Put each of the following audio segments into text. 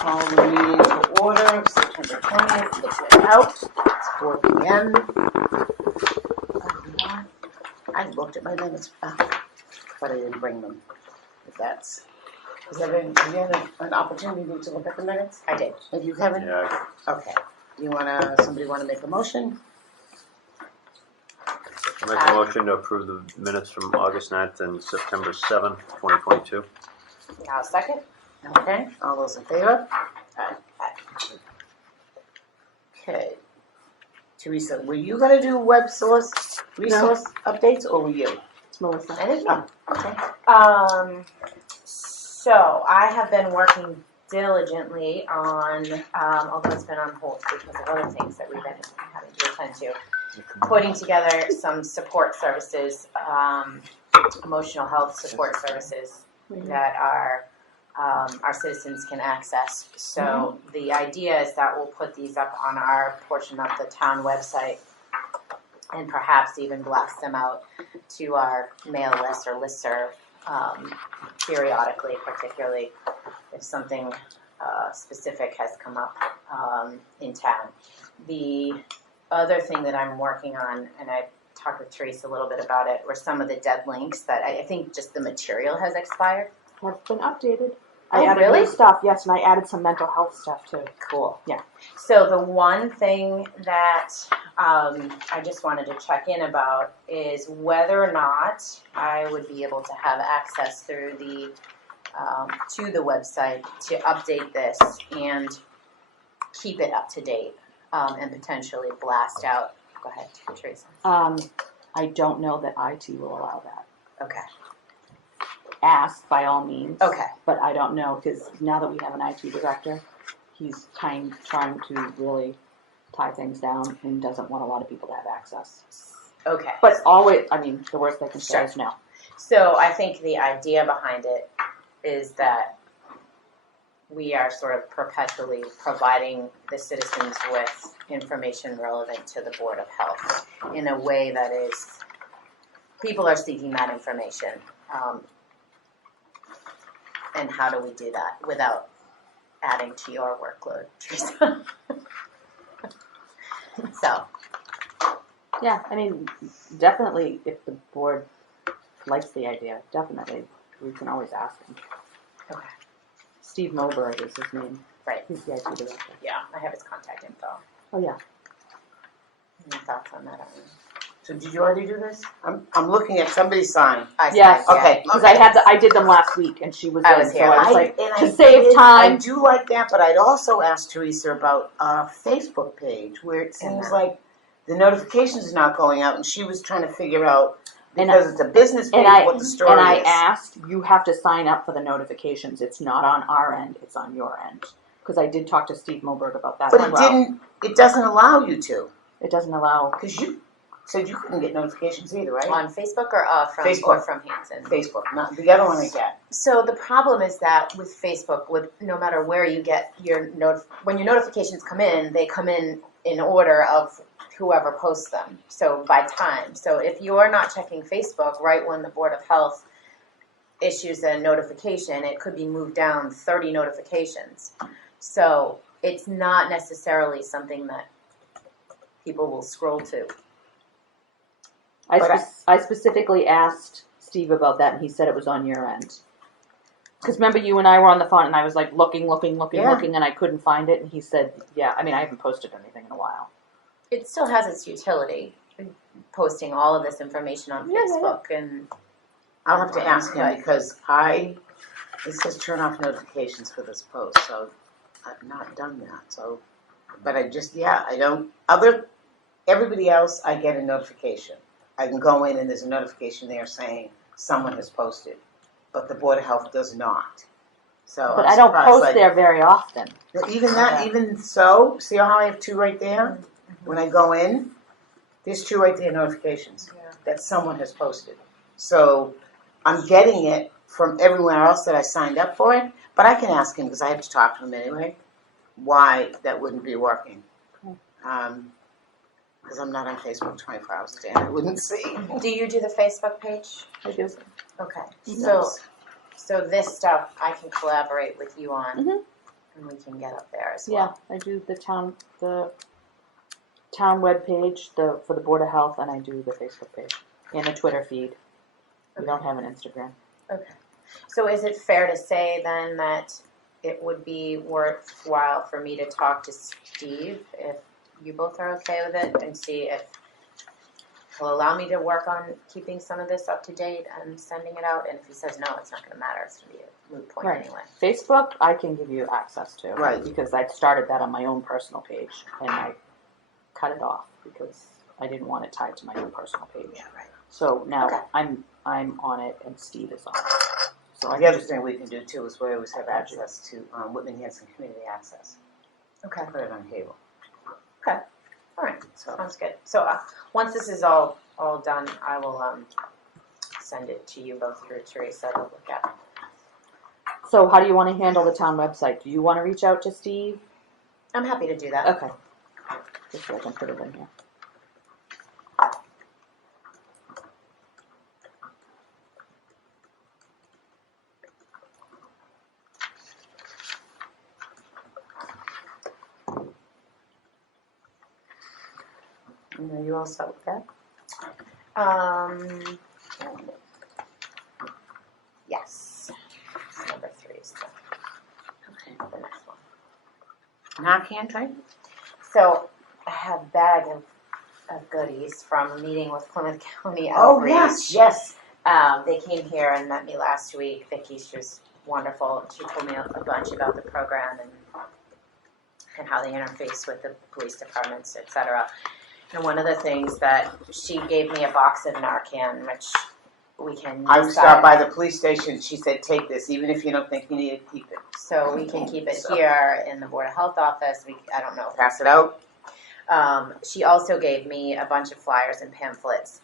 Call the meeting to order, September 20th, look it out, it's 4 p.m. I looked at my minutes, but I didn't bring them. If that's, is that have you had an opportunity to look at the minutes? I did. Have you, Kevin? Yeah. Okay. Do you somebody wanna make a motion? I make a motion to approve the minutes from August 9th and September 7th, 2022. I'll second. Okay, all those in favor? Aye. Okay. Teresa, were you gonna do web source resource updates, or were you? It's Melissa. I didn't know. Okay. So I have been working diligently on, although it's been on hold because of other things that we've been having to attend to, putting together some support services, emotional health support services that our citizens can access. So the idea is that we'll put these up on our portion of the town website and perhaps even blast them out to our mail list or listserv periodically, particularly if something specific has come up in town. The other thing that I'm working on, and I talked with Teresa a little bit about it, were some of the dead links that I think just the material has expired. Has been updated. Oh, I added really? new stuff, yes, and I added some mental health stuff too. Cool. Yeah. So the one thing that I just wanted to check in about is whether or not I would be able to have access through the to the website to update this and keep it up to date and potentially blast out. Go ahead, Teresa. I don't know that IT will allow that. Okay. Ask by all means. Okay. But I don't know, because now that we have an IT director, he's trying to really tie things down and doesn't want a lot of people to have access. Okay. But always, I mean, the worst they can say Sure. is no. So I think the idea behind it is that we are sort of perpetually providing the citizens with information relevant to the Board of Health in a way that is, people are seeking that information. And how do we do that without adding to your workload, Teresa? So. Yeah, I mean, definitely, if the board likes the idea, definitely, we can always ask him. Okay. Steve Moberg is his name. Right. He's the IT director. Yeah, I have his contact info. Oh, yeah. Any thoughts on that? So did you already do this? I'm looking at somebody's sign. Yes. Okay. Because I did them last week, and she was I in, was here. so I was I like, to save I time. do like that, but I'd also ask Teresa about our Facebook page, where it seems like the notifications are not going out, and she was trying to figure out, because it's a business page, what the story is. And I asked, you have to sign up for the notifications. It's not on our end, it's on your end. Because I did talk to Steve Moberg about that But as well. it doesn't allow you to, It doesn't allow. because you said you couldn't get notifications either, right? On Facebook or from Facebook. Or from Hanson? Facebook, not the other one I get. So the problem is that with Facebook, no matter where you get your when your notifications come in, they come in order of whoever posts them. So by time. So if you're not checking Facebook right when the Board of Health issues a notification, it could be moved down 30 notifications. So it's not necessarily something that people will scroll to. I specifically asked Steve about that, and he said it was on your end. Because remember, you and I were on the phone, and I was like looking, and I couldn't find it, and he said, yeah, I mean, I haven't posted anything in a while. It still has its utility, posting all of this information on Facebook. And I'll have to ask him, because it says turn off notifications for this post, so I've not done that, so, but I don't, everybody else, I get a notification. I can go in and there's a notification there saying someone has posted, but the Board of Health does not. So But I'm I don't surprised, post there very often. Even so, see how I have two right there? When I go in, there's two right there notifications that someone has posted. So I'm getting it from everywhere else that I signed up for it, but I can ask him, because I have to talk to him anyway, why that wouldn't be working. Because I'm not on Facebook 24 hours a day, and I wouldn't see. do you do the Facebook page? I do. Okay. Nice. So this stuff I can collaborate with you on. and we can get up there as Yeah, well. I do the town webpage, for the Board of Health, and I do the Facebook page and the Twitter feed. We don't have an Instagram. Okay. So is it fair to say then that it would be worthwhile for me to talk to Steve if you both are okay with it and see if he'll allow me to work on keeping some of this up to date and sending it out? And if he says no, it's not going to matter. It's going to be a moot point Right. anyway. Facebook, I can give you access to. Right. Because I started that on my own personal page, and I cut it off because I didn't want it tied to my own personal page. Yeah, right. So now Okay. I'm on it, and Steve is on it. So I The can other just, thing we can do too is we always have access to Whitman Hanson Community Access. Okay. Put it on cable. All right. So Sounds good. So once this is all done, I will send it to you both through Teresa to look at. so how do you want to handle the town website? Do you want to reach out to Steve? I'm happy to do that. Okay. Just so I can put it in here. are you all set with that? Yes. Number 3 is Okay. the next one. Narcan type? So I have a bag of goodies from a meeting with Plymouth County Oh Outreach. yes. They came here and met me last week. Vicki, she was wonderful. She told me a bunch about the program and how they interface with the police departments, etc. And one of the things that she gave me a box of Narcan, which we can I use stopped by the police station. She said, "Take this, even if you don't think you need it, keep it. so we can keep it So- here in the Board of Health office. I don't know. Pass it out." She also gave me a bunch of flyers and pamphlets,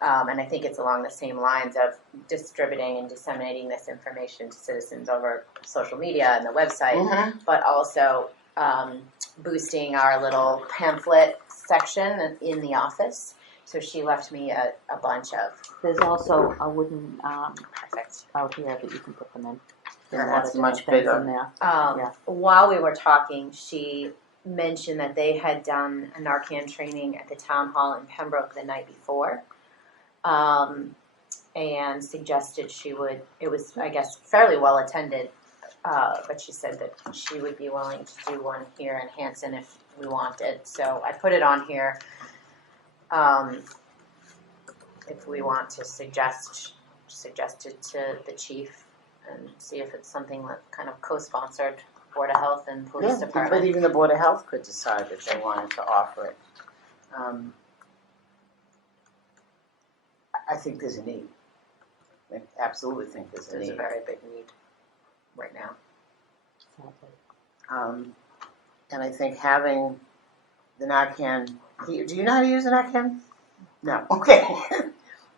and I think it's along the same lines of distributing and disseminating this information to citizens over social media and the website, Mm-hmm. but also boosting our little pamphlet section in the office. So she left me a bunch of. There's also a wooden Perfect. out here that you can put them in. There's Yeah, a lot that's of much different things bigger. in there. Yeah. While we were talking, she mentioned that they had done a Narcan training at the town hall in Pembroke the night before, and suggested it was, I guess, fairly well attended, but she said that she would be willing to do one here in Hanson if we wanted. So I put it on here. If we want to suggest it to the chief and see if it's something that kind of co-sponsored Board of Health and Police But Department. even the Board of Health could decide that they wanted to offer it. I think there's a need. I absolutely think there's a There's a need. very big need right now. And I think having the Narcan, do you know how to use the Narcan? No, okay.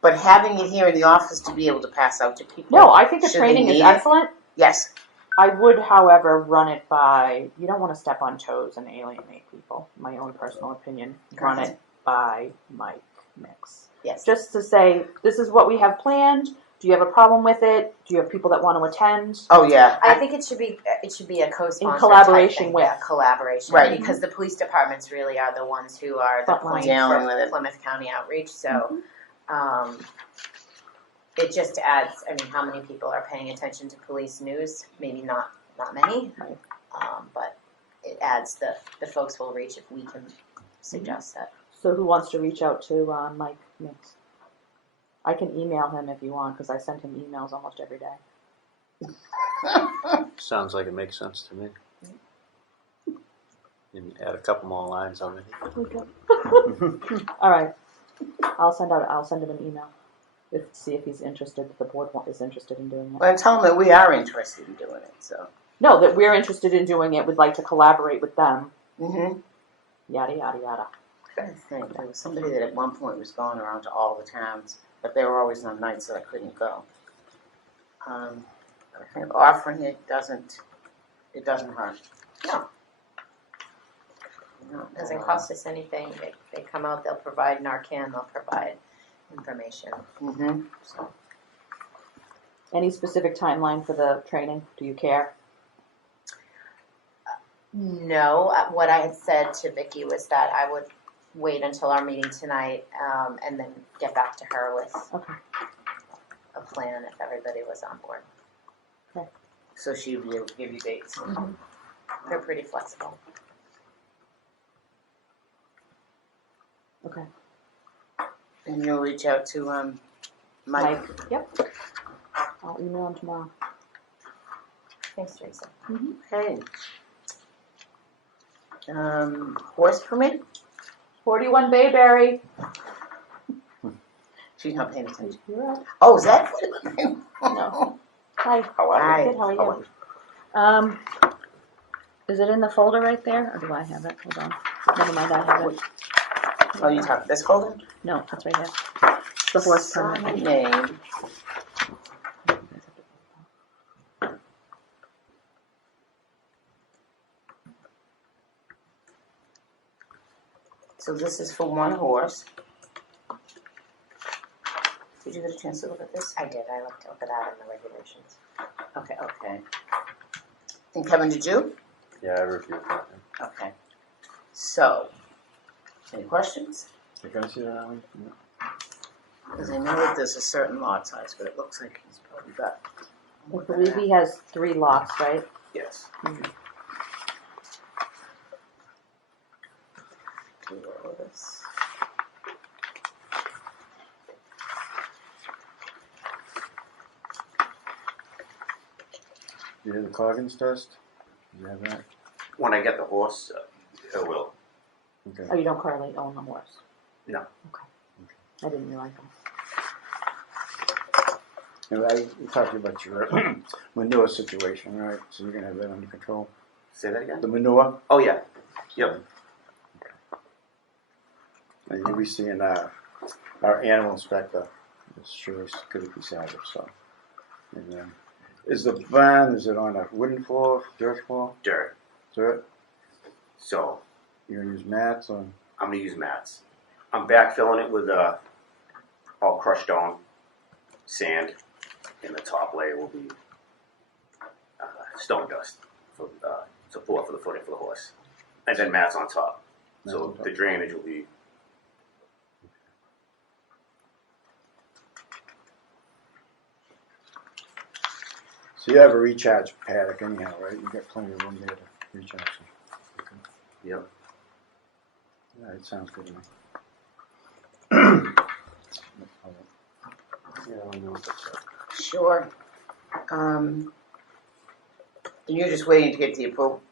But having it here in the office to be able to pass out to people. No, I think the Should they training is need it? excellent. Yes, I would, however, run it by, you don't want to step on toes and alienate people, my own personal opinion. Run Correct. it by Mike Mix. yes. Just to say, this is what we have planned. Do you have a problem with it? Do you have people that want to attend? Oh, yeah. I think it should be a co-sponsor In collaboration type thing. with. Yeah, collaboration, Right. Because the police departments really are the ones who are the Frontline. point Dealing with for it. Plymouth County Outreach. So it just adds. I mean, how many people are paying attention to police news? Maybe not many, Right. but it adds the folks we'll reach if we can suggest that. So who wants to reach out to Mike Mix? I can email him if you want, because I send him emails almost every day. Sounds like it makes sense to me. And add a couple more lines on it. All right. I'll send him an email. See if he's interested, if the board is interested in doing it. Well, and tell them that we are interested in doing it, so. No, that we're interested in doing it. We'd like to collaborate with them. Mm-hmm. Yada, yada, yada. I think there was somebody that at one point was going around to all the towns, but they were always on nights that I couldn't go. I think offering it doesn't hurt. No. No, It doesn't cost us anything. They come out, they'll provide Narcan, they'll provide information. Mm-hmm. So, Any specific timeline for the training? Do you care? No, what I had said to Vicky was that I would wait until our meeting tonight, and then get back to her with Okay. a plan if everybody was on board. So she will be able to give you dates. They're pretty flexible. Okay. And you'll reach out to Mike. Yep. I'll email him tomorrow. Thanks, Teresa. Okay. Horse permit? 41 Bayberry. She's not paying attention. You're up. Oh, is that what it was? No. Hi. How are Hi. Good, how are you? Is it in the folder right there, or do I have it? Hold on. Never mind, I have it. Oh, you talking this folder? No, it's right here. The horse permit. Name. So this is for one horse. Did you get a chance to look at this? I did. I looked over that in the regulations. Okay. And Kevin, did you? Yeah, I reviewed that. Okay. So, any questions? Can I see that one? Because I know that there's a certain lot size, but it looks like he's probably got. I believe he has 3 lots, right? Yes. Do all of this. You have the Coggins test? Do you have that? When I get the horse, it will. Okay. Oh, you don't currently own the horse? No. Okay. I didn't realize that. And I talked to you about your manure situation, right? So you're gonna have that under control. Say that again? The manure, Oh, yeah. Yep. and you'll be seeing our animal inspector. It's sure as good as he says it. So, and is the barn? Is it on a wooden floor, dirt floor? Dirt. Dirt. So You're gonna use mats on. I'm going to use mats. I'm backfilling it with all crushed on sand, and the top layer will be stone dust for support for the footing for the horse, and then mats on top. Mats So on top. the drainage will be. So you have a recharge paddock anyhow, right? You got plenty of room there to recharge. Okay. Yep. Yeah, it sounds good to me. Yeah, I know. Sure. And you're just waiting to get the approval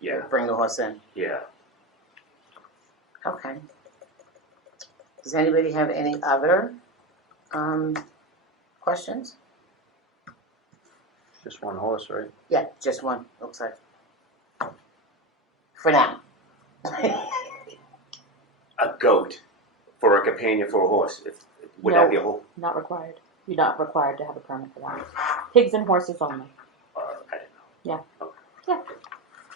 Yeah. to bring the horse in? Yeah. Okay. Does anybody have any other questions? Just one horse, right? Yeah, just one, looks like. For now. A goat for a companion for a horse. Would that be a whole? Not required. You're not required to have a permit for that. Pigs and horses only. I didn't know.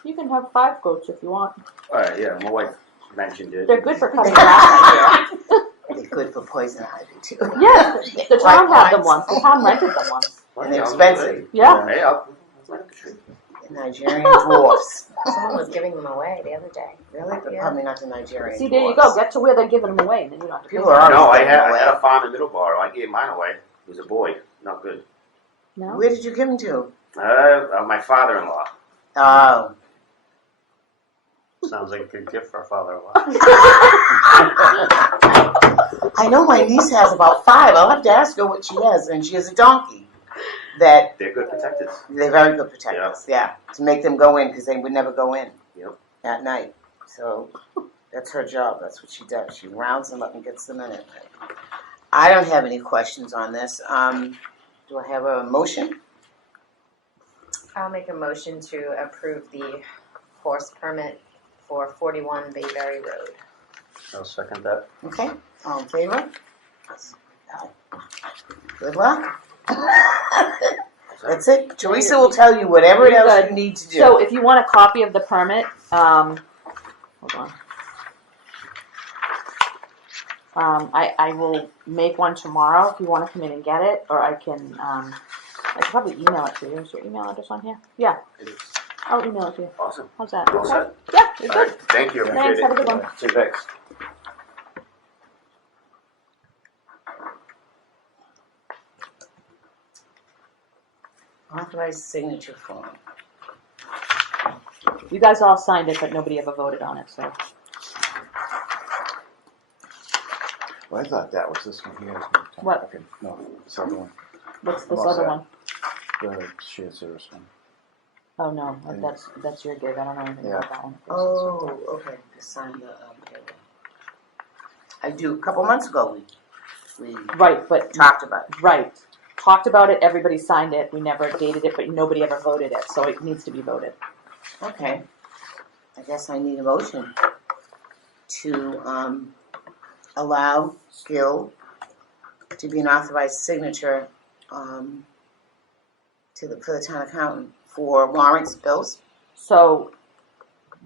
You can have 5 goats if you want. All right. Yeah. My wife mentioned it. They're good for cutting grass, I They're good for poison ivy too. hear. Yes, the town had them Likewise. once. The town rented them once. And they're expensive. Yeah. Hey, I'll plant the tree. Nigerian dwarfs. Someone was giving them away the other day. Really? But Yeah. probably not the Nigerian See, there you dwarfs. go. Get to where they're giving them away, and then you don't have to pay People for are it. No, I always giving had away. a farm in Middleborough. I gave mine away. It was a boy. Not good. No? Where did you give them to? My father-in-law. Oh. Sounds like a good gift for a father-in-law. I know my niece has about 5. I'll have to ask her what she has. And she has a donkey that They're good protectors. they're very good protectors. Yeah. To make them go in because they would never go in Yep. at night. So that's her job. That's what she does. She rounds them up and gets them in at night. I don't have any questions on this. Do I have a motion? I'll make a motion to approve the horse permit for 41 Bayberry Road. I'll second that. Okay. All in favor? Good luck. That's it. Teresa will tell you whatever You're else good. you need to do. So if you want a copy of the permit, hold on. I will make one tomorrow if you want to come in and get it, or I can probably email it to you. Is your email address on here? Yeah. It is. I'll email it to you. Awesome. How's that? All set. Yeah, you're All good. right, thank you. Thanks, Appreciate have a it. good one. See you, thanks. Authorized signature form. You guys all signed it, but nobody ever voted on it, so. Well, I thought that was this one here. What? Okay, no, this other one, What's this I'm all other set. one? the shared service one. Oh, no, that's your gig, I don't know anything Yeah. about that one. Oh, okay, to sign the, payroll. I do, a couple months ago, we Right, but, talked about it. right, talked about it, everybody signed it, we never dated it, but nobody ever voted it, so it needs to be voted. Okay, I guess I need a motion to, allow Gil to be an authorized signature, for the town accountant for warrants, bills. So,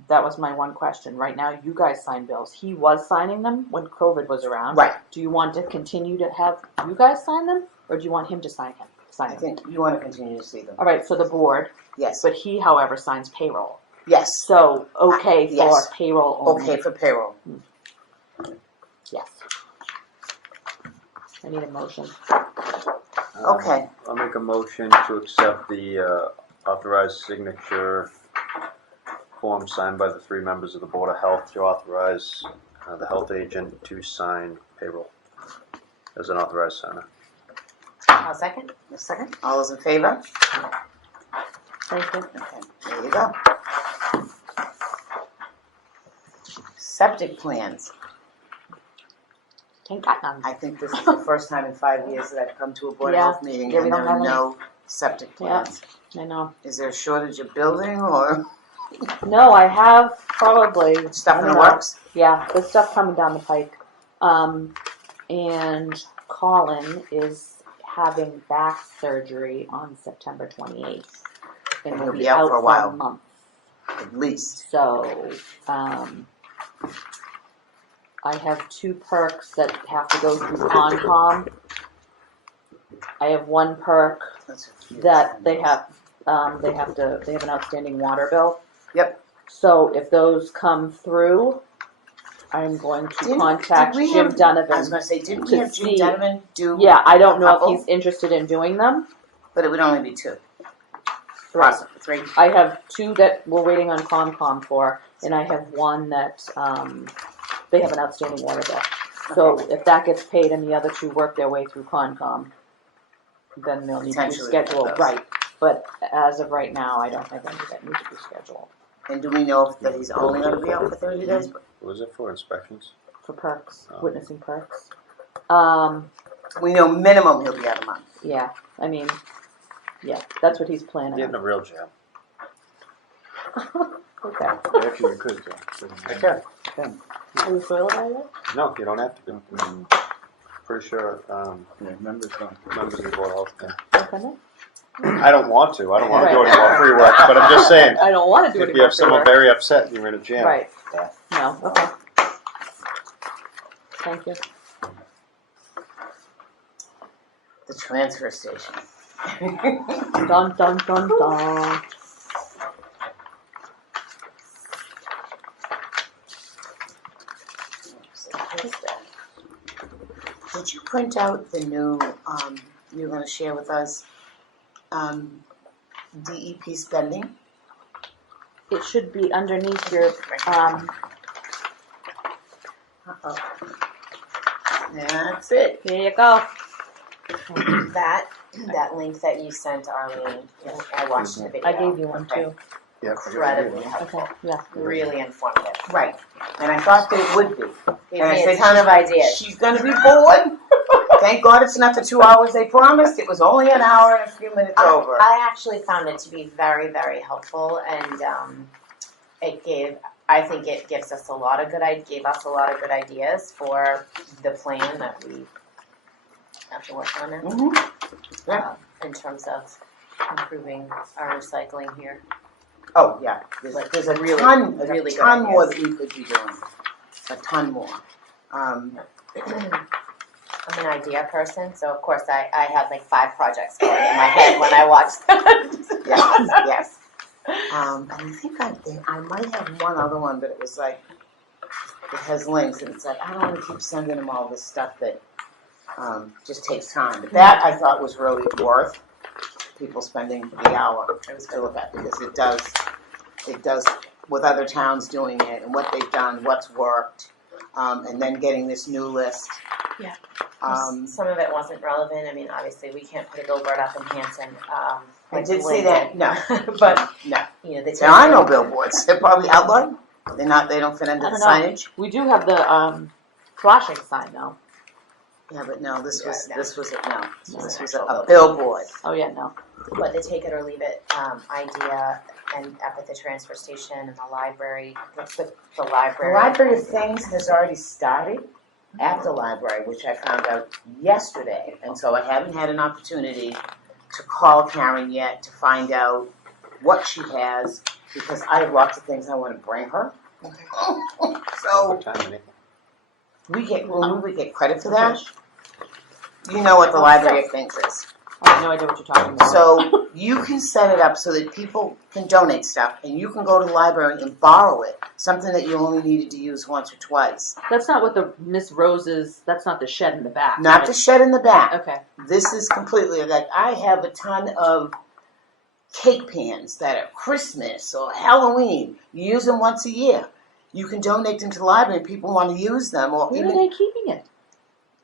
that was my one question, right now, you guys sign bills, he was signing them when COVID was around. Right, Do you want to continue to have you guys sign them, or do you want him to sign I them? think you want to continue to see them. All right, so the board, Yes, but he, however, signs payroll. yes, So, okay for yes. payroll only. okay for payroll. Yes. I need a motion. Okay. I'll make a motion to accept the authorized signature form signed by the 3 members of the Board of Health to authorize the health agent to sign payroll as an authorized signer. I'll second. A second, all those in favor? Thank you. Okay, there you go. Septic plans. Ain't got none. I think this is the first time in 5 years that I've come to a Board of Yeah. Health meeting Yeah, we and don't there are have any. no septic plans. I know. Is there a shortage of building or No, I have probably stuff I in don't the know. works? Yeah, there's stuff coming down the pike. And Colin is having back surgery on September 28th. And And he'll he'll be out for a while. a month. At least. So, I have 2 perks that have to go through Concom. I have 1 perk That's a few. that they have an outstanding water bill. Yep. So if those come through, I'm going to Didn't- contact did we Jim have- Donovan. I was gonna say, didn't we to have Jim see- Donovan do? Yeah, I don't know if couple? he's interested in doing them. But it would only be 2. Right. Possibly 3. I have 2 that we're waiting on Concom for, and I have 1 that they have an outstanding water bill. So if that gets paid and the other 2 work their way through Concom, then they'll need to be Potentially, scheduled, those. right. But as of right now, I don't have any that need to be scheduled And do we know that he's only gonna be out for 30 days? What was it for, inspections? for perks, Oh. witnessing perks. We know minimum he'll be out a month. Yeah, I mean, yeah, that's what he's planning. Getting a real jam. Okay. Actually, you could, Okay. Are you sure about it? No, you don't have to be. Pretty sure yeah, members don't. members of the Board of Health can. Okay, no. I don't want to. I don't want to do Right. any more free work, but I'm just saying. I don't want to do If any you more have someone free work. very upset and you're in a jam. Right. Yeah. No, okay. Thank you. The transfer station. Dun, dun, dun, dun. Did you print out the new, you're gonna share with us, DEP spending? It should be underneath your, Uh-oh. That's it. here you go. That link that you sent, Arlene, I watched the video. I gave you one Okay. too. Yeah, Incredibly helpful, Okay, yeah. really informative. Right, and I thought that it would be. Gave And I me a said, ton of ideas. She's gonna be bored. Thank God it's not the 2 hours they promised. It was only an hour and a few minutes over. I actually found it to be very, very helpful, and I think it gives us a lot of gave us a lot of good ideas for the plan that we have to work on now, Mhm. Yeah. in terms of improving our recycling here. Oh, yeah, there's a Really, ton, really a good ton more ideas. that we could be doing. A ton more. I'm an idea person, so of course I had like 5 projects going in my head when I watched that. Yes, yes. And I think I might have one other one, but it was like, it has links, and it's like, I don't want to keep sending them all this stuff that just takes time. But that I thought was really worth people spending the hour to look at, because it does with other towns doing it and what they've done, what's worked, and then getting this new list. Yeah. Um, Some of it wasn't relevant. I mean, obviously, we can't put a billboard up in Hanson. I did see that. No, But, no. you know, There are no billboards. They're probably outlawed. They're not. They don't fit into I the don't know. signage. We do have the flashing sign though. Yeah, but no. This was No. this was no. This was Actual a billboard. Oh yeah, no. But the take it or leave it idea, and up at the transfer station and the library. What's the The library? Library of Things has already started at the library, which I found out yesterday, and so I haven't had an opportunity to call Karen yet to find out what she has, because I have lots of things I want to bring her. So Overtime, anything? we get credit for that. You know what the Library of Things is. I have no idea what you're talking about. So you can set it up so that people can donate stuff, and you can go to the library and borrow it, something that you only needed to use once or twice. That's not what the Miss Rose's. That's not the shed in the back. Not right? the shed in the back. Okay. This is completely like, I have a ton of cake pans that are Christmas or Halloween. You use them once a year. You can donate them to the library and people want to use them, or Where are even they keeping it?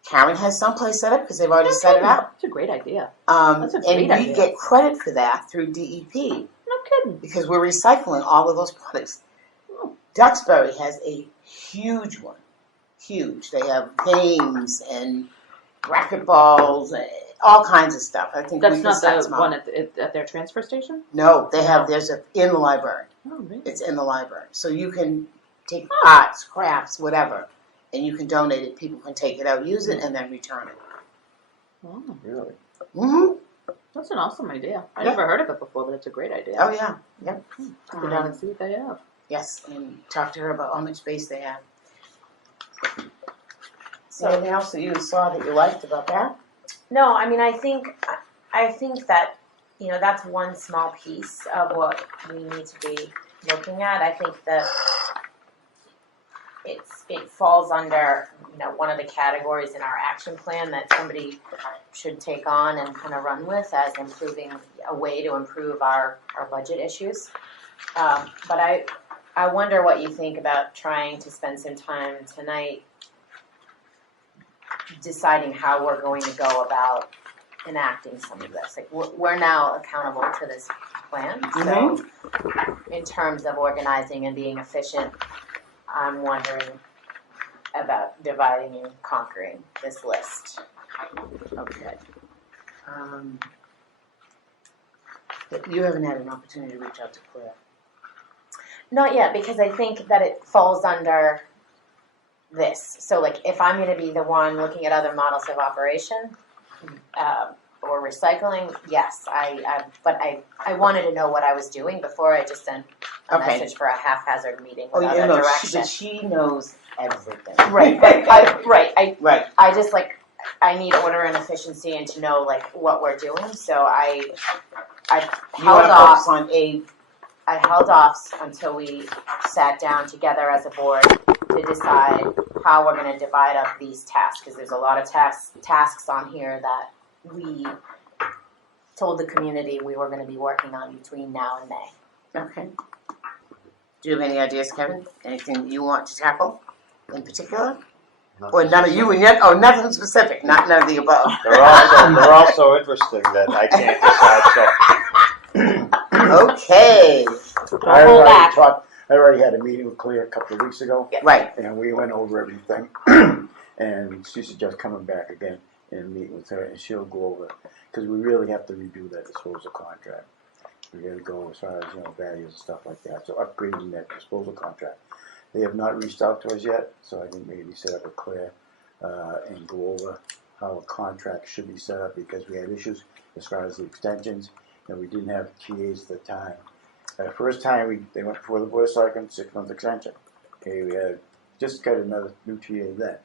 Karen has someplace set up because they've already set it up. It's a great idea. That's a And great we idea. get credit for that through DEP No kidding. because we're recycling all of those products. Oh. Duxbury has a huge one. Huge. They have games and racquetballs and all kinds of stuff. I think That's we not can start the small. one at their transfer station. No, they have. There's a in the library. Oh, really? It's in the library, so you can take arts, crafts, whatever, and you can donate it. People can take it out, use it, and then return it. Oh, Really? Mm-hmm. that's an awesome idea. I Yeah. never heard of it before, but it's a great idea. Oh yeah. Yep. Go down and see what they have. Yes, and talk to her about how much space they have. So Anything else that you saw that you liked about that? no, I mean, I think that, you know, that's one small piece of what we need to be looking at. I think that it falls under, you know, one of the categories in our action plan that somebody should take on and kind of run with as improving a way to improve our budget issues. But I wonder what you think about trying to spend some time tonight deciding how we're going to go about enacting some of this. Like we're now accountable to this plan. So in terms of organizing and being efficient, I'm wondering about dividing and conquering this list. Okay. But you haven't had an opportunity to reach out to Claire. Not yet, because I think that it falls under this. So like if I'm going to be the one looking at other models of operation, or recycling, yes, but I wanted to know what I was doing before I just sent a Okay. message for a haphazard meeting Oh, without you a know, direction. she knows everything. Right, but I Right. just like, I need order and efficiency and to know like what we're doing, so I You held want to off. focus on A. I held off until we sat down together as a board to decide how we're going to divide up these tasks, because there's a lot of tasks on here that we told the community we were going to be working on between now and May. Okay. Do you have any ideas, Kevin? Anything you want to tackle in particular? Or none of you and yet? Oh, nothing specific. None of the above. They're all so interesting that I can't decide. So Okay. I already had a meeting with Claire a couple of weeks ago, Right. and we went over everything. And she suggests coming back again and meet with her, and she'll go over, because we really have to redo that disposal contract. We gotta go as far as, values and stuff like that, so upgrading that disposal contract. They have not reached out to us yet, so I think maybe set up with Claire, and go over how a contract should be set up, because we had issues as far as the extensions, and we didn't have TAs at the time. The first time they went before the Board of Selectmen, 6-month extension. Okay, we had just got another new TA then.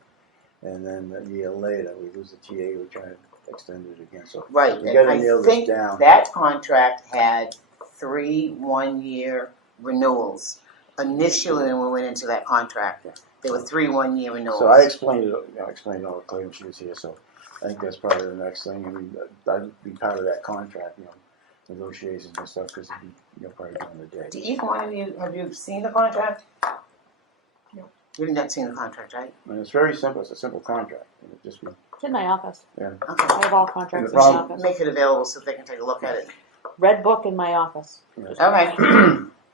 And then a year later, we lose the TA, we're trying to extend it again. So Right. we And gotta I nail this think down. that contract had 3 1-year renewals. Initially, when we went into that contract, there were 3 1-year renewals. So I explained it, I explained all the claims she was here, so I think that's probably the next thing. I mean, I'd be part of that contract, negotiations and stuff, because it'd be, probably during the day. Do either one of you, have you seen the contract? No. You've not seen the contract, right? And it's very simple, it's a simple contract. It just be, It's in my office. Okay. I have all contracts in The my problem- office. Make it available so they can take a look at it. Red book in my office. Okay.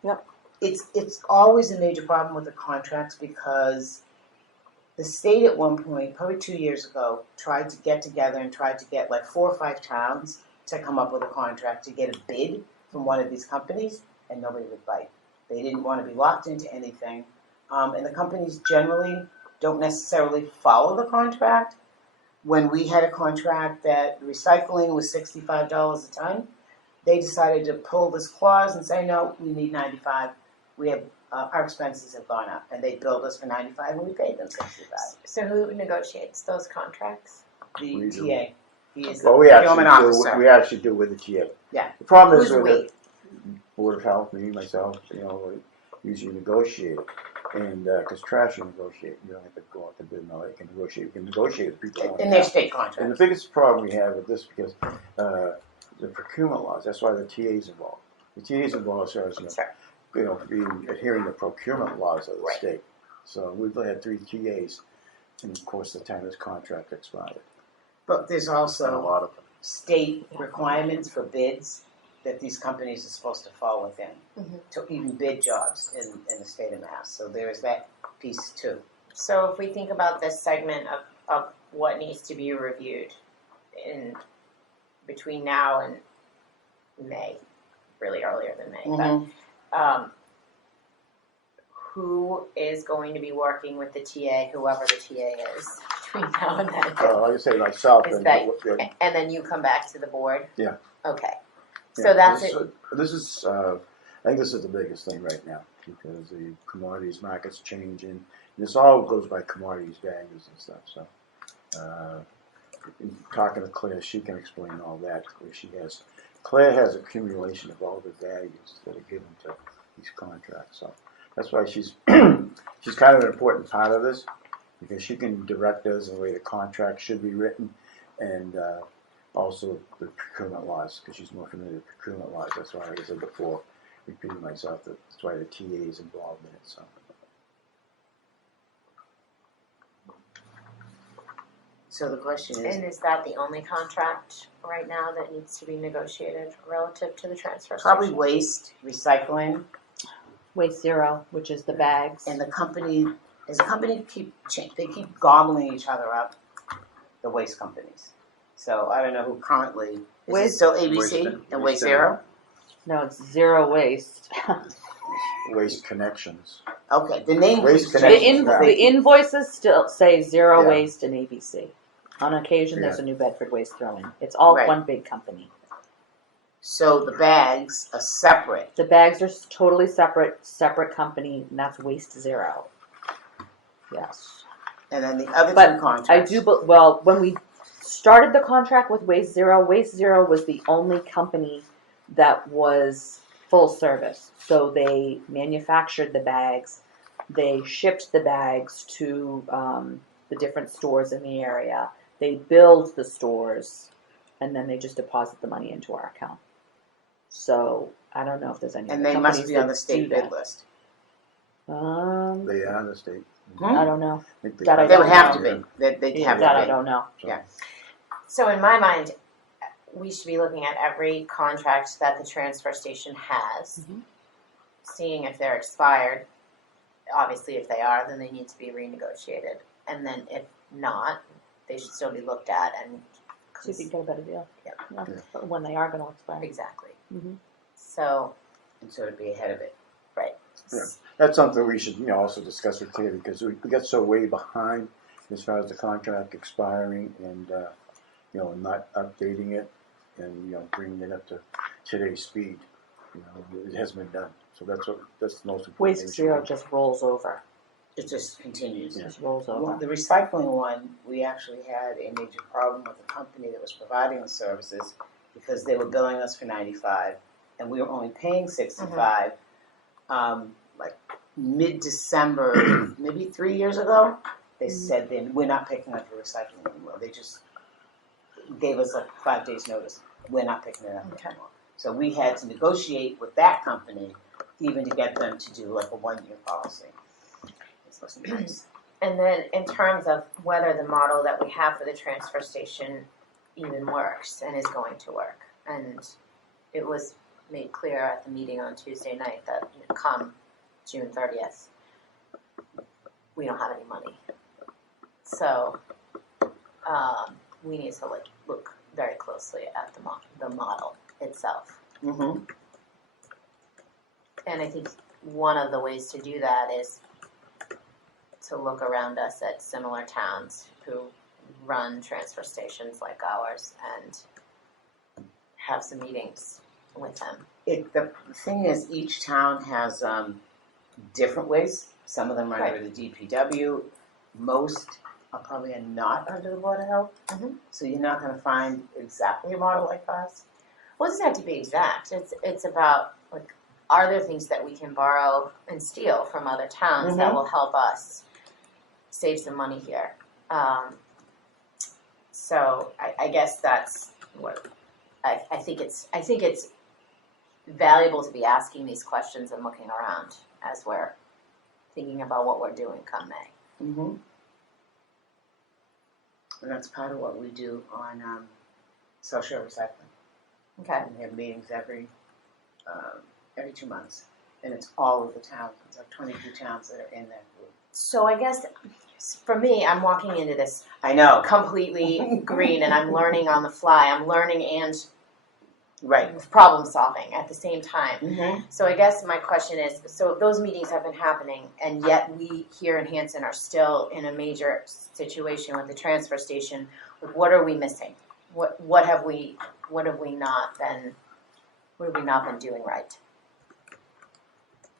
Yep. It's always a major problem with the contracts because the state at one point, probably 2 years ago, tried to get together and tried to get like 4 or 5 towns to come up with a contract to get a bid from one of these companies, and nobody would bite. They didn't want to be locked into anything. And the companies generally don't necessarily follow the contract. When we had a contract that recycling was $65 a ton, they decided to pull this clause and say, no, we need 95. We have, our expenses have gone up, and they billed us for 95 and we paid them 65. So who negotiates those contracts? The We do. TA, he is the well, we procurement actually officer. do with the TA. Yeah. The problem is Who's with we? the Board of Health, me, myself, we usually negotiate. And, because trash you negotiate, you don't have to go out to bid and all that, you can negotiate with people. In their state And the contract. biggest problem we have with this, because the procurement laws, that's why the TA's involved. The TA's involved as far as, Sure. being adhering to procurement laws of the Right. state. So we've had 3 TAs, and of course the time this contract expired. But there's Been a also lot of them. state requirements for bids that these companies are supposed to fall within Mhm. to even bid jobs in the state of Mass. So there is that piece too. So if we think about this segment of what needs to be reviewed in between now and May, really earlier than May, Mhm. but who is going to be working with the TA, whoever the TA is, between now and then? Like I say, myself, Is and that- And then you come back to the board? Yeah. Okay. So that's it. This is, I think this is the biggest thing right now, because the commodities market's changing. And this all goes by commodities values and stuff, so. In talking to Claire, she can explain all that. Claire has accumulation of all the values that are given to these contracts, so. That's why she's she's kind of an important part of this, because she can direct us in the way the contract should be written, and also the procurement laws, because she's more familiar with procurement laws. That's why, like I said before, repeating myself, that's why the TA is involved in it. So. So the question is, And is that the only contract right now that needs to be negotiated relative to the transfer station? probably waste, recycling, Waste Zero, which is the bags. and the company, they keep gobbling each other up, the waste companies. So I don't know who currently, is it Waste- still ABC and Waste Zero? No, it's Zero Waste. Waste Connections. Okay, the name. Waste keeps Connections, changing. yeah. The invoices still say Zero Yeah. Waste and ABC. On occasion, there's Yeah. a New Bedford Waste thrown in. It's all Right. one big company. So the bags are separate. The bags are totally separate company, and that's Waste Zero. Yes. And then the other But two contracts. I do, well, when we started the contract with Waste Zero was the only company that was full service. So they manufactured the bags, they shipped the bags to the different stores in the area, they billed the stores, and then they just deposit the money into our account. So I don't know if there's any And other they must companies be on that the state do bid that. list. They are in the state. I don't know. I think That I They would don't have to know. be. They'd have That to I be. don't know. So in my mind, we should be looking at every contract that the transfer station has, Mhm. seeing if they're expired. Obviously, if they are, then they need to be renegotiated. And then if not, they should still be looked at and. See if you can get a better deal. Yeah. Yeah. When they are going to expire. Exactly. Mhm. So, And so to be ahead of it. right. Yeah. That's something we should, also discuss with Claire, because we got so way behind as far as the contract expiring and, not updating it and, bringing it up to today's speed. It hasn't been done. So that's the most important Waste thing we should Zero do. just rolls over. It just continues. Yeah. Just rolls Well, over. the recycling one, we actually had a major problem with the company that was providing the services because they were billing us for 95 and we were only paying 65, like mid-December, maybe 3 years ago, they said then we're not picking up your recycling anymore. They just gave us like 5 days notice. We're not picking it up anymore. So we had to negotiate with that company even to get them to do like a 1-year policy. This wasn't nice. And then in terms of whether the model that we have for the transfer station even works and is going to work. And it was made clear at the meeting on Tuesday night that come June 30th, we don't have any money. So we need to look very closely at the model itself. Mm-hmm. And I think one of the ways to do that is to look around us at similar towns who run transfer stations like ours and have some meetings with them. The thing is, each town has different ways. Some of them are under the DPW. Most are probably not under the Board of Health. Mm-hmm. So you're not going to find exactly a model like ours. Well, it doesn't have to be exact. It's about, like, are there things that we can borrow and steal from other towns that will help us save some money here? So I guess that's what I think it's valuable to be asking these questions and looking around as we're thinking about what we're doing come May. Mm-hmm. And that's part of what we do on social recycling. Okay. We have meetings every 2 months, and it's all of the towns. It's like 22 towns that are in that group. So I guess for me, I'm walking into this I know. completely green, and I'm learning on the fly. I'm learning and problem solving at the same time. Mm-hmm. So I guess my question is, so if those meetings have been happening, and yet we here in Hanson are still in a major situation with the transfer station, what are we missing? What have we not been doing right?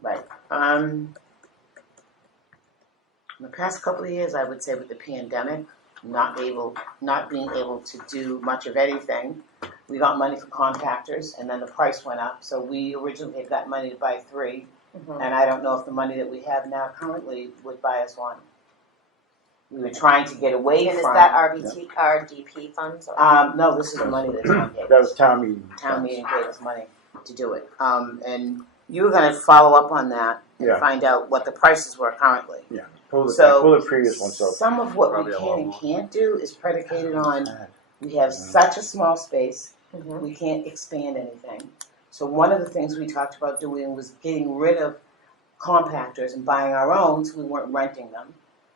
Right. In the past couple of years, I would say with the pandemic, not being able to do much of anything, we got money for compactors, and then the price went up. So we originally had got money to buy 3, and I don't know if the money that we have now currently would buy us 1. We were trying to get away And from. is that RDP funds? Or? No, this is the money that town gave us. That was town meeting. Town meeting gave us money to do it. And you were going to follow up on that and find out what the prices were currently. Yeah. Pull the previous one. So some of what Probably we a can lot and more. can't do is predicated on we have such a small space, we can't expand anything. So one of the things we talked about doing was getting rid of compactors and buying our own, so we weren't renting them,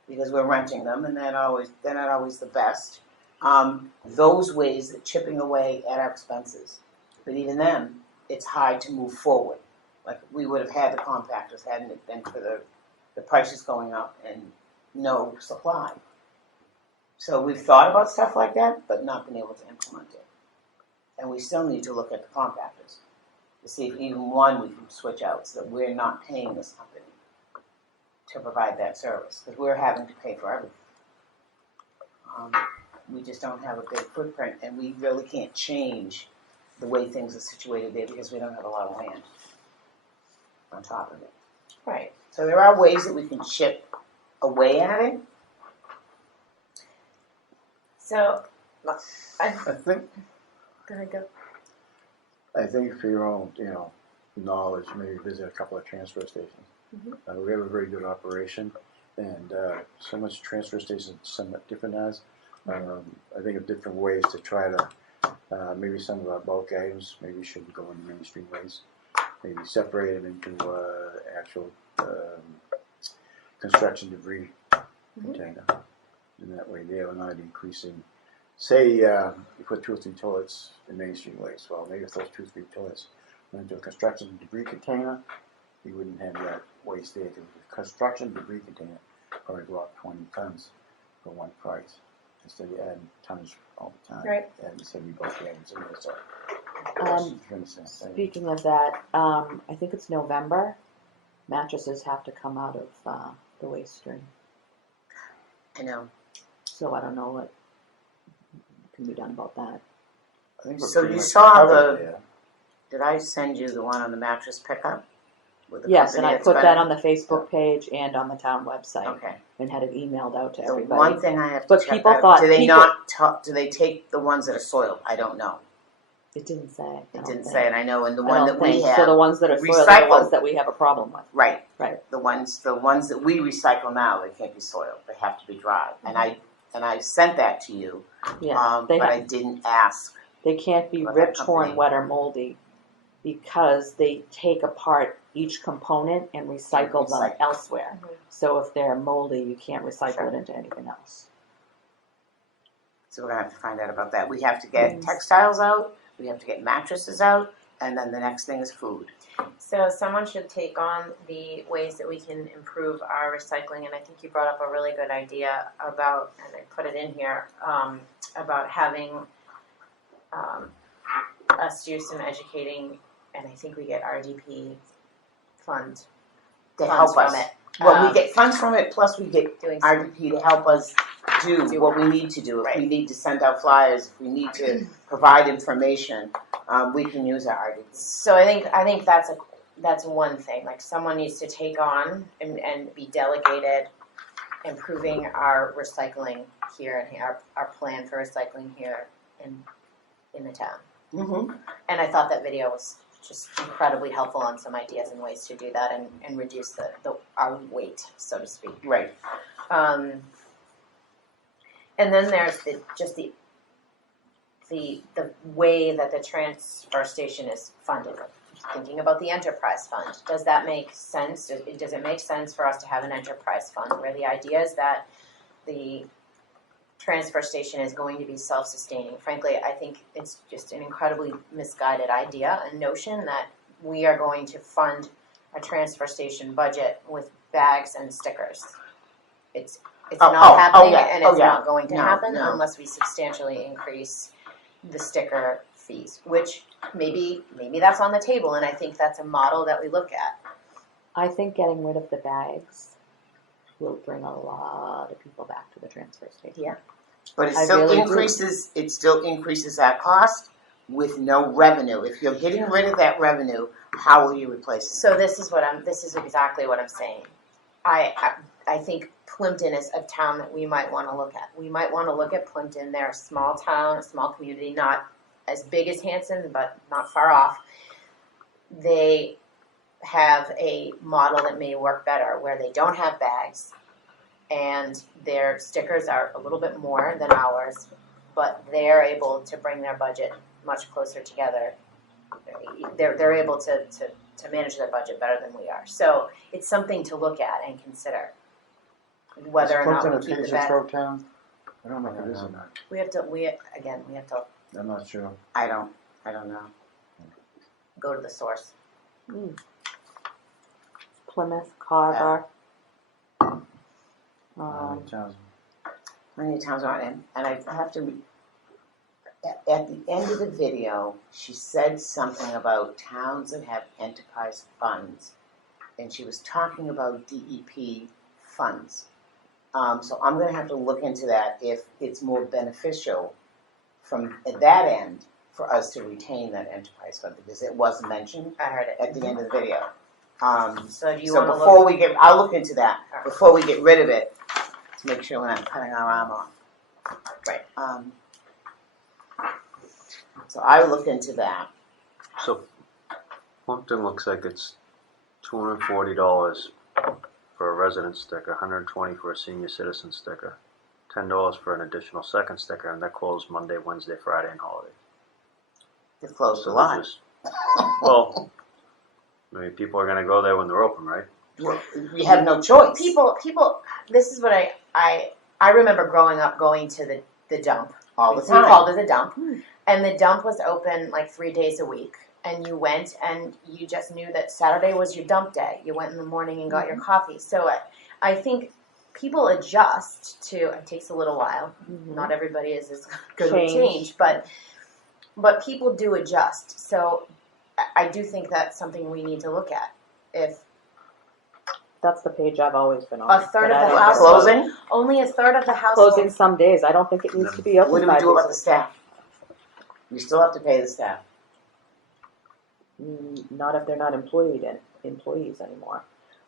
because we're renting them, and they're not always the best. Those ways of chipping away at our expenses, but even then, it's hard to move forward. Like we would have had the compactors hadn't it been for the prices going up and no supply. So we've thought about stuff like that, but not been able to implement it. And we still need to look at the compactors to see if even one we can switch out so that we're not paying this company to provide that service, because we're having to pay for everything. We just don't have a big footprint, and we really can't change the way things are situated there because we don't have a lot of land on top of it. Right. So there are ways that we can chip away at it. So I think go ahead, go. I think for your own, knowledge, maybe visit a couple of transfer stations. We have a very good operation, and so much transfer stations somewhat different as. I think of different ways to try to maybe some of our bulk items maybe shouldn't go in mainstream waste. Maybe separate them into actual construction debris container. In that way, they are not increasing. Say you put 2 or 3 toilets in mainstream waste. Well, maybe if those 2 or 3 toilets went into a construction debris container, you wouldn't have that waste there. Because the construction debris container probably go up 20 tons for one price. Instead of adding tons all the time. Right. And so we both items in there. So, Speaking of that, I think it's November. Mattresses have to come out of the waste stream. I know. So I don't know what can be done about that. I think we're So pretty you much saw covered there. did I send you the one on the mattress pickup? With the Yes, and company I that's put better? that on the Facebook page and on the town website Okay. and had it emailed out to The everybody. one thing I have to But check people out, thought- do they people- not do they take the ones that are soiled? I don't know. It didn't say. I It don't didn't think. say, and I know in the I one don't that we think. have. So the ones that are soiled are recycled. the ones that we have a problem with. Right. Right. The ones that we recycle now, they can't be soiled. They have to be dry. And I sent that to you. Yeah. But I didn't ask. They can't be About that ripped, torn, company. wet, or moldy because they take apart each component and recycle them Recycle. elsewhere. Mhm. So if they're moldy, you can't recycle Sure. it into anything else. So we're gonna have to find out about that. We have to get textiles out. We have to get mattresses out. And then the next thing is food. So someone should take on the ways that we can improve our recycling, and I think you brought up a really good idea about, and I put it in here, about having us do some educating, and I think we get RDP funds To help from us. it. Well, we get funds from it, plus we get Doing some, RDP to help us do what we need to do. If we Right. need to send out flyers, if we need to provide information, we can use our RDP. so I think that's one thing, like someone needs to take on and be delegated improving our recycling here and here, our plan for recycling here in the town. Mm-hmm. And I thought that video was just incredibly helpful on some ideas and ways to do that and reduce our weight, so to speak. Right. And then there's the way that the transfer station is funded. Thinking about the enterprise fund, does that make sense? Does it make sense for us to have an enterprise fund where the idea is that the transfer station is going to be self-sustaining? Frankly, I think it's just an incredibly misguided idea and notion that we are going to fund a transfer station budget with bags and stickers. It's not happening, and it's not going to happen no. unless we substantially increase the sticker fees, which maybe that's on the table, and I think that's a model that we look at. I think getting rid of the bags will bring a lot of people back to the transfer station. Yeah. But it I still really do. increases our cost with no revenue. If you're getting rid of that revenue, how will you replace it? So this is exactly what I'm saying. I think Plimpton is a town that we might want to look at. We might want to look at Plimpton. They're a small town, a small community, not as big as Hanson, but not far off. They have a model that may work better where they don't have bags and their stickers are a little bit more than ours, but they're able to bring their budget much closer together. They're able to manage their budget better than we are. So it's something to look at and consider whether or not we keep the bags. Town? I don't know if it is or not. We have to I'm not sure. I don't know. go to the source. Plymouth, Carver. Towns. Many towns aren't in, and I have to. At the end of the video, she said something about towns that have enterprise funds, and she was talking about DEP funds. So I'm going to have to look into that if it's more beneficial from at that end for us to retain that enterprise fund, because it was mentioned I heard it. at the end of the video. So do you So want to before look? I'll look into that Alright. before we get rid of it to make sure we're not cutting our arm off. Right. So I will look into that. So Plimpton looks like it's $240 for a resident sticker, $120 for a senior citizen sticker, $10 for an additional second sticker, and they're closed Monday, Wednesday, Friday, and holiday. They've closed a So lot. there's- well, I mean, people are gonna go there when they're open, right? We have no choice. People. This is what I remember growing up going to the dump. all the We time. called it the dump, and the dump was open like 3 days a week. And you went, and you just knew that Saturday was your dump day. You went in the morning and got your coffee. So I think people adjust to. It takes a little while. Not everybody is as good with change, but people do adjust. So I do think that's something we need to look at. If That's the page I've always been on. a third but I of the don't house know. Closing? only a third of the household. Closing some days. I don't think it needs to be open What do we 5 do about the days. staff? We still have to pay the staff. Not if they're not employees anymore.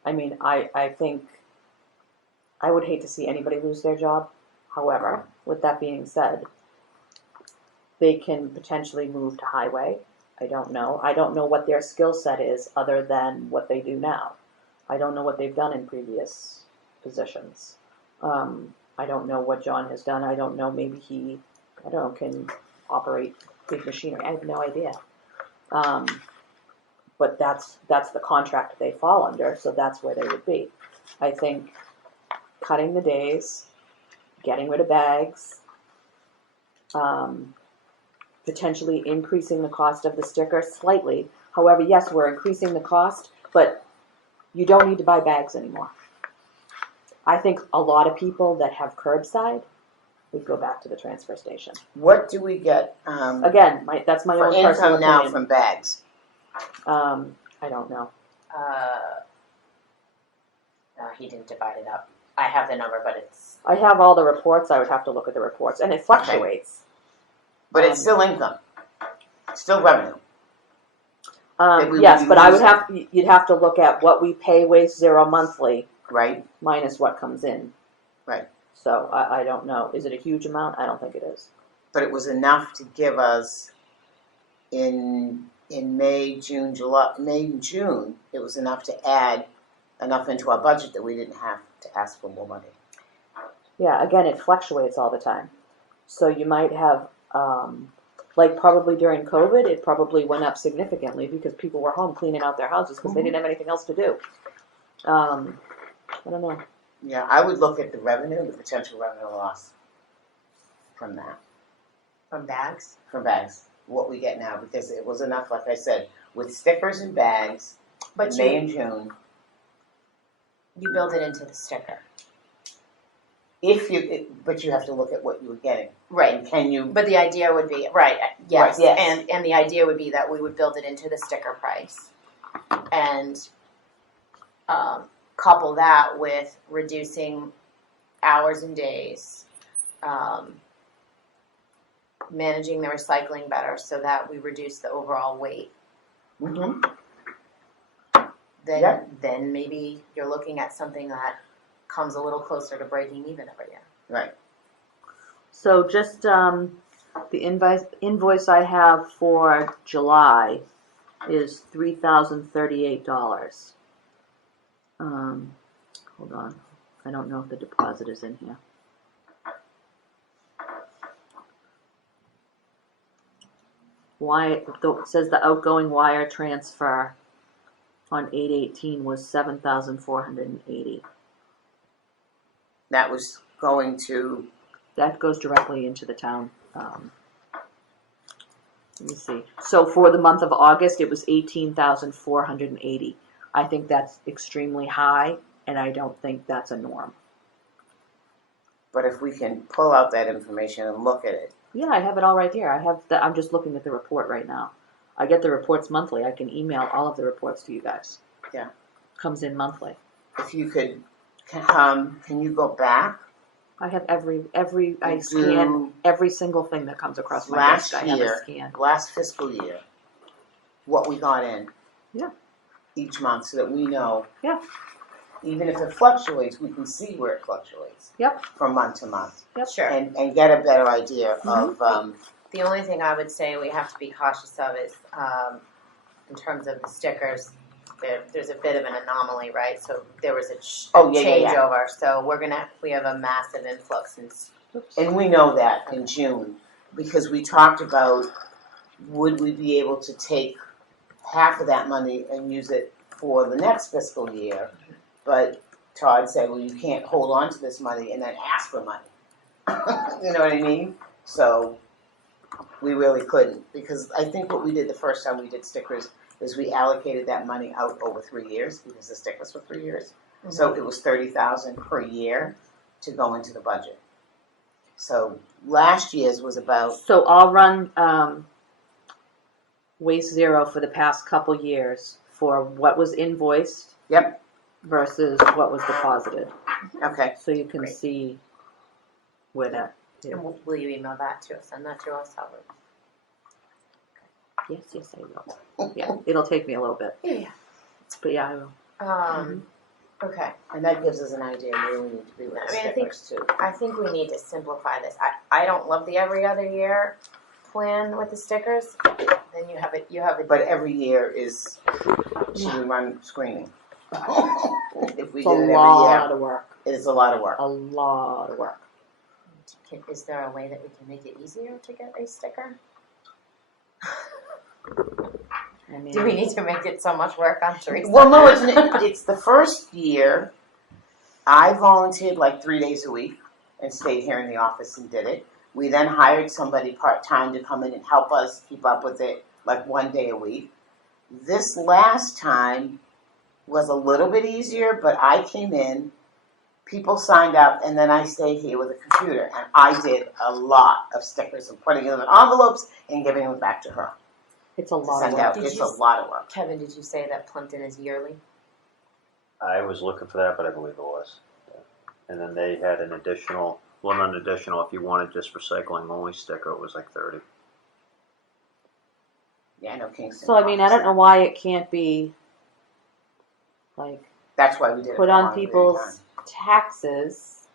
I mean, I think I would hate to see anybody lose their job. However, with that being said, they can potentially move to highway. I don't know. I don't know what their skill set is other than what they do now. I don't know what they've done in previous positions. I don't know what John has done. I don't know. Maybe he, I don't know, can operate big machinery. I have no idea. But that's the contract they fall under, so that's where they would be. I think cutting the days, getting rid of bags, potentially increasing the cost of the sticker slightly. However, yes, we're increasing the cost, but you don't need to buy bags anymore. I think a lot of people that have curbside would go back to the transfer station. What do we get, Again, that's my for own personal income now opinion. from bags? I don't know. No, he didn't divide it up. I have the number, but it's, I have all the reports. I would have to look at the reports, and it fluctuates. But it's still income, still revenue. that we would Yes, be but I would losing. you'd have to look at what we pay Waste Zero monthly Right, minus what comes in. Right. So I don't know. Is it a huge amount? I don't think it is. but it was enough to give us in May, June, it was enough to add enough into our budget that we didn't have to ask for more money. Yeah, again, it fluctuates all the time. So you might have, like probably during COVID, it probably went up significantly because people were home cleaning out their houses because they didn't have anything else to do. I don't know. Yeah, I would look at the revenue, the potential revenue loss from that, from bags. from bags, what we get now, because it was enough, like I said, with stickers and bags, But in May and June. you build it into the sticker. But you have to look at what you were getting. Right. And can you, But the idea would be, right, yes. Right, yes. And the idea would be that we would build it into the sticker price. And couple that with reducing hours and days, managing the recycling better so that we reduce the overall weight. Mhm. Then, Yeah. then maybe you're looking at something that comes a little closer to breaking even every year. Right, So just the invoice I have for July is $3,038. Hold on, I don't know if the deposit is in here. It says the outgoing wire transfer on 8/18 was $7,480. that was going to, That goes directly into the town. Let me see. So for the month of August, it was 18,480. I think that's extremely high, and I don't think that's a norm. but if we can pull out that information and look at it, Yeah, I have it all right here. I'm just looking at the report right now. I get the reports monthly. I can email all of the reports to you guys. Yeah. Comes in monthly. if you could, can you go back? I have I and scan do every single thing that comes across my last desk. I have it year, scanned. last fiscal year, what we got in? Yeah. Each month, so that we know. Yeah. Even if it fluctuates, we can see where it fluctuates. Yep. From month to month, Sure. and get a better idea Mm-hmm. of, The only thing I would say we have to be cautious of is, in terms of the stickers, there's a bit of an anomaly, right? So there was a changeover. So we have a massive influx in. and we know that in June, because we talked about, would we be able to take half of that money and use it for the next fiscal year? But Todd said, well, you can't hold on to this money and then ask for money. You know what I mean? So we really couldn't, because I think what we did the first time we did stickers is we allocated that money out over 3 years, because the stickers were 3 years. So it was $30,000 per year to go into the budget. So last year's was about, So I'll run Waste Zero for the past couple years for what was invoiced. Yep. Versus what was deposited. okay, So you can Great. see where that. And will you email that to us? Send that to us? Yes, I will. Yeah, it'll take me a little bit, Yeah. but yeah, I will. Okay. And that gives us an idea where we need to be with I the mean, I think- stickers too. I think we need to simplify this. I don't love the every other year plan with the stickers. Then you have it. But every year is, should we run screening? If we It's a did it every lot year, of work. it is a lot of work. A lot of work. Is there a way that we can make it easier to get a sticker? I mean, Do we need to make it so much work on Teresa? Well, no, it's the first year I volunteered like 3 days a week and stayed here in the office and did it. We then hired somebody part-time to come in and help us keep up with it like 1 day a week. This last time was a little bit easier, but I came in, people signed up, and then I stayed here with a computer, and I did a lot of stickers and putting them in envelopes and giving them back to her it's a to lot of send work. out. Did It's you a lot of work. Kevin, did you say that Plimpton is yearly? I was looking for that, but I believe it was. And then they had an additional, well, not an additional, if you wanted just recycling only sticker, it was like 30. Yeah, I know Kingston. So I mean, I don't know why it can't be like That's why we did it. put for a on long period of people's time. taxes,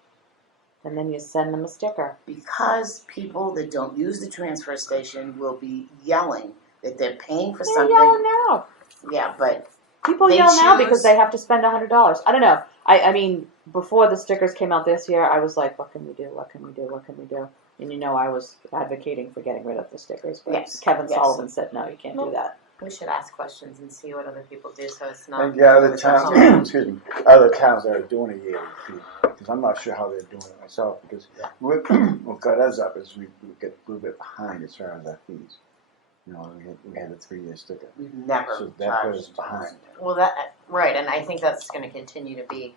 and then you send them a sticker. Because people that don't use the transfer station will be yelling that they're paying for They're something. yelling now. Yeah, but People They yell now choose- because they have to spend $100. I don't know. I mean, before the stickers came out this year, I was like, what can we do? What can we do? What can we do? And you know, I was advocating for getting rid of the stickers, but Yes, Kevin yes. Sullivan said, no, you can't do that. We should ask questions and see what other people do, so it's not. And the other towns, excuse me, other towns that are doing a yearly fee, because I'm not sure how they're doing it myself, because what got us up is we get a little bit behind as far as our fees. You know, we had a 3-year sticker. we've never So that charged goes behind. Well, that right, and I think that's going to continue to be.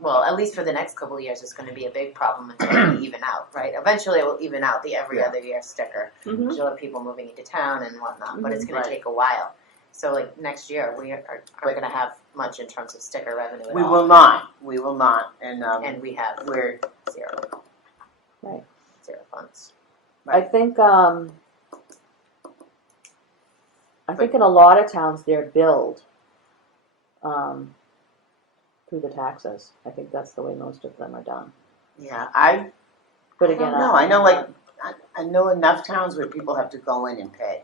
Well, at least for the next couple of years, it's going to be a big problem until we even out, right? Eventually, it will even out the every Yeah. other year sticker. Mhm. You'll have people moving into town and whatnot, but it's going Right. to take a while. So, like next year, we are going to have much in terms of sticker revenue at We all, will not. We will not. And and we have we're zero. Right. Zero funds. I think in a lot of towns they're billed through the taxes. I think that's the way most of them are done. yeah. But I again, don't know. I know I know enough towns where people have to go in and pay.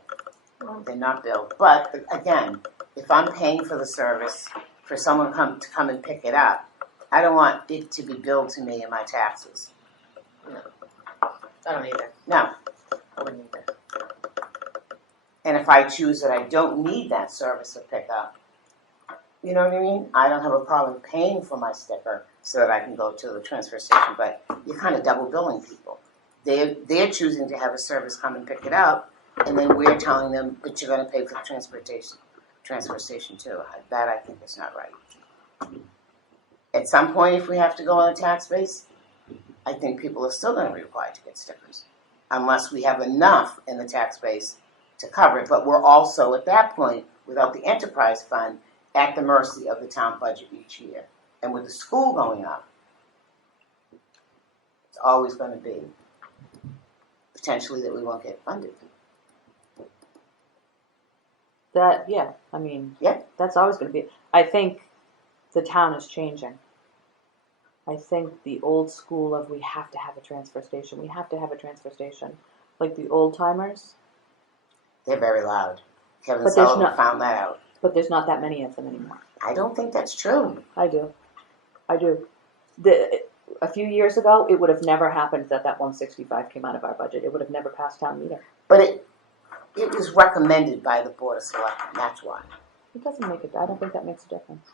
They're not billed. But again, if I'm paying for the service for someone to come and pick it up, I don't want it to be billed to me in my taxes. I don't either. No. I wouldn't either. And if I choose that I don't need that service of pickup, you know what I mean? I don't have a problem paying for my sticker so that I can go to the transfer station, but you're kind of double billing people. They're choosing to have a service come and pick it up, and then we're telling them that you're going to pay for the transfer station too. That I think is not right. At some point, if we have to go on a tax base, I think people are still going to be required to get stickers, unless we have enough in the tax base to cover it. But we're also, at that point, without the enterprise fund, at the mercy of the town budget each year. And with the school going up, it's always going to be potentially that we won't get funded. that I mean, Yeah. that's always going to be. I think the town is changing. I think the old school of we have to have a transfer station. We have to have a transfer station, like the old timers. They're very loud. Kevin But there's Sullivan not- found that out. But there's not that many of them anymore. I don't think that's true. I do. A few years ago, it would have never happened that 165 came out of our budget. It would have never passed town meeting. But it was recommended by the Board of Selectmen, that's why. It doesn't make it. I don't think that makes a difference.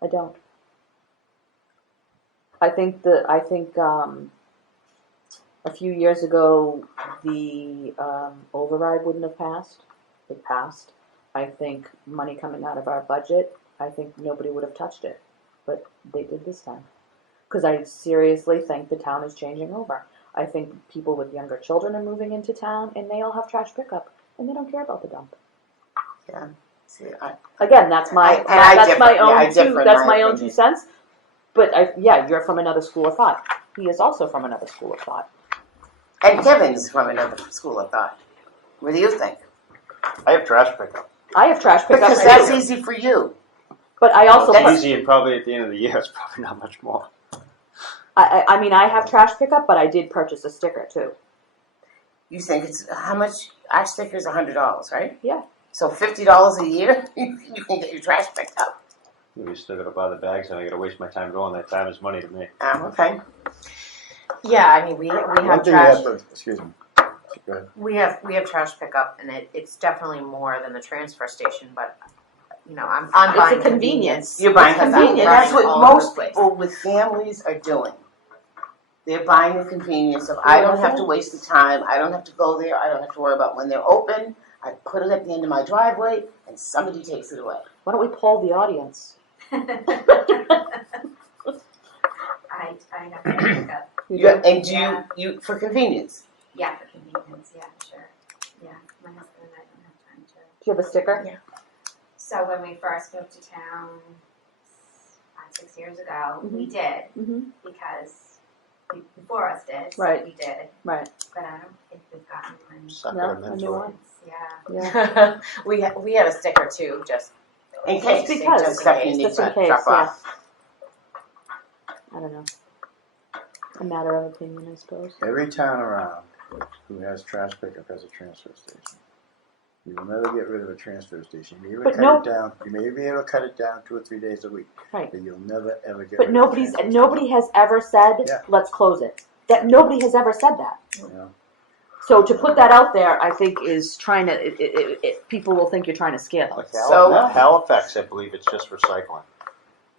I don't. I think a few years ago the override wouldn't have passed. It passed. I think money coming out of our budget, I think nobody would have touched it, but they did this time. Because I seriously think the town is changing over. I think people with younger children are moving into town, and they all have trash pickup, and they don't care about the dump. Yeah. See, Again, that's my I that's differ. my Yeah, own I two differ in that's my my own opinion. 2 cents. But you're from another school of thought. He is also from another school of thought. And Kevin's from another school of thought. What do you think? I have trash pickup. I have trash pickup Because too. that's easy for you. But I also It's put, easy, and probably at the end of the year, it's probably not much more. I mean, I have trash pickup, but I did purchase a sticker too. You think it's, how much, our sticker's $100, right? Yeah. So $50 a year, you can get your trash picked up. We still gotta buy the bags, and I gotta waste my time going. That time is money to me. Okay. Yeah, I mean, we One have thing you trash. have to, excuse me, go ahead. We have trash pickup, and it's definitely more than the transfer station. But you know, I'm It's buying a convenience. You're buying It's convenience. convenient. That's what All over most the place. people with families are doing. They're buying the convenience of, I don't have to waste the time, I don't have to go there, I don't have to worry about when they're open. I put it at the end of my driveway, and somebody takes it away. Why don't we poll the audience? I have to pick up. And do Yeah. you, for convenience? Yeah, for convenience, yeah, sure. Yeah, my husband and I don't have time to. Do you have a sticker? So when we first moved to town 5-6 years ago, we did, Mm-hmm. because before us did, so Right. we did. Right. But I don't think we've gotten one. Suck No, it a into new it. one. Yeah. Yeah. we have a sticker too, just In Just case, because. just stuff you Just need in to case, drop yeah. off. I don't know. A matter of opinion, I suppose. Every town around who has trash pickup has a transfer station. You will never get rid of a transfer station. You may But even cut it down. You may be able to cut it down 2 or 3 days a week. Right. But you'll never ever get But rid nobody's of a transfer nobody has ever said, Yeah. let's close it. That nobody has ever said that. station, you know? So to put that out there, I think is trying to. People will think you're trying to scare them. Like So- Halifax, I believe it's just recycling.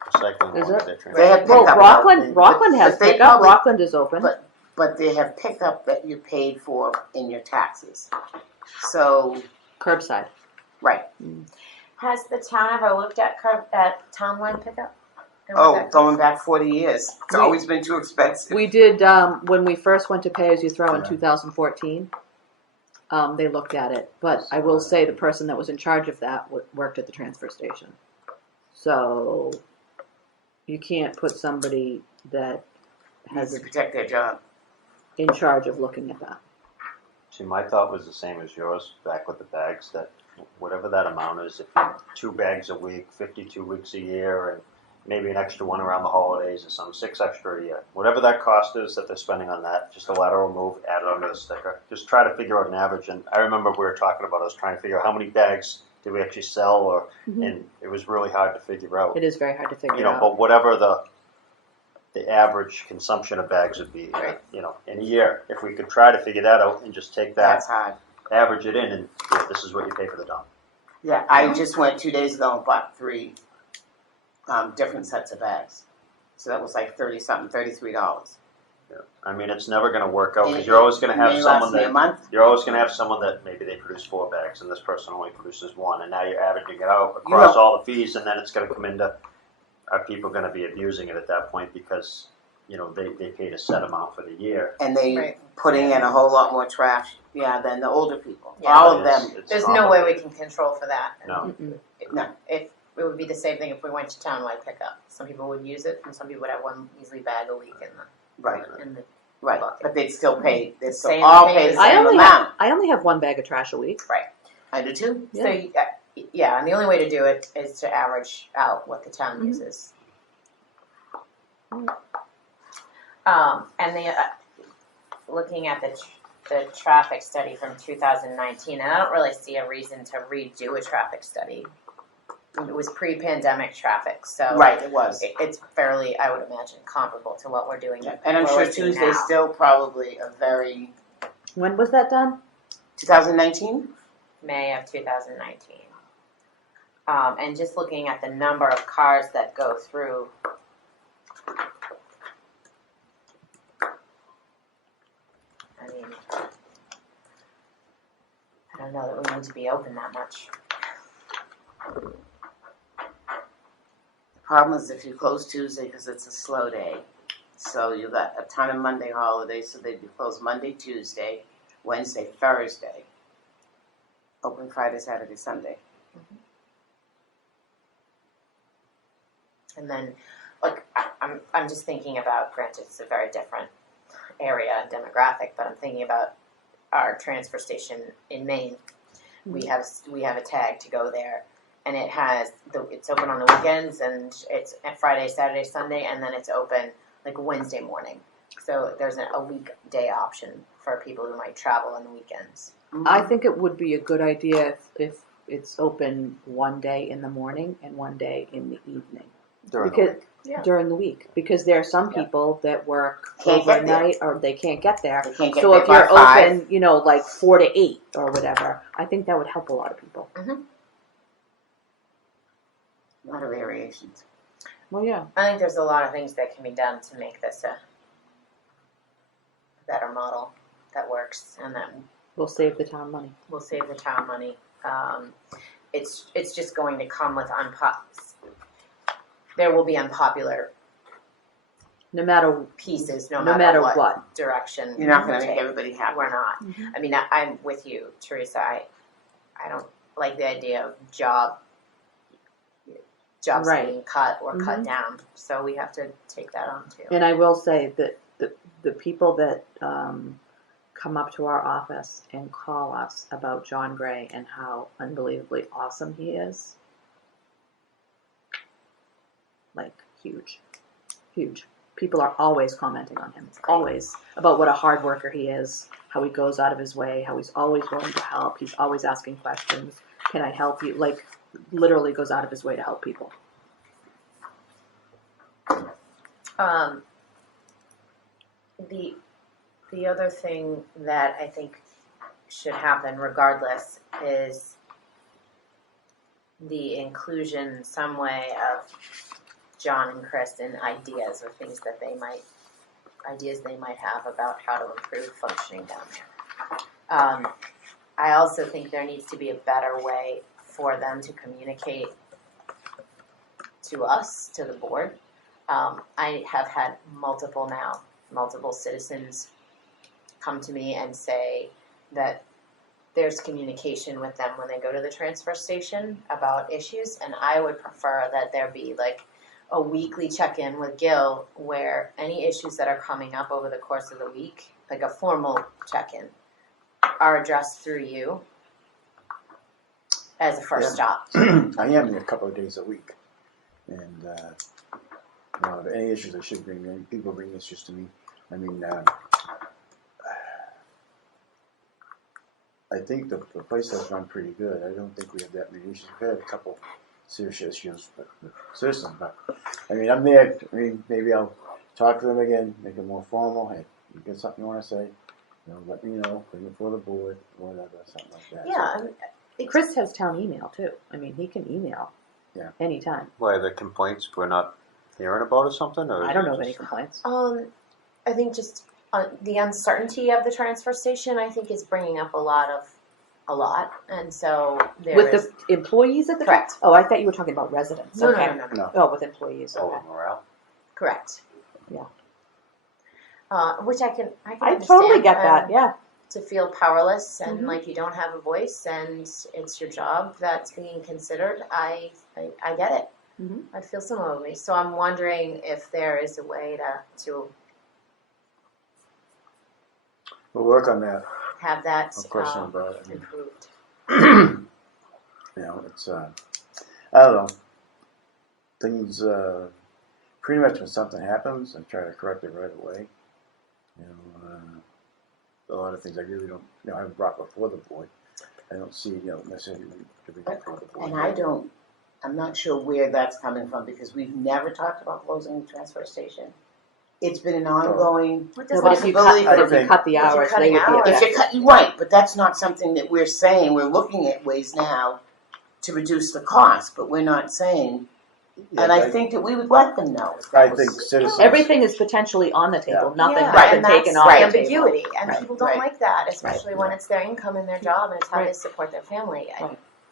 Recycling Is one it? of their transfer. They have Well, pickup. Rockland has but they pickup. probably- Rockland is open. But they have pickup that you paid for in your taxes. So, Curbside. right. Has the town ever looked at town line pickup? And what Oh, that going back 40 years. It's always been too expensive. We did when we first went to Pay As You Throw in Yeah. 2014. They looked at it, but I will say the person that was in charge of that worked at the transfer station. So you can't put somebody that Has has to protect their job. in charge of looking at that. See, my thought was the same as yours back with the bags, that whatever that amount is, if 2 bags a week, 52 weeks a year, and maybe an extra one around the holidays or some 6 extra a year. Whatever that cost is that they're spending on that, just a lateral move, add it onto the sticker. Just try to figure out an average. And I remember we were talking about, I was trying to figure out how many bags did we actually sell, or and it was really hard to figure out. It is very hard to figure You know, out. but whatever the average consumption of bags would be, you know, in a year, if we could try to figure that out and just take that, That's hard. average it in, and yeah, this is what you pay for the dump. Yeah, I just went 2 days ago and bought 3 different sets of bags. So that was like $30-something, $33. Yeah. I mean, it's never going to work out, because And you're always going to have may someone last me a that month. you're always going to have someone that maybe they produce 4 bags and this person only produces 1, and now you're averaging it out across all the fees, and then it's going to come into, are people going to be abusing it at that point because, you know, they paid a set amount for the year. And they Right. putting in a whole lot more trash, than the older people. Yeah. All of It's- them. it's There's no way we complicated. can control for that. No. No. If it would be the same thing if we went to townwide pickup. Some people would use it, and some people would have one easy bag a week Right, in the right. But they'd still pay, they'd still Same all thing pay as- the I same only amount. I only have 1 bag of trash a week. I do too. Yeah. So yeah, and the only way to do it is to average out what the town uses. And the looking at the traffic study from 2019, and I don't really see a reason to redo a traffic study. It was pre-pandemic traffic, so Right, it was. it's fairly, I would imagine, comparable to what we're doing. And I'm what sure we're seeing Tuesday's now. still probably a very, When was that done? 2019? May of 2019. And just looking at the number of cars that go through. I mean, I don't know that we need to be open that much. The problem is if you close Tuesday because it's a slow day, so you got a ton of Monday holidays, so they'd be closed Monday, Tuesday, Wednesday, Thursday, open Friday, Saturday, Sunday. And then, look, I'm just thinking about, granted, it's a very different area and demographic, but I'm thinking about our transfer station in Maine. we have a tag to go there, and it's open on the weekends, and it's Friday, Saturday, Sunday, and then it's open like Wednesday morning. So there's a weekday option for people who might travel on the weekends. I think it would be a good idea if it's open one day in the morning and one day in the evening. During the Because week. Yeah. during the week, because there are some Yeah. people that work Can't get there. overnight or they can't get there. They can't get So there if by you're 5. open, you know, like 4 to 8 or whatever, I think that would help a lot of people. A lot of variations. Well, yeah. I think there's a lot of things that can be done to make this a better model that works and that We'll save the town money. will save the town money. It's just going to come with there will be unpopular No matter pieces, no no matter matter what. direction. You're not going to we make take. everybody happy. We're not. Mhm. I mean, I'm with you, Teresa. I don't like the idea of jobs Right. being cut or cut Mhm. down. So we have to take that on too. And I will say that the people that come up to our office and call us about John Gray and how unbelievably awesome he is, like huge. People are always commenting on him, always, about what a hard worker he is, how he goes out of his way, how he's always willing to help, he's always asking questions, can I help you, like literally goes out of his way to help people. The other thing that I think should happen regardless is the inclusion in some way of John and Chris in ideas or things that they might have about how to improve functioning down there. I also think there needs to be a better way for them to communicate to us, to the board. I have had multiple citizens come to me and say that there's communication with them when they go to the transfer station about issues, and I would prefer that there be like a weekly check-in with Gil where any issues that are coming up over the course of the week, like a formal check-in, are addressed through you as a first stop. I am there a couple of days a week, and any issues I should bring in, people bring issues to me. I mean, I think the place has run pretty good. I don't think we have that many issues. We've had a couple serious issues with citizens, but I mean, I'm there. I mean, maybe I'll talk to them again, make it more formal. Hey, you got something you want to say? Let me know. Bring it before the board, whatever, something like that. Yeah, So, Chris has town email too. I mean, he can email anytime. Why, the complaints we're not hearing about or something? Or I don't know of any complaints. I think just the uncertainty of the transfer station, I think, is bringing up a lot, and so there With is the employees at the correct. Oh, I thought you were talking about residents. No, Okay. no. Oh, with employees. Oh, Okay. morale? Correct. Yeah. Which I can I understand, totally get that. and Yeah. to feel powerless and Mhm. like you don't have a voice and it's your job that's being considered. I get it. Mhm. I feel similarly. So I'm wondering if there is a way to we'll work on that. have that No question about it. I mean, improved. it's I don't know. Things pretty much when something happens, I try to correct it right away. A lot of things I really don't. I've brought before the board. I don't see necessarily to bring before the board. And I'm not sure where that's coming from because we've never talked about closing the transfer station. It's been an ongoing What No, does but that if you possibility cut, for but if you cut the If you're hours, they cutting would be hours- If affected. you're right, but that's not something that we're saying. We're looking at ways now to reduce the cost, but we're not saying. Yeah, And I think that we would let them know. If that I was- think citizens. Everything is potentially on the table. Nothing Yeah, has and been taken that's off the ambiguity, table. and Right. people don't Right. like that, especially when it's their income and their job and it's how they Right. support their family.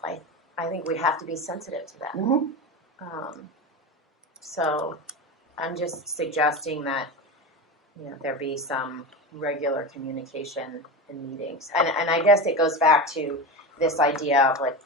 Right. I think we have to be sensitive to that. Mhm. So I'm just suggesting that there be some regular communication in meetings, and I guess it goes back to this idea of like,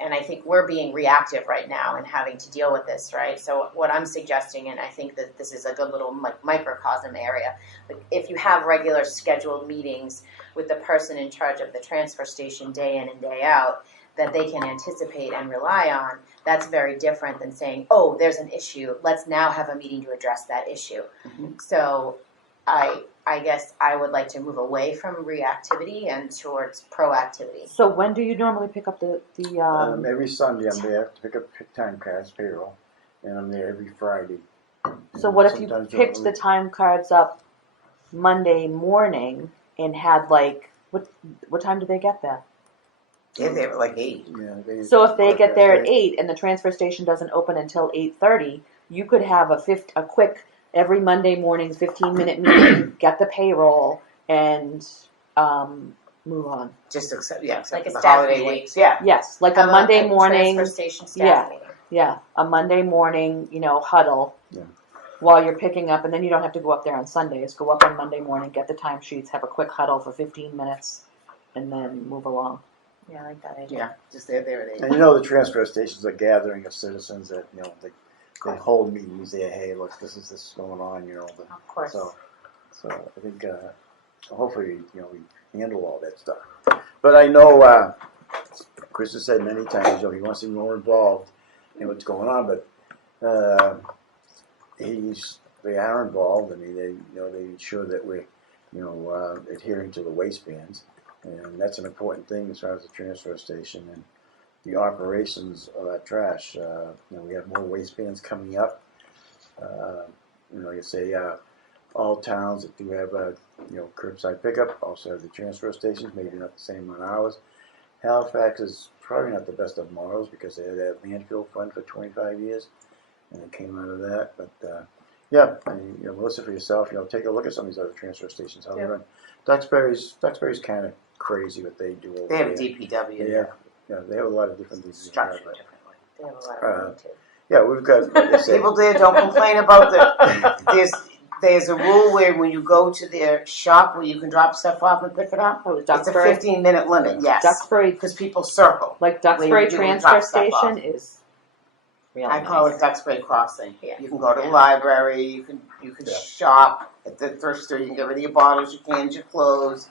and I think we're being reactive right now and having to deal with this, right? So what I'm suggesting, and I think that this is a good little microcosm area, like if you have regular scheduled meetings with the person in charge of the transfer station day in and day out, that they can anticipate and rely on, that's very different than saying, oh, there's an issue, let's now have a meeting to address that issue. Mhm. So I guess I would like to move away from reactivity and towards proactivity. So when do you normally pick up the Every Sunday I'm there to pick up time cards, payroll, and I'm there every Friday. so And what if you sometimes picked the time cards up Monday morning and had like, what time do they get there? Yeah, they were like 8. Yeah, So if they get there at they- 8 and the transfer station doesn't open until 8:30, you could have a quick every Monday morning 15-minute meeting, get the payroll, and move on. Just except, yeah, except Like a for the staff holiday meeting. weeks. Yeah. Yes, like How a about Monday morning. transfer station staff yeah. meeting. Yeah, a Monday morning, huddle. Yeah. While you're picking up, and then you don't have to go up there on Sundays. Go up on Monday morning, get the timesheets, have a quick huddle for 15 minutes, and then move along. Yeah, I like that idea. Yeah, just there at 8. And the transfer stations are gathering of citizens that, they hold meetings there, hey, look, this is going on, Of course. So I think, hopefully, we handle all that stuff. But I know, Chris has said many times, he wants to be more involved in what's going on, but, they are involved. I mean, they ensure that we're, adhering to the waste bans. And that's an important thing as far as the transfer station and the operations of our trash. We have more waste bans coming up. You say all towns that do have curbside pickup also have the transfer stations, maybe not the same amount of hours. Halifax is probably not the best of models because they had that landfill fund for 25 years, and it came out of that. But Melissa, for yourself, take a look at some of these other transfer stations, how they run. Duxbury's kind of crazy what they do over They have there. DPW. Yeah, they have a lot of different things. Structured differently. They have a lot of money too. Yeah, we've got, like I said, People there don't complain about there's a rule where when you go to their shop where you can drop stuff off and pick it up, Oh, it's a Duxbury. 15-minute limit, yes. Duxbury, Because people circle. like Where Duxbury you can transfer drop stuff off. station is real I nice. call it Duxbury Crossing. Yeah. You can go to the library, you can shop at the thrift store, you can get rid of your bottles, your cans, your clothes,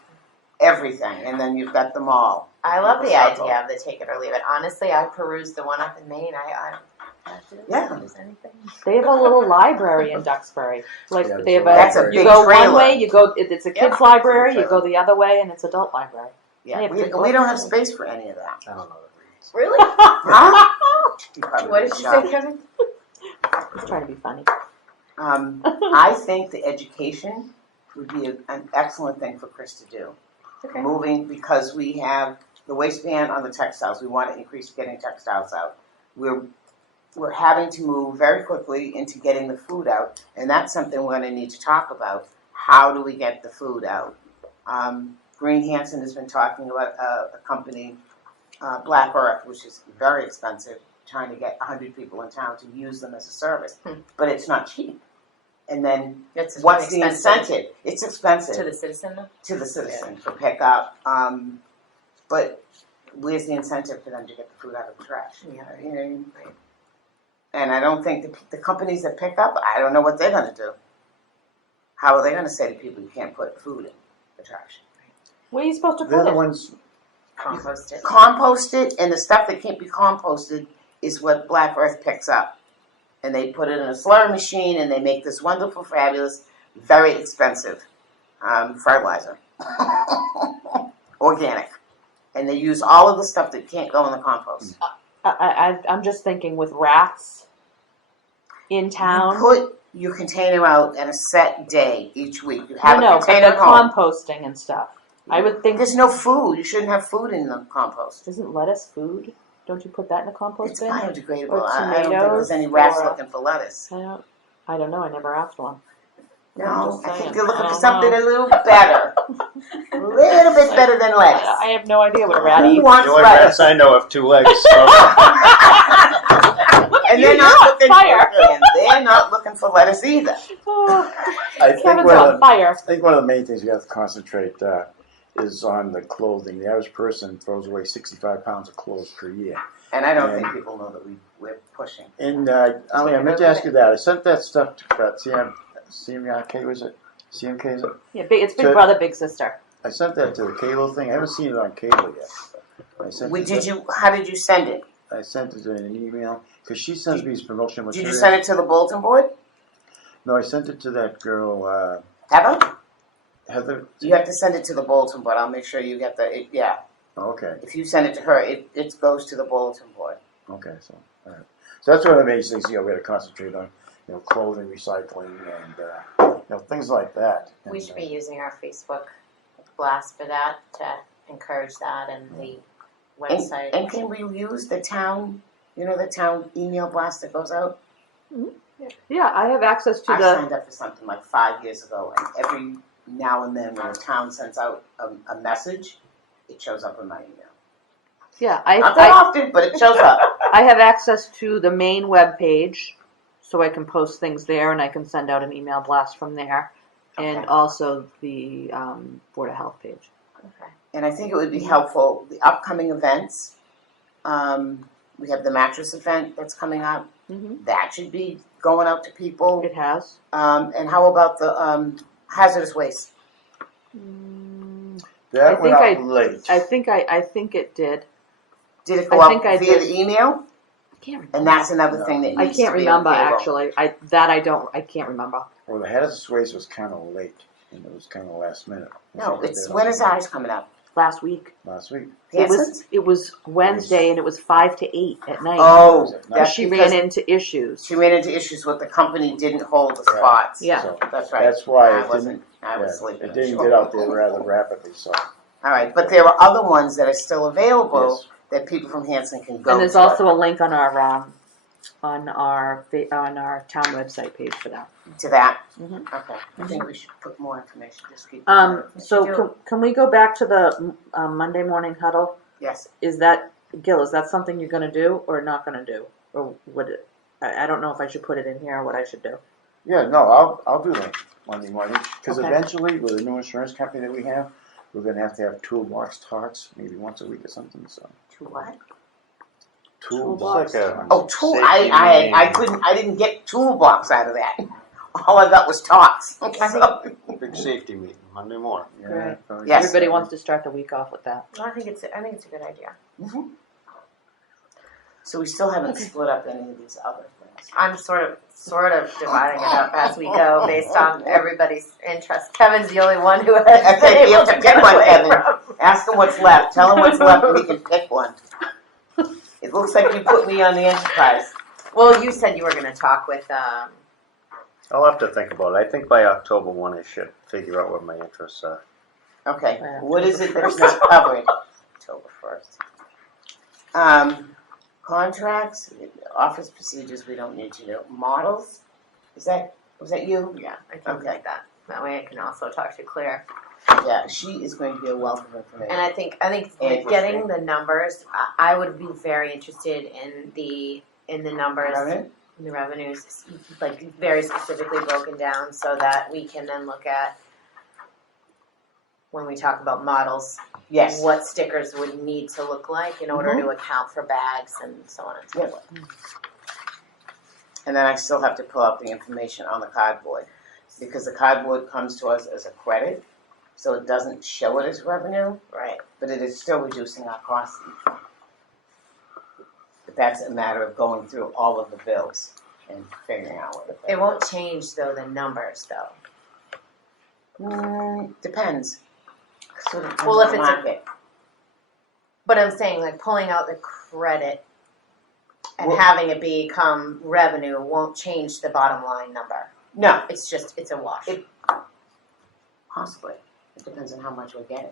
everything, and then you've got them all. I love the Circle. idea of the take it or leave it. Honestly, I perused the one up in Maine. Yeah. Is anything? They have a little library in Duxbury. Like Yeah, they have That's a you big go trailer. one way, it's a kids Yeah. library. You Trailer. go the other way, and it's adult library. Yeah, Yeah, we big don't have books. space for any of that. I don't know. Really? Huh? You probably What would did you shop. say, Kevin? Just trying to be funny. I think the education would be an excellent thing for Chris to do. Okay. Moving, because we have the waste ban on the textiles. We want to increase getting textiles out. We're having to move very quickly into getting the food out, and that's something we're going to need to talk about. How do we get the food out? Green Hanson has been talking about a company, Black Earth, which is very expensive, trying to get 100 people in town to use them as a service. But it's not cheap. And then It's what's the expensive incentive? It's expensive to the citizen though? to the citizen for pickup. But where's the incentive for them to get the food out of the trash? Yeah. You know, and I don't think the companies that pick up, I don't know what they're going to do. How are they going to say to people you can't put food in the trash? Where are you supposed to They're put the it? ones, Compost it. Compost it, and the stuff that can't be composted is what Black Earth picks up. And they put it in a slurry machine, and they make this wonderful, fabulous, very expensive fertilizer. Organic. And they use all of the stuff that can't go in the compost. I'm just thinking with rats in town. You put your container out at a set day each week. You have No, a but container the home. composting and stuff. I would think. There's no food. You shouldn't have food in the compost. Isn't lettuce food? Don't you put that in the compost It's bin? biodegradable. Or I don't think tomatoes, there's any rats or- looking for lettuce. I don't know. I never asked one. No, just I think saying. they're looking I for don't something know. a little better. A little bit better than lettuce. I have no idea what a rat Who eats. wants The only lettuce? rats I know have 2 legs. So. And You're they're not on looking fire. and they're not looking for lettuce either. Oh, I think Kevin's one on of, fire. I think one of the main things we have to concentrate is on the clothing. The average person throws away 65 pounds of clothes per year. And I don't Yeah. think people know that we're pushing. And I meant to ask you that. I sent that stuff to CMK, was it? CMK, is it? Yeah, it's Big So- Brother, Big Sister. I sent that to the cable thing. I haven't seen it on cable yet. I sent How it did you send it? I sent it in an email, because she sends me these promotional Did materials. you send it to the bulletin board? No, I sent it to that girl, Heather? Heather. You have to send it to the bulletin board. I'll make sure you get yeah. Oh, okay, If you send it to her, it goes to the bulletin board. okay, so, all right. So that's one of the main things, we gotta concentrate on, clothing, recycling, and, things like that. We And, should be using our Facebook blast for that to encourage that and the website. And can we use the town, the town email blast that goes out? Yeah, I have access to I the. signed up for something like 5 years ago, and every now and then when the town sends out a message, it shows up in my email. Yeah, Not that often, but it shows up. I have access to the main web page, so I can post things there, and I can send out an email blast from there, and Okay. also the Board of Health page. Okay. And I think it would be helpful, the upcoming events, we have the mattress event that's coming up. Mm-hmm. That should be going out to people. It has. And how about the hazardous waste? That I went think out late. I think it did. Did it go I out think I via did. the email? I can't remember. And that's another thing that I needs can't to be remember on cable. actually. I can't remember. Well, the hazardous waste was kind of late, and it was kind of last minute. No, when is ours coming up? Last week. Last week. Hanson's? It was Wednesday, and it was 5 to 8 at night. Oh, that's She because ran into issues. she ran into issues with the company didn't hold the Right. spots. Yeah. So That's right. that's why I it wasn't. I was yeah, sleeping. it didn't get out there rather rapidly, so. All right, but there are other ones that are still available Yes. that people from Hanson can go And there's to. also a link on our town website page for that. To that? Mhm. Okay. I think we should put more information, just keep. So can we go back to the Monday morning huddle? Yes. Is that something you're going to do or not going to do, or would it? I don't know if I should put it in here or what I should do. Yeah, no, I'll do that Monday morning, because Okay. eventually, with the new insurance company that we have, we're gonna have to have toolbox talks, maybe once a week or something, so. To what? Toolbox It's like a- talks. Oh, tool. Safety I meeting. didn't get toolbox out of that. All I got was talks. So, Big safety meeting, Monday morning. Yeah, Right. probably. Yes. Everybody wants to start the week off with that. I think it's a good idea. so we still haven't split up any of these other things. I'm sort of dividing it up as we go based on everybody's interest. Kevin's the only one who has Okay, been you able have to to pick get one, away Kevin. from. Ask him what's left. Tell him what's left, and we can pick one. It looks like you put me on the Enterprise. Well, you said you were going to talk with. I'll have to think about it. I think by October 1 I should figure out what my interests are. Okay, Right, what is it that's not covered? October 1st. Contracts, office procedures, we don't need to know. Models, was that you? Yeah, I can Okay. like that. That way, I can also talk to Claire. Yeah, she is going to be a wealth of information. And I think Interesting. getting the numbers. I would be very interested in the numbers. Revenue? The revenues, like very specifically broken down, so that we can then look at when we talk about models, Yes. what stickers would need to look like in order to account for bags and so on and so Yep. forth. And then I still have to pull out the information on the cardboard, because the cardboard comes to us as a credit, so it doesn't show it as revenue, Right. but it is still reducing our costs each month. But that's a matter of going through all of the bills and figuring out what It won't change though the numbers though. Depends. Sort of depends Well, on if the it's a- market. But I'm saying like pulling out the credit and Well- having it become revenue won't change the bottom line number. No, It's a wash. possibly. It depends on how much we're getting in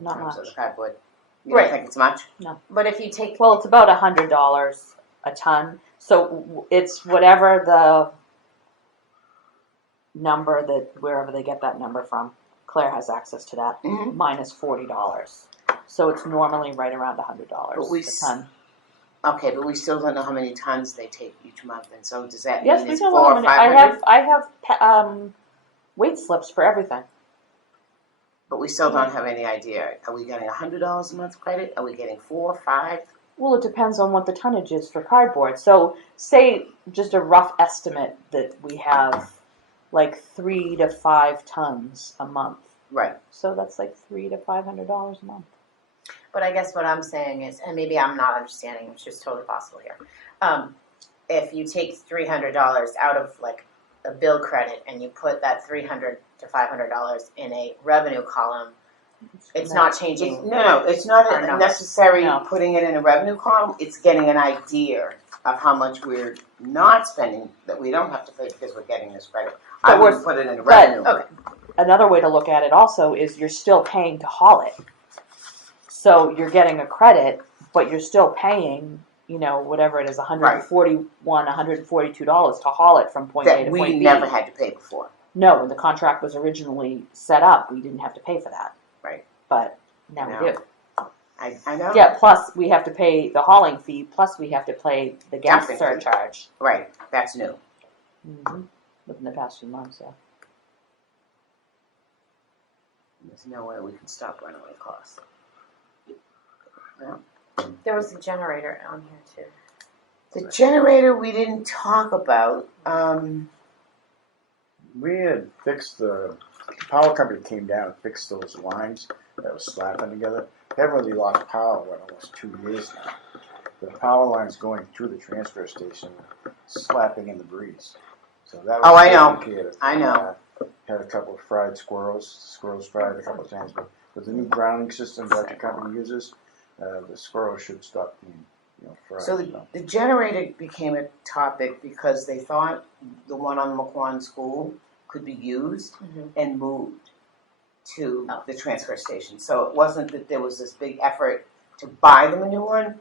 Not terms of much. the cardboard. You Right. don't think it's much? But if you take Well, it's about $100 a ton. So it's whatever the number that wherever they get that number from. Claire has access to that. Mhm. Minus $40. So it's normally right around $100 But we a ton. Okay, but we still don't know how many tons they take each month, and so does that Yes, mean we it's know 400 how or many. 500? I have weight slips for everything. But we still don't have any idea. Are we getting $100 a month credit? Are we getting 4, 5? Well, it depends on what the tonnage is for cardboard. So, say just a rough estimate that we have like 3 to 5 tons a month. Right. So that's like $300 to $500 a month. But I guess what I'm saying is, and maybe I'm not understanding, which is totally possible here. If you take $300 out of like a bill credit and you put that $300 to $500 in a revenue column, it's not changing. No, it's not Our a numbers. necessary No. putting it in a revenue column. It's getting an idea of how much we're not spending that we don't have to pay because we're getting this credit. I But we're- would put it in a but- revenue. Okay. Another way to look at it also is you're still paying to haul it. So you're getting a credit, but you're still paying, whatever it is, $141, $142 to haul it from point A That to we point B. never had to pay before. No, when the contract was originally set up, we didn't have to pay for that. Right. But now we do. I know. Yeah, plus we have to pay the hauling fee, plus we have to pay the gas Dumping fee. surcharge. Right. That's new. Mm-hmm. Within the past few months, yeah. There's no way we can stop runaway costs. There was a generator on here too. The generator we didn't talk about. We had fixed the power company came down and fixed those lines that was slapping together. Haven't really lost power in almost 2 years now. The power lines going to the transfer station slapping in the breeze. So that was Oh, I know. complicated. I know. Had a couple of fried squirrels fried a couple of times, but with the new grounding system that the company uses, the squirrels should stop being fried. So the generator became a topic because they thought the one on McQuon School could be used Mhm. and moved to the transfer station. So it wasn't that there was this big effort to buy them a new one.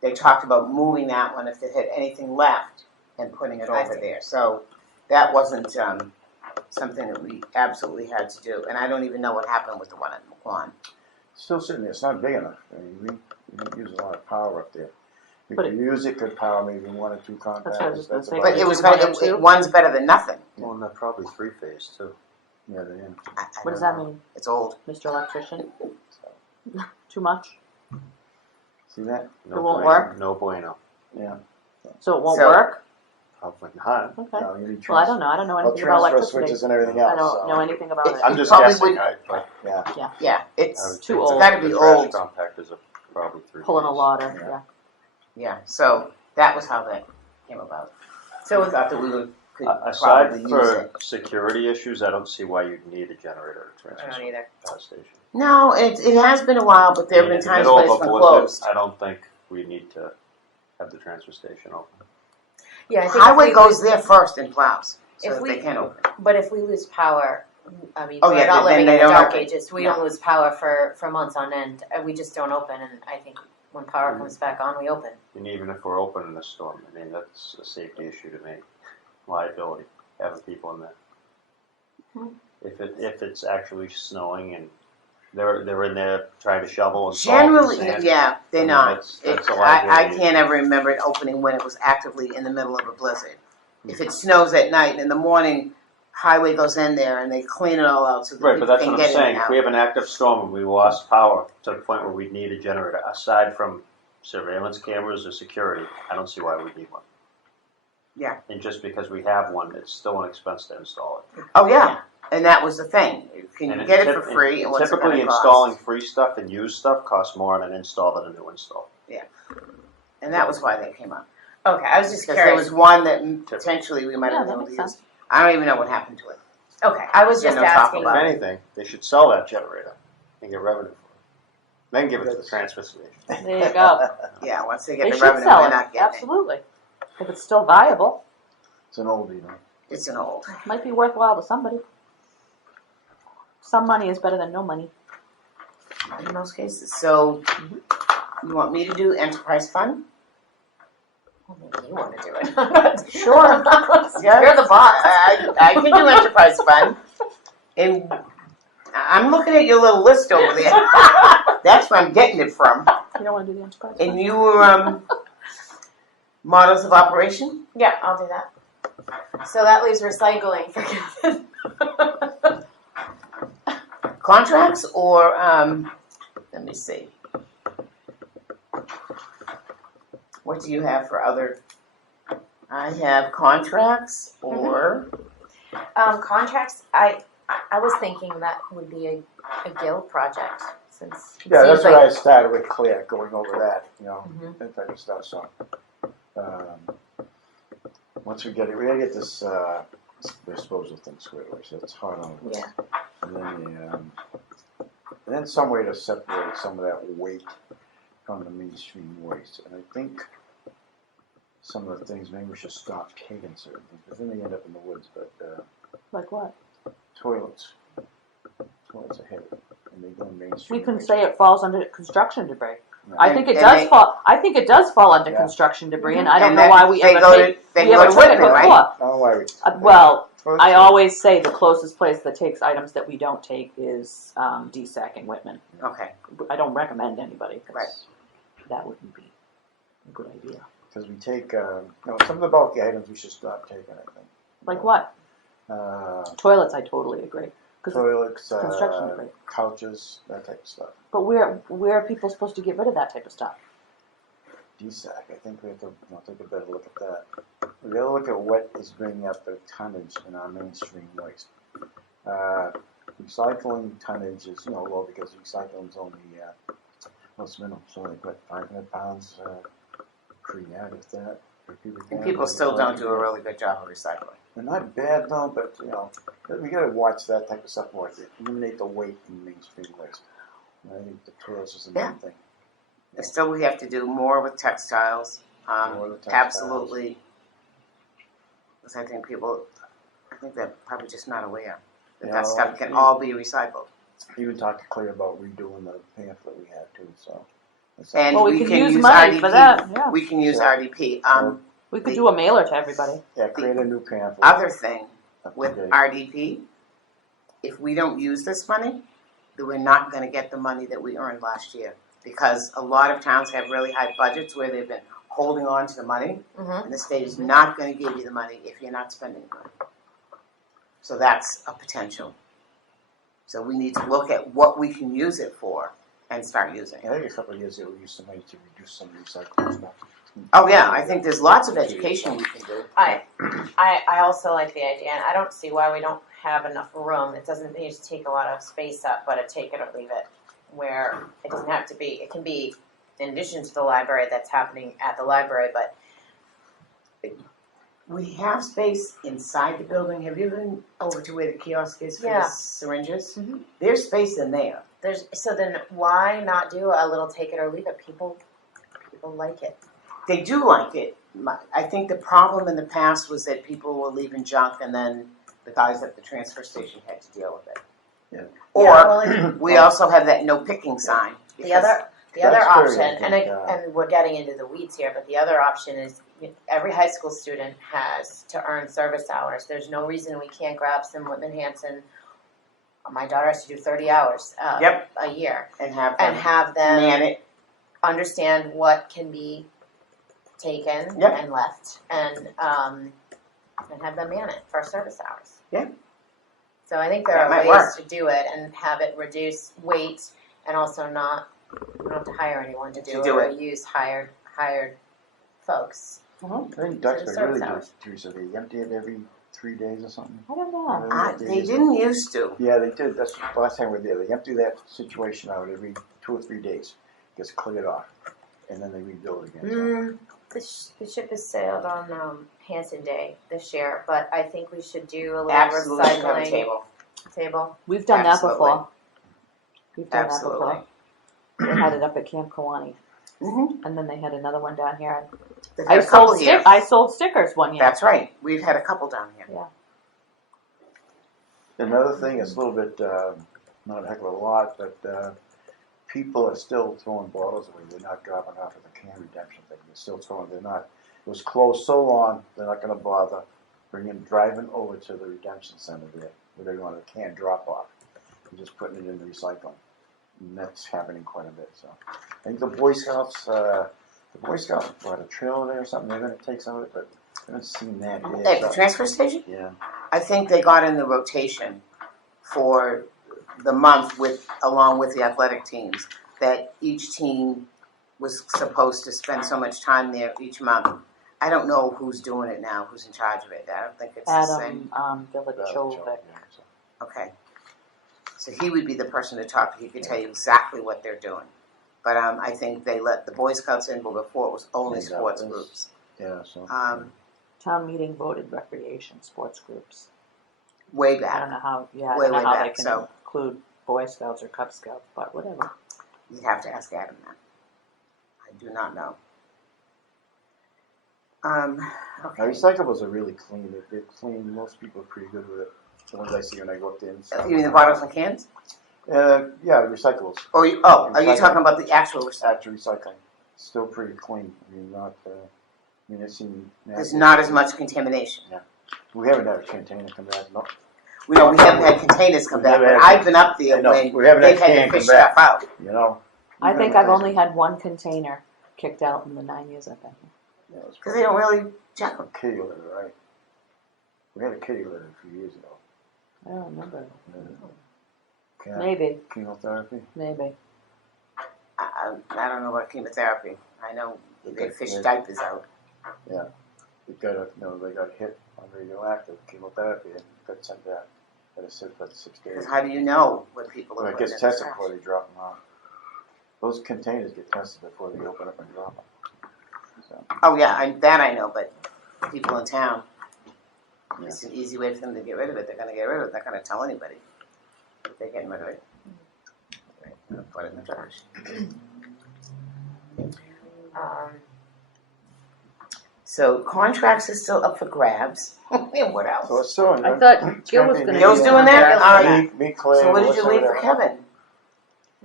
They talked about moving that one if they had anything left and putting it I over see. there. So that wasn't something that we absolutely had to do. And I don't even know what happened with the one at McQuon. Still sitting there. It's not big enough. I mean, we don't use a lot of power up there. We But could use it, could power maybe 1 or 2 compactors. That's what I was just gonna say. But it was One or better. two? One's better than nothing. Well, and they're probably 3-phase too. Yeah, they am. I What don't does that know. mean, It's old. Mr. Electrician? So, Too much? see that? No It won't bueno. work? No bueno. Yeah. So it won't So- work? Probably not. Okay. No, you need Well, I don't know. I don't know anything about transfer electricity. switches and everything else. I don't so, know anything about it. I'm It just probably guessing, wouldn't- but Yeah. Yeah, I it's would Too think old. the Gotta be trash old. compactors are probably 3-phase. Pulling a water, Yeah. yeah. yeah. So that was how that came about. So we thought that we could Aside probably use for it. security issues, I don't see why you'd need a generator at a I don't transfer either. station. No, it has been a while, but there have been In the times middle when of it's a been blizzard, closed. I don't think we need to have the transfer station open. Yeah, I think Highway if we goes there first and plows, so if that we- they can open. But if we lose power, I mean, Oh, we're yeah, not then living they in the don't dark open. ages. We No. don't lose power for months on end. We just don't open, and I think when power comes back on, we open. And even if we're open in a storm, I mean, that's a safety issue to me. Liability, having people in there. If it's actually snowing and they're in there trying to shovel and salt and Generally, sand, yeah, they're I mean, not. that's a I liability. can't ever remember it opening when it was actively in the middle of a blizzard. If it snows at night and in the morning, highway goes in there and they clean it all out so that Right, but people that's can what I'm get in saying. and If we out. have an active storm and we lost power to the point where we need a generator, aside from surveillance cameras or security, I don't see why we need one. Yeah. And just because we have one, it's still an expense to install it. Oh, yeah, and that was the thing. Can And you get it for typ- free and what's it Typically gonna cost? installing free stuff and used stuff costs more on an install than a new install. And that was why they came up. Okay, I was just Because there curious. was one that potentially we might Yeah, have that been able makes to use. sense. I don't even know what happened to it. Okay, I was just Yeah, no talk asking. If about anything, they should sell that generator and get revenue for it. Then give it to the transfer station. There you go. Yeah, once they They get the should revenue, sell they're it, not getting it. absolutely. If it's still viable, It's an oldie, though. It's an old. might be worthwhile to somebody. Some money is better than no money. In most cases. So, you want me to do enterprise fund? You want to do it? Sure. Yeah. You're the boss. I can do enterprise fund. And I'm looking at your little list over there. That's where I'm getting it from. You don't want to do the enterprise And fund? you were, models of operation? Yeah, I'll do that. So that leaves recycling for Kevin. Contracts or, let me see. What do you have for other? I have contracts or, Contracts, I was thinking that would be a guild project. since it Yeah, that's seems what like I started with Claire, going over that, Mhm. that type of stuff, so. Once we gotta get this, disposal thing squared away, so it's hard on us. Yeah. And then some way to separate some of that weight from the mainstream waste, and I think some of the things, maybe we should stop taking certain things, because then they end up in the woods, but, Like what? toilets are heavy, and they go in mainstream We can waste. say it falls under construction debris. No. I think it And does they- fall. I think it does fall under Yeah. construction debris, and I don't And know that- why we they ever go take. to, they We go ever to took it Whitman, before. right? Oh, why we? Well, Toilets I are- always say the closest place that takes items that we don't take is DSAC in Whitman. Okay, I don't recommend anybody because Right. that wouldn't be a good idea. Because we take, some of the bulky items we should stop taking, I think. Like what? Toilets, I totally agree. 'Cause Toilets, construction debris. couches, that type of stuff. But where are people supposed to get rid of that type of stuff? DSAC, I think we have to take a better look at that. We gotta look at what is bringing up the tonnage in our mainstream waste. Recycling tonnage is, low because recycling's only, it's minimum, so they put 500 pounds per yard of that. and people still don't do a really good job of recycling. They're not bad though, but we gotta watch that type of stuff more. Eliminate the weight in mainstream waste. I think the toilets is the main thing. And still, we have to do more with textiles, More with textiles. absolutely. Because I think they're probably just not aware that Yeah, that well, stuff can we- all be recycled. Even talked to Claire about redoing the pamphlet we had too, so. And Well, we we could can use use money for RDP. that. Yeah, We can use Sure. RDP. we could do a mailer to everybody. Yeah, create a new pamphlet. Other thing up to with date. RDP, if we don't use this money, then we're not gonna get the money that we earned last year. Because a lot of towns have really high budgets where they've been holding on to the money, Mhm. and the state is not gonna give you the money if you're not spending the money. So that's a potential. So we need to look at what we can use it for and start using I it. think a couple of years ago, we used some money to reduce some recycling stuff. Oh yeah, I think there's lots of education we can do. I also like the idea, and I don't see why we don't have enough room. It doesn't need to take a lot of space up, but a take it or leave it, where it doesn't have to be. It can be in addition to the library that's happening at the library, but We have space inside the building. Have you been over to where the kiosk is for Yeah. the syringes? Mhm. There's space in there. then why not do a little take it or leave it? People like it. They do like it. I think the problem in the past was that people were leaving junk and then the guys at the transfer station had to deal with it. Yeah. Or Yeah, well, we also have that no picking sign. The other That's very, option, I and think, and we're getting into the weeds here, but the other option is every high school student has to earn service hours. There's no reason we can't grab some Whitman Hanson. My daughter has to do 30 hours Yep. a year And have and them have them man it. understand what can be taken Yep. and left and have them man it for service hours. Yeah. So I think there That are might ways work. to do it and have it reduce weight and also not, you don't have to hire anyone to do do it or use hired folks. I think So Duxbury the really service do, hours. Teresa. They empty it every 3 days or something. I don't know. They didn't used to. Yeah, they did. That's the last time we were there. They empty that situation out every 2 or 3 days. Gets cleared off. And then they rebuild again. The ship has sailed on Hanson Day this year, but I think we should do a little Absolutely should have a recycling table. table. We've done Absolutely. that before. We've done Absolutely. that before. They had it up at Camp Kawani, Mm-hmm. and then they had another one down here. They've I had a couple here. sold stickers one year. That's right. We've had a couple down here. Another thing is a little bit, not a heck of a lot, but people are still throwing bottles away. They're not dropping off at the can redemption thing. They're still throwing. They're not. It was closed so long. They're not going to bother driving over to the redemption center there, where they're going to can drop off, and just putting it in the recycling. And that's happening quite a bit. So I think the Boy Scouts brought a trailer there or something. They're going to take some of it, but I haven't seen that yet. At the transfer station? Yeah. I think they got in the rotation for the month along with the athletic teams, that each team was supposed to spend so much time there each month. I don't know who's doing it now, who's in charge of it. I don't think it's the same. Village Chovic. Okay. So he would be the person to talk to. He could tell you exactly what they're doing. But I think they let the Boy Scouts in, but before it was only Yeah, sports that's- groups. Yeah, so. Town meeting voted recreation sports groups. Way I back. don't know how. Yeah, I Way, don't know way how back, they can so- include Boy Scouts or Cub Scouts, but whatever. You'd have to ask Adam that. I do not know. Okay. Recyclables are really clean. They're clean. Most people are pretty good with it. The ones I see when I go up there. You mean the bottles and cans? Yeah, recyclables. Are you talking about the actual recycling? Actual recycling. Still pretty clean. I mean, not. I mean, it's in. There's not as much contamination. We haven't had a container come back. No. We haven't had containers come We've back, never but had- I've been up there I know. when We haven't they've had had can to come fish back. stuff out. You know. I think I've only had one container kicked out in the 9 years I've been here. Because they don't really check them. Kitty litter, right? We had a kitty litter a few years ago. I don't remember. Cat Maybe, chemotherapy. maybe. I don't know about chemotherapy. I know they fish Yeah. diapers out. It got they got hit on radioactive chemotherapy and got sent back. Had to sit for 6 days. Because how do you know what people are Well, it putting gets in the tested trash? before they drop them off. Those containers get tested before they open up and drop them. So, Oh yeah, I know, but people in town, Yeah. it's an easy way for them to get rid of it. They're going to get rid of it. They're not going to tell anybody that they're getting rid of it. They're gonna put it in the trash. So contracts are still up for grabs. And what else? so it's still. I thought Gil was gonna. Gil's doing that? All right. Me, Claire. So what did you Melissa, leave for whatever. Kevin?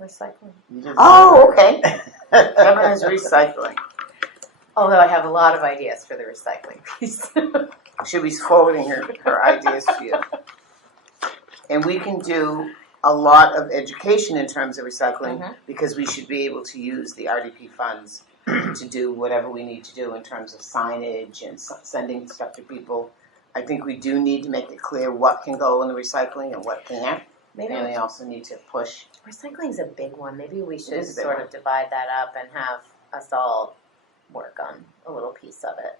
Recycling. You did- Oh, okay. Kevin is recycling. Although I have a lot of ideas for the recycling piece. She'll be forwarding her ideas to you. And we can do a lot of education in terms of recycling because we should be able to use the RDP funds to do whatever we need to do in terms of signage and sending stuff to people. I think we do need to make it clear what can go in the recycling and what can't. Maybe And we also need to push. recycling's a big one. Maybe we should is a big sort one. of divide that up and have us all work on a little piece of it.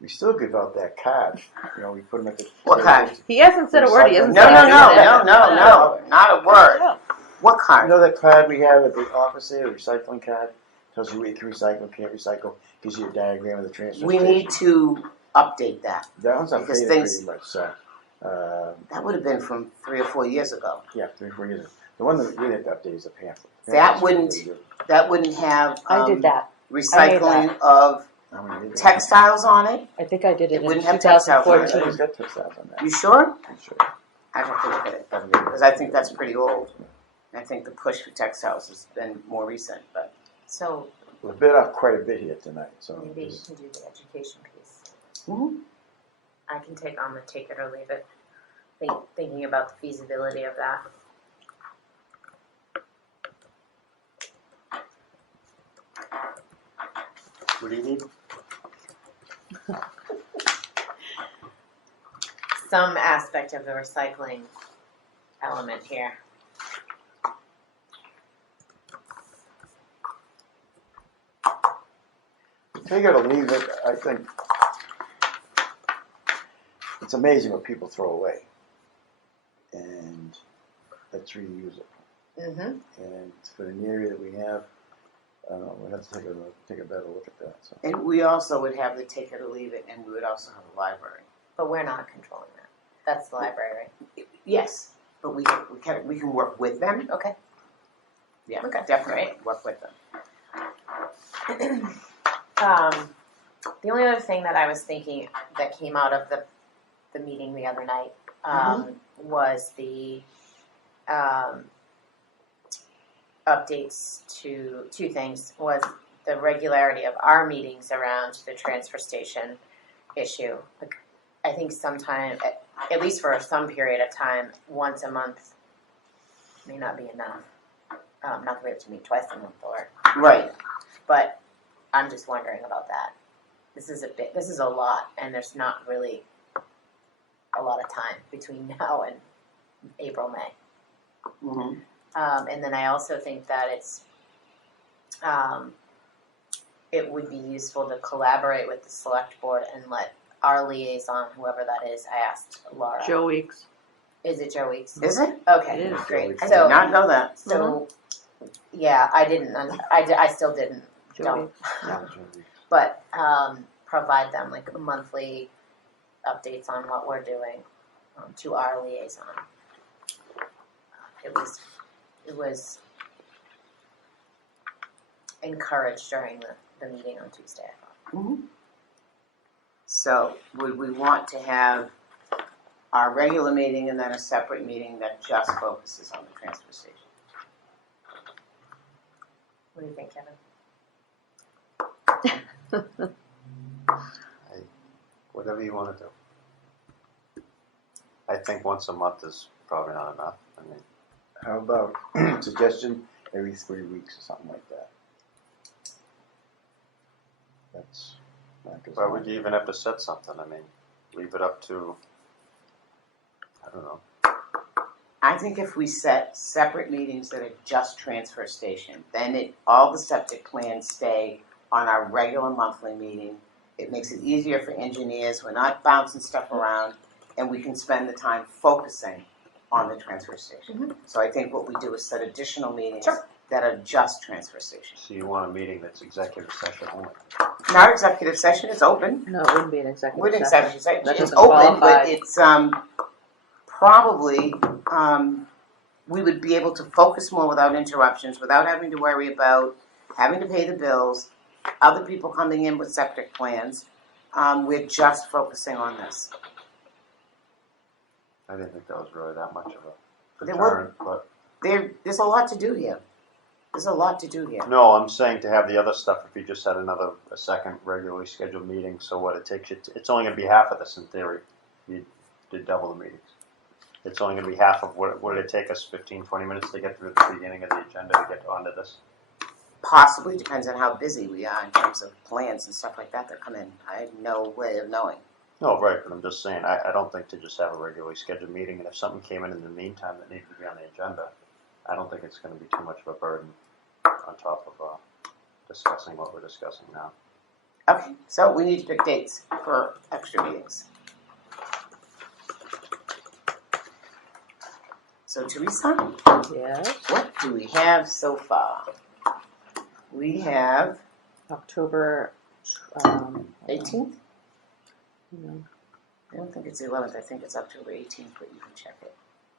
We still give out that card. You know, we put them at the. What card? He hasn't said a word. He hasn't No, said no, anything. no, not a word. What You card? know that card we have at the office there, the recycling card? Tells you what you can recycle, can't recycle, gives you a diagram of the transfer We station. need to update that. That one's because updated things- pretty much, so. That would have been from 3 or 4 years ago. Yeah, 3 or 4 years ago. The one that we have to update is a pamphlet. That Pamphlet's wouldn't- really good. That wouldn't have I did that. recycling of How many did that? textiles on it. I think I did It it in wouldn't have textiles on it. 2014. It's got textiles on that. You sure? I'm sure. I'd have to look at it Haven't read it. because I think that's pretty old. I think the push for textiles has been more recent, but So We're bit off quite a bit here tonight, so. maybe you just- can do the education piece. Mhm. I can take on the take it or leave it. Thinking about the feasibility of that. What do you need? Some aspect of the recycling element here. Take it or leave it, I think. It's amazing what people throw away. And that's reusable. Mm-hmm. And for the area that we have, we'll have to take a better look at that, so. and we also would have the take it or leave it, and we would also have a library. But we're not controlling that. That's the library. Yes, but we can work with them. Okay. Yeah, Okay. definitely work with them. The only other thing that I was thinking that came out of the meeting the other night was the updates to two things. Was the regularity of our meetings around the transfer station issue. Like, I think sometime, at least for some period of time, once a month may not be enough. Not that we have to meet twice a month, or Right. but I'm just wondering about that. This is a lot, and there's not really a lot of time between now and April, May. Mm-hmm. And then I also think that it would be useful to collaborate with the select board and let our liaison, whoever that is, I asked Laura, Joe Weeks. Is it Joey's? Is it? Okay, It is great. I did So, not know that. so, yeah, I didn't, I still didn't, don't. But, provide them like monthly updates on what we're doing, to our liaison. It was encouraged during the meeting on Tuesday, I thought. So would we want to have our regular meeting and then a separate meeting that just focuses on the transfer station? What do you think, Kevin? Whatever you want to do. I think once a month is probably not enough. I mean, How about suggestion every 3 weeks or something like that? That's not good. why would you even have to set something? I mean, leave it up to, I don't know. I think if we set separate meetings that are just transfer station, then all the septic plans stay on our regular monthly meeting. It makes it easier for engineers. We're not bouncing stuff around, and we can spend the time focusing on the transfer station. So I think what we do is set additional meetings that are just transfer station. So you want a meeting that's executive session only? Not executive session, it's open. No, it wouldn't be an executive With session. executive session, That it's doesn't open, but qualify. it's probably we would be able to focus more without interruptions, without having to worry about having to pay the bills, other people coming in with septic plans. We're just focusing on this. I didn't think that was really that much of a There deterrent, but There's a lot to do here. There's a lot to do here. no, I'm saying to have the other stuff if you just had a second regularly scheduled meeting. So what it takes you, it's only going to be half of this in theory. You did double the meetings. It's only going to be half of what did it take us 15, 20 minutes to get through the beginning of the agenda to get onto this. Possibly, depends on how busy we are in terms of plans and stuff like that come in. I have no way of knowing. No, right, but I'm just saying, I don't think to just have a regularly scheduled meeting, and if something came in the meantime that needed to be on the agenda, I don't think it's going to be too much of a burden on top of discussing what we're discussing now. Okay, so we need to pick dates for extra meetings. So Teresa, Yes. what do we have so far? We have October 18th? No. I don't think it's the 11th, I think it's October 18th, but you can check it.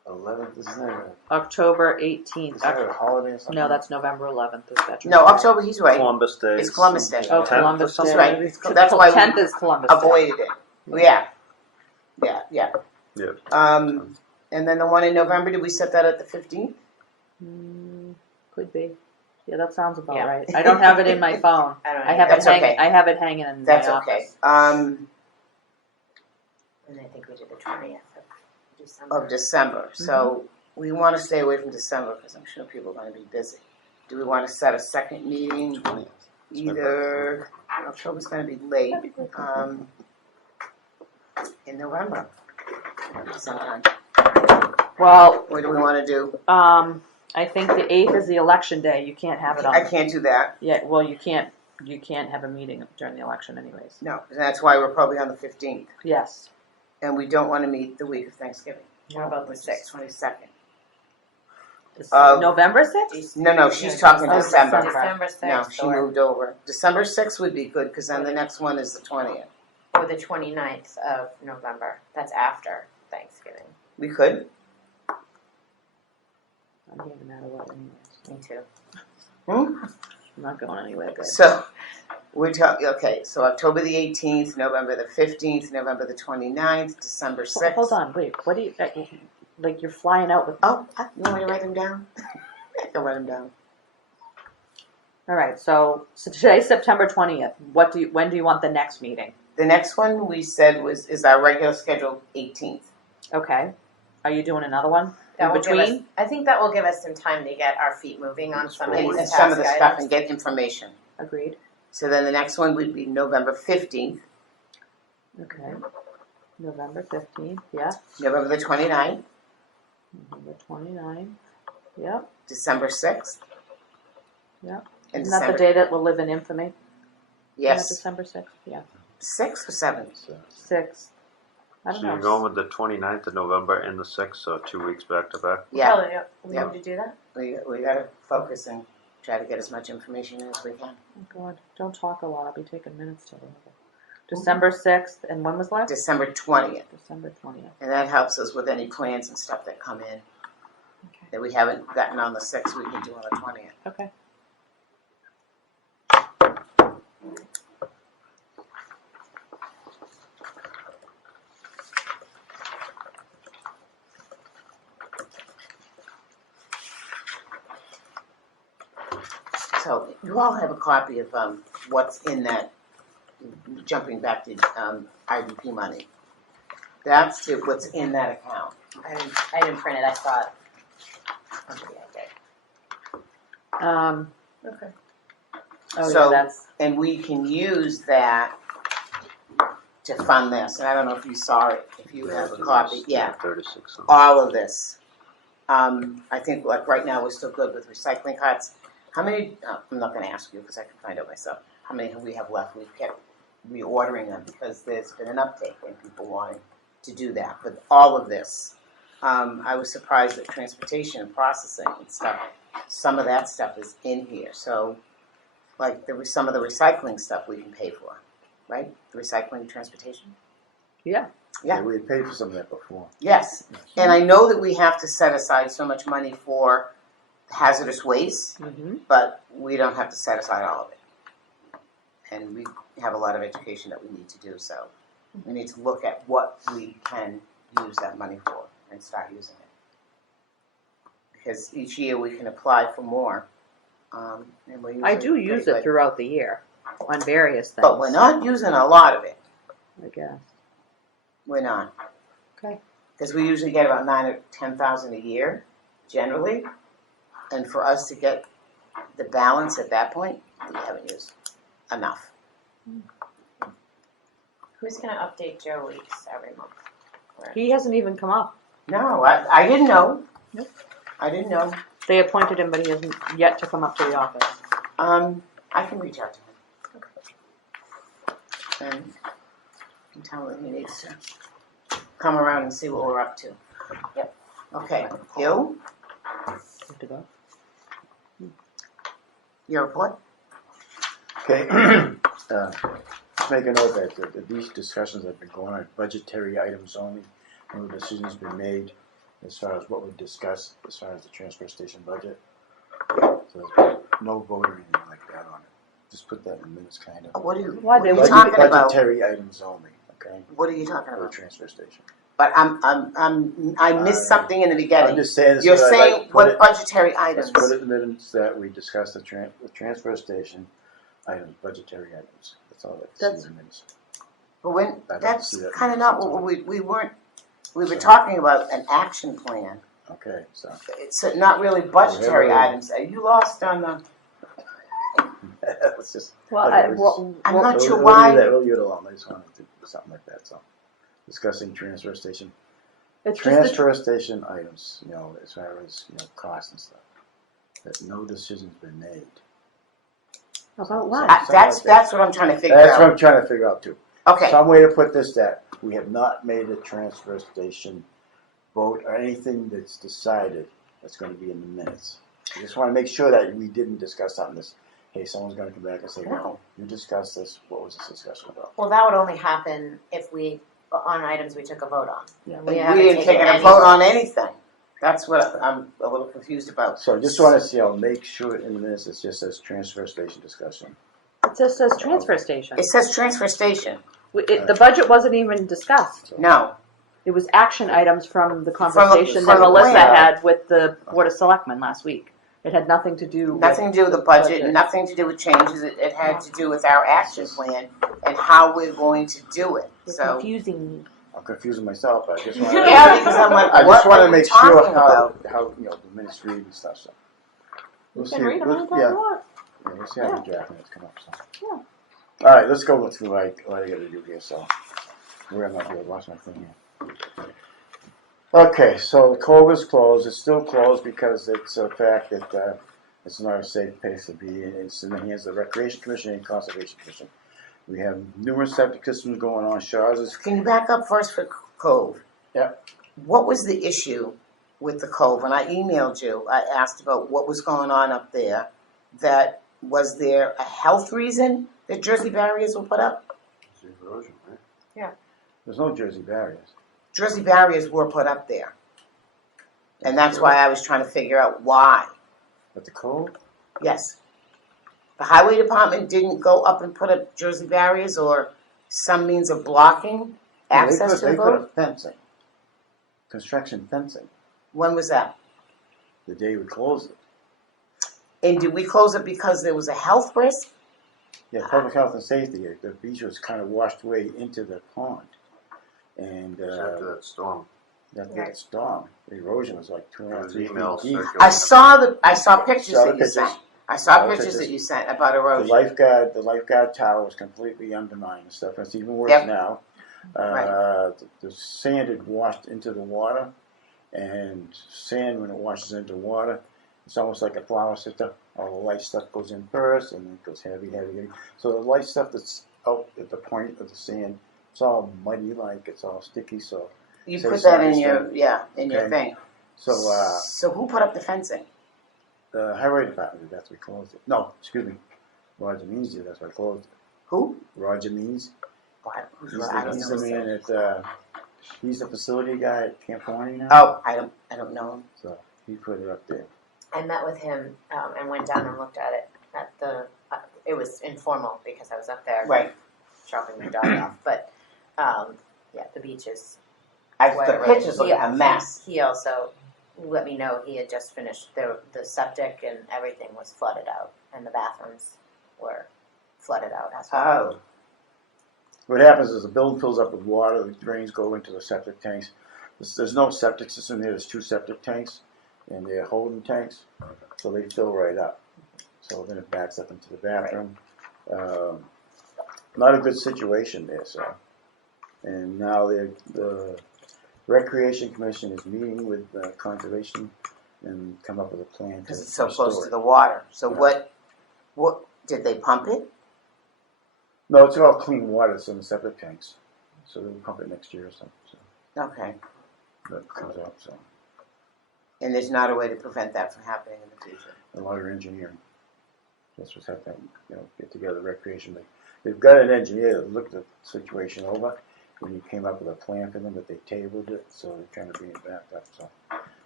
11th, isn't there October 18th. is there a holiday or something? No, that's November 11th. Is Veterans No, Day. October, he's right. Columbus Day. It's Columbus Day. Oh, 10th Columbus or something? Day. Right, that's why we 10th is Columbus Day. avoided it. Yeah. Yeah. And then the one in November, did we set that at the 15th? Could be. Yeah, that sounds about Yeah. right. I don't have it in my phone. I don't know. I have That's it hanging. okay. I have it hanging in That's my okay. office. And I think we did the 20th of December. Of December. So we want to stay away from December because I'm sure people are going to be busy. Do we want to set a second meeting? 20th. Either October's going to be late. In November, sometime. Well, What do we want to do? I think the 8th is the election day. You can't have it on. I can't do that. Yeah, well, you can't. You can't have a meeting during the election, anyways. No, that's why we're probably on the 15th, Yes. and we don't want to meet the week of Thanksgiving. What about the Which is 6th? 22nd. November 6th? No, she's talking Oh, December. December 6th. No, she moved over. December 6th would be good because then the next one is the 20th. Or the 29th of November. That's after Thanksgiving. We could. I'm here no matter what, anyways. Me too. I'm not going anywhere good. So we're talking. Okay, so October the 18th, November the 15th, November the 29th, December 6th. Hold on, wait. What do you like? You're flying out with. Oh, you want me to write them down? I can write them down. All right. So today's September 20th. When do you want the next meeting? The next one we said is our regular scheduled 18th. Okay. Are you doing another one That in will give between? us, I think that will give us some time to get our feet moving on some of And these some of the task stuff items. and get information. Agreed. So then the next one would be November 15th, Okay. November 15th. Yeah. November the 29th, November 29th. Yep. December 6th. Yep. And Isn't that the December, day that will live in infamy? yes, December 6th. Yeah. 6th or 7th? 6th. I So don't you're know. going with the 29th of November and the 6th, so 2 weeks back to back? Yeah, Probably, we Yeah. need to do that. we gotta focus and try to get as much information as we can. Oh God, don't talk a lot. I'll be taking minutes till then. December 6th, and when was left? December 20th, December 20th. and that helps us with any plans and stuff that come in Okay. that we haven't gotten on the 6th, we can do on the 20th. Okay. So you all have a copy of what's in that, jumping back to IDP money. That's what's in that account. I didn't print it, I saw it. Okay, I did. Okay. Oh So- yeah, that's And we can use that to fund this. And I don't know if you saw it, if you have a copy. Yeah, 36. something. all of this. I think like right now we're still good with recycling carts. How many, I'm not gonna ask you because I can find out myself, how many we have left. We've kept reordering them because there's been an uptake in people wanting to do that. But all of this, I was surprised that transportation and processing and stuff, some of that stuff is in here. So like there was some of the recycling stuff we can pay for, right? The recycling transportation? yeah. Yeah. We had paid for some of that before. Yes. And I know that we have to set aside so much money for hazardous waste, Mm-hmm. but we don't have to set aside all of it. And we have a lot of education that we need to do, so we need to look at what we can use that money for and start using it. Because each year we can apply for more. And we're using I do use pretty it good. throughout the year on various things. But we're not using a lot of it. I guess. We're not. Okay. Because we usually get about 9,000 or 10,000 a year, generally. And for us to get the balance at that point, we haven't used enough. Who's gonna update Joe Weeks every month? He hasn't even come up. No, I didn't know. Nope. I didn't know. They appointed him, but he hasn't yet to come up to the office. I can reach out to him. And tell him he needs to come around and see what we're up to. Yep. Okay, you, Good to go. your report? Okay, just make a note that these discussions have been going on, budgetary items only. No decisions been made as far as what we discussed as far as the transfer station budget. So no vote or anything like that on it. Just put that in the minutes, kind of. What are you, Why, what they are you wouldn't- talking about? Budgetary items only, okay, What are you talking for the about? transfer station. But I missed something in the I'm beginning. just saying. this You're is what I'd saying like to put what it- budgetary Let's items? put it in the minutes that we discussed the transfer station items, budgetary items. That's all that's That's- in the minutes. But when, I'd like to that's see that kind of in not the what minutes. we weren't, we were So- talking about an action plan. Okay, so. It's not really budgetary Whatever. items. Are you lost on the, Let's just. Well, okay, I'm not we'll- sure we'll why. leave that- We'll leave it alone. I just wanted to do something like that, so. Discussing transfer station, It's just the, transfer station items, as far as, costs and stuff. That no decision's been made. about what? that's what I'm trying to figure That's what out. I'm trying to figure out too. Okay, Some way to put this that we have not made a transfer station vote or anything that's decided that's gonna be in the minutes. I just wanna make sure that we didn't discuss something this, hey, someone's gonna come back and say, no, you discussed this, what was this discussion about? Well, that would only happen if on items we took a vote on. Yeah, we haven't didn't take a any vote on votes. anything. That's what I'm a little confused about. So I just wanna see, I'll make sure in the minutes it just says transfer station discussion. It just says transfer station. It says transfer station. The budget wasn't even discussed. So- No, It was action items from the conversation that from the Melissa plan. had with the Board of Selectmen last week. It had nothing to do with. nothing to do with the budget, nothing to do with changes. It had to do with our action plan and how we're going to do it. You're So, confusing me. I'm confusing myself, but I just wanna. yeah, because I'm like, I what just wanna are we make sure talking about? how, the minutes read and stuff, so. You We'll can see. read them We'll- anytime yeah. you want. Yeah, we'll see how the draft minutes come up, so. Yeah. All right, let's go through what I gotta do here, so. Where am I here? Watch my thing here. Okay, so the cove is closed. It's still closed because it's a fact that, it's not a safe place to be. It's in the hands of the Recreation Commission and Conservation Commission. We have numerous septic systems going on. Shaw's is, Can you back up first Cove. Yeah. What was the issue with the Cove? When I emailed you, I asked about what was going on up there. Was there a health reason that Jersey barriers were put up? It's erosion, right? There's no Jersey barriers. Jersey barriers were put up there. And that's why I was trying to figure out why. But the cove, Yes. The highway department didn't go up and put up Jersey barriers or some means of blocking access to the they put cove? up fencing, construction fencing, When was that? the day we closed it. And did we close it because there was a health risk? Yeah, public health and safety, the beach was kind of washed away into the pond. And, It was after that storm. that storm, the erosion was like 2.5, There was 3 feet emails deep. circulating. I saw pictures Saw the that you sent. pictures. I saw Saw the pictures that pictures. you sent about The erosion. lifeguard tower was completely undermined and stuff. It's even worse Yep. now. Right. The sand had washed into the water, and sand when it washes into water, it's almost like a flower system. All the light stuff goes in first, and it goes heavy. So the light stuff that's out at the point of the sand, it's all muddy, like it's all sticky. So You So put it's that not in just your, that. yeah, in your Okay. thing. so So who put up the fencing? the highway department did. That's why we closed it. No, excuse me, Roger Means did. That's why I closed it. Who? Roger Means. Who's He's I don't he's know. the man at he's the facility guy at Camp Horny now. Oh, I don't know him. So he put it up there. I met with him and went down and looked at it at the. It was informal because I was up there Right. dropping my dog off. But yeah, the beach is. The whatever. pictures look He- a mess. He also let me know he had just finished the septic and everything was flooded out and the bathrooms were flooded out as well. Oh, What happens is the building fills up with water. The drains go into the septic tanks. There's no septic system there. There's 2 septic tanks, and they're holding tanks, so they fill right up. So then it backs up into the bathroom. Not a good situation there. So, and now the Recreation Commission is meeting with conservation and come up with a plan because to it's so restore close to it. the water. So Yeah. what did they pump it? No, it's all clean water that's in the septic tanks, so they'll pump it next year or something. So Okay. that comes out. So And there's not a way to prevent that from happening in the future. a lot of engineering. That's what's happening. Get together recreation. They've got an engineer that looked the situation over, and he came up with a plan for them, but they tabled it, so they're trying to bring it back up. So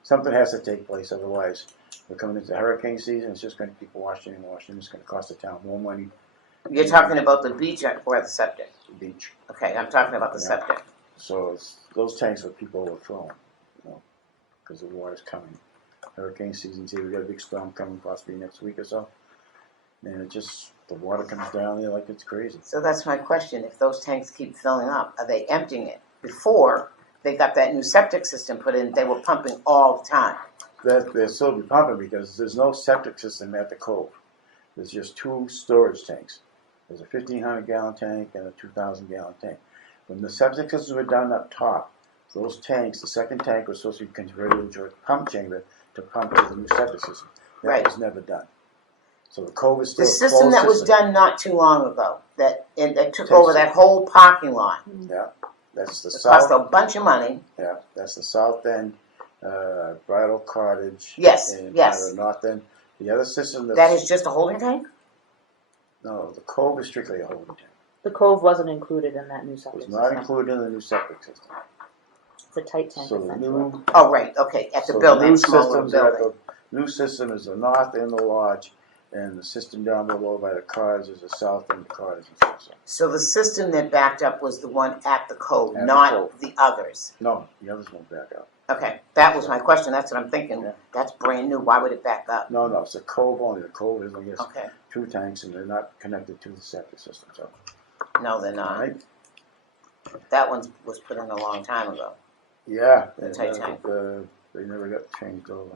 something has to take place, otherwise we're coming into hurricane season. It's just going to keep washing and washing. It's going to cost the town more money. You're talking about the beach or the septic? The beach. Okay, I'm talking about the Yeah. septic. So those tanks with people overflowing, because the water's coming. Hurricane season's here. We got a big storm coming possibly next week or so. And the water comes down there like it's crazy. So that's my question. If those tanks keep filling up, are they emptying it? Before they got that new septic system put in, they were pumping all the time. They'll still be pumping because there's no septic system at the cove. There's just 2 storage tanks. There's a 1,500-gallon tank and a 2,000-gallon tank. When the septic systems were done up top, those tanks, the second tank was supposed to be converted into a pump chamber to pump to the new septic system. That Right. was never done. So the cove is still The a system closed that was system. done not too long ago, that took Takes over it. that whole parking lot. Yeah, that's the It cost south. a bunch of money. Yeah, that's the south end, Bridal Cottage. Yes, and yes. kind of the north end. The other system That is just a holding tank? no, the cove is strictly a holding tank. The cove wasn't included in that new It septic was not system. included in the new septic system. It's a tight tank So the essentially. new Oh, right, okay, at the building, small little building. The new system is the north end of the lodge, and the system down below by the cottage is the south end of the cottage and so. So the system that backed up was the one at the cove, At the not cove. the others. No, the others won't back up. Okay, that was my question, that's what I'm thinking. Yeah. That's brand new, why would it back up? No, it's a cove only. The cove is, I guess, Okay, 2 tanks, and they're not connected to the septic system. So, no, they're all not. right. That one was put in a long time ago. Yeah, The and, tight tank. they never got changed over.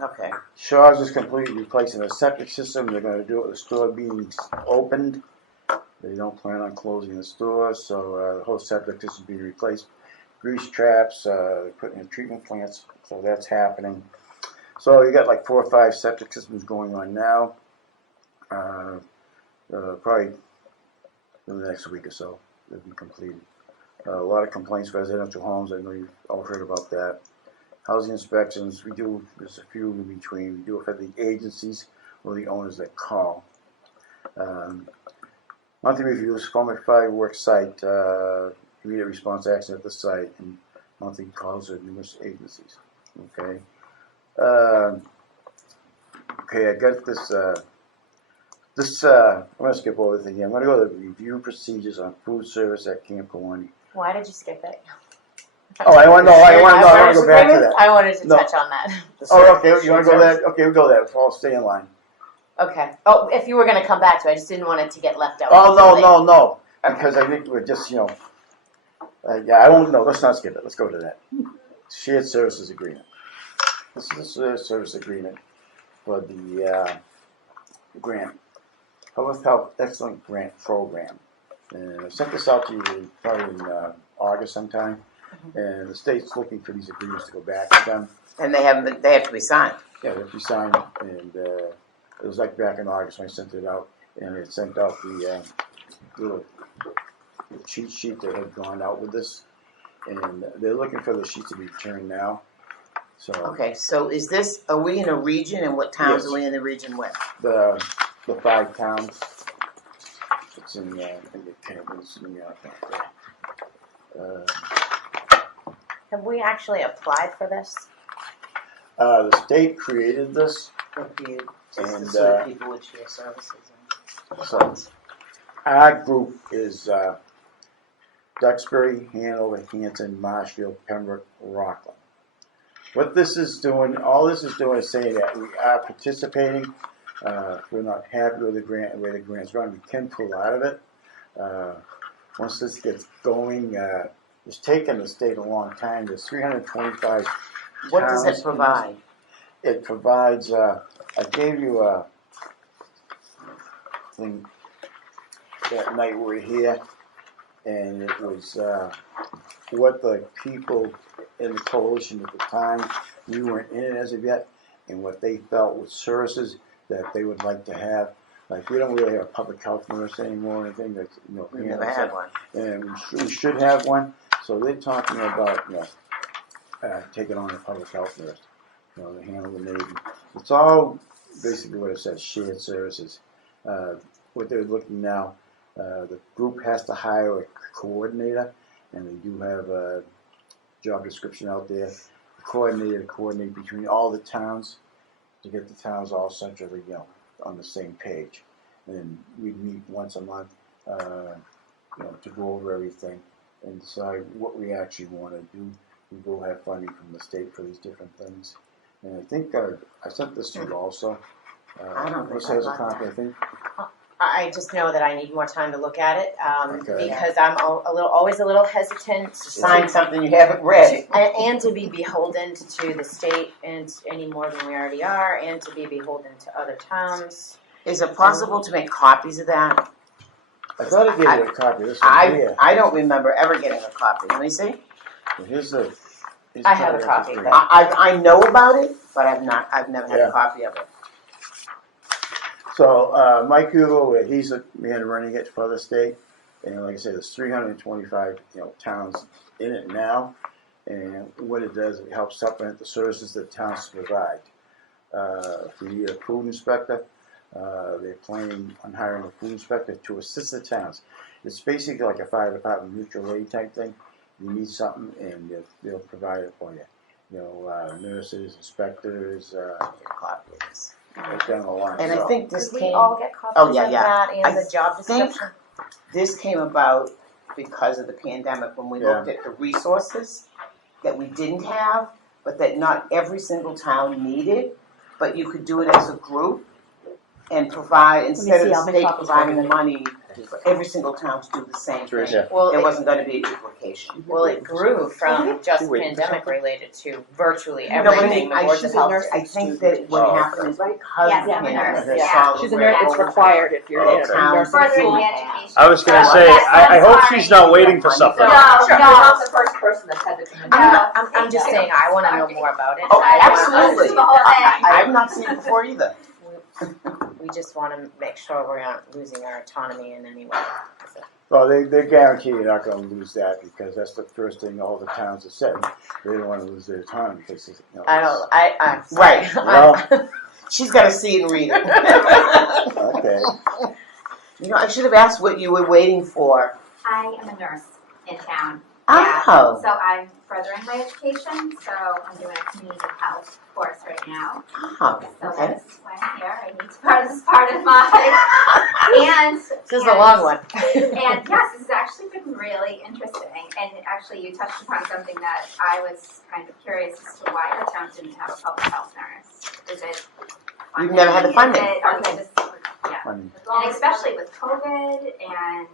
Okay, Shaw's is completely replacing the septic system. They're going to do it with the store being opened. They don't plan on closing the store, so the whole septic system being replaced. Grease traps, they're putting in treatment plants, so that's happening. So you got like 4 or 5 septic systems going on now. Probably in the next week or so, they'll be completed. A lot of complaints, residential homes, I know you've all heard about that. Housing inspections, there's a few in between. We do it for the agencies or the owners that call. Monthly reviews, former fireworks site, immediate response action at the site, and monthly calls with numerous agencies. Okay. Okay, I got this. I'm gonna skip over the thing. I'm gonna go to the review procedures on food service at Camp Kawani. Why did you skip it? Oh, I want to go back to that. I wanted to No. touch on that. Oh, okay. You want to go there? Okay, we'll go there. I'll stay in line. Okay. Oh, if you were going to come back to it, I just didn't want it to get left out. Oh, no. Because I think we're just, yeah, I won't, no, let's not skip it. Let's go to that. Shared services agreement. This is a shared service agreement for the grant. Public Health Excellent Grant Program. And I sent this out to you probably in August sometime. And the state's looking for these agreements to go back to them. And they have to be signed. Yeah, they have to be signed. And it was like back in August when I sent it out. And it sent out the little cheat sheet that had gone out with this, and they're looking for the sheet to be returned now. So Okay, so are we in a region, and what towns Yes. are we in the region with? the 5 towns. It's in the campus. Have we actually applied for this? The state created this, And And, people would share services. so our group is Duxbury, Hanover, Hanson, Marshfield, Pembroke, Rockland. What this is doing, all this is doing is saying that we are participating. If we're not happy with the grant and where the grant's going, we can pull out of it. Once this gets going, it's taken the state a long time. There's 325 What does towns it provide? It provides, I gave you a thing that night we were here, and it was what the people in the coalition at the time, we weren't in it as of yet, and what they felt was services that they would like to have. Like, we don't really have a public health nurse anymore or anything. That's, We never had one. and we should have one. So they're talking about taking on a public health nurse, to handle the Navy. It's all basically what it says, shared services. What they're looking now, the group has to hire a coordinator, and they do have a job description out there. The coordinator to coordinate between all the towns to get the towns all centrally, on the same page. And we meet once a month, to go over everything and decide what we actually want to do. We will have funding from the state for these different things. And I think I sent this to you also. I don't think This I has a got copy, I think. I just know that I need more time to look at it Okay. because I'm always a little hesitant Sign something you haven't read. and to be beholden to the state and any more than we already are, and to be beholden to other towns. Is it possible to make copies of that? I thought I gave you a copy of this one here. I don't remember ever getting a copy. Let me see. But here's the. I have a copy, but- I know about it, but I've never had Yeah. a copy of it. So Mike Hugo, he's the man running it for the state, and like I said, there's 325 towns in it now, and what it does, it helps supplement the services that towns provide. If we need a food inspector, they're planning on hiring a food inspector to assist the towns. It's basically like a fire department mutual aid type thing. You need something, and they'll provide it for you. Nurses, inspectors, Copies. right down the line. And I So- think this Could we came. all get copies Oh, yeah, of yeah. that and I the job think- description? This came about because of the pandemic, when we looked at the resources that we didn't have, but that not every single town needed, but you could do it as a group and provide, instead of see, the I'll make state copies for providing the everybody. money for every single town to do the same thing. Yeah. Well, There wasn't gonna be a duplication. it grew from just Wait, pandemic related to virtually No, but I everything. mean, The boards she's of a health. nurse. I think that what Oh, happened is because Yes, of the I'm a pandemic, nurse, they yeah. saw She's the a nurse. It's role required if you're Okay. in a Town nursing Furthering school. the education. I was gonna So, say, yes, I I'm hope sorry. she's not waiting for something. No, You're no. not the first person that's had to come in. I'm just saying, I want to know more about it. Oh, I wanna- absolutely. The whole thing. I've not seen it before either. We just want to make sure we're not losing our autonomy in any way. Well, they guarantee you're not gonna lose that, because that's the first thing all the towns are setting. They don't wanna lose their time, because, you know. I'm Right. sorry. Well, She's got to see it and read it. okay. You know, I should have asked what you were waiting for. I am a nurse in town. Yeah. Oh. So I'm furthering my education, so I'm doing a community health course right now. Oh, So okay. that's why I'm here. I need to part this part of my and This is a long one. And yes, this has actually been really interesting. And actually, you touched upon something that I was kind of curious as to why the town didn't have a public health nurse. Is it You've never had the funding. Are they just, yeah. Funny. And especially with COVID and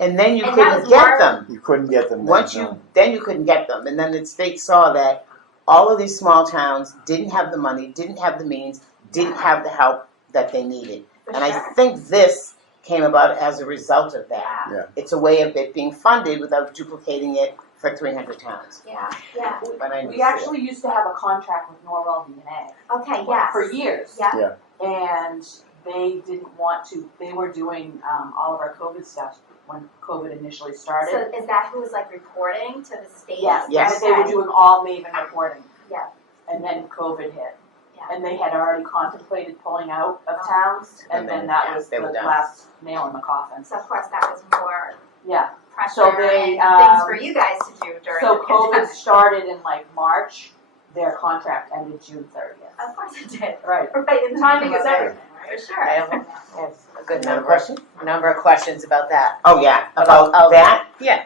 And then you And that couldn't was get more- them. You couldn't get them. Once then, you, then you couldn't get them. And then the state saw that all of these small towns didn't have the money, didn't have the means, didn't have the help that they needed. for And I sure. think this came about as a result of that. Yeah. It's a way of it being funded without duplicating it for 300 towns. Yeah, yeah. But I We actually used to have a contract with Norwell DNA Okay, yes. for years. Yeah. And they didn't want to, they were doing all of our COVID stuff when COVID initially started. So is that who was like reporting to the state? Yes, Yes. they were doing all Maven reporting. Yeah. And then COVID hit. Yeah. And they had already contemplated pulling out of towns, and then that was they the were done. last nail in the coffin. So of course that was more Yeah, pressure So they, and things for you guys to do during so the COVID pandemic. started in like March, their contract ended June 30th. Of course it did. Right. Right, and Timing is everything, For I sure. have a good Another number, question? number of questions about that. Oh, yeah. About Oh, that? yeah.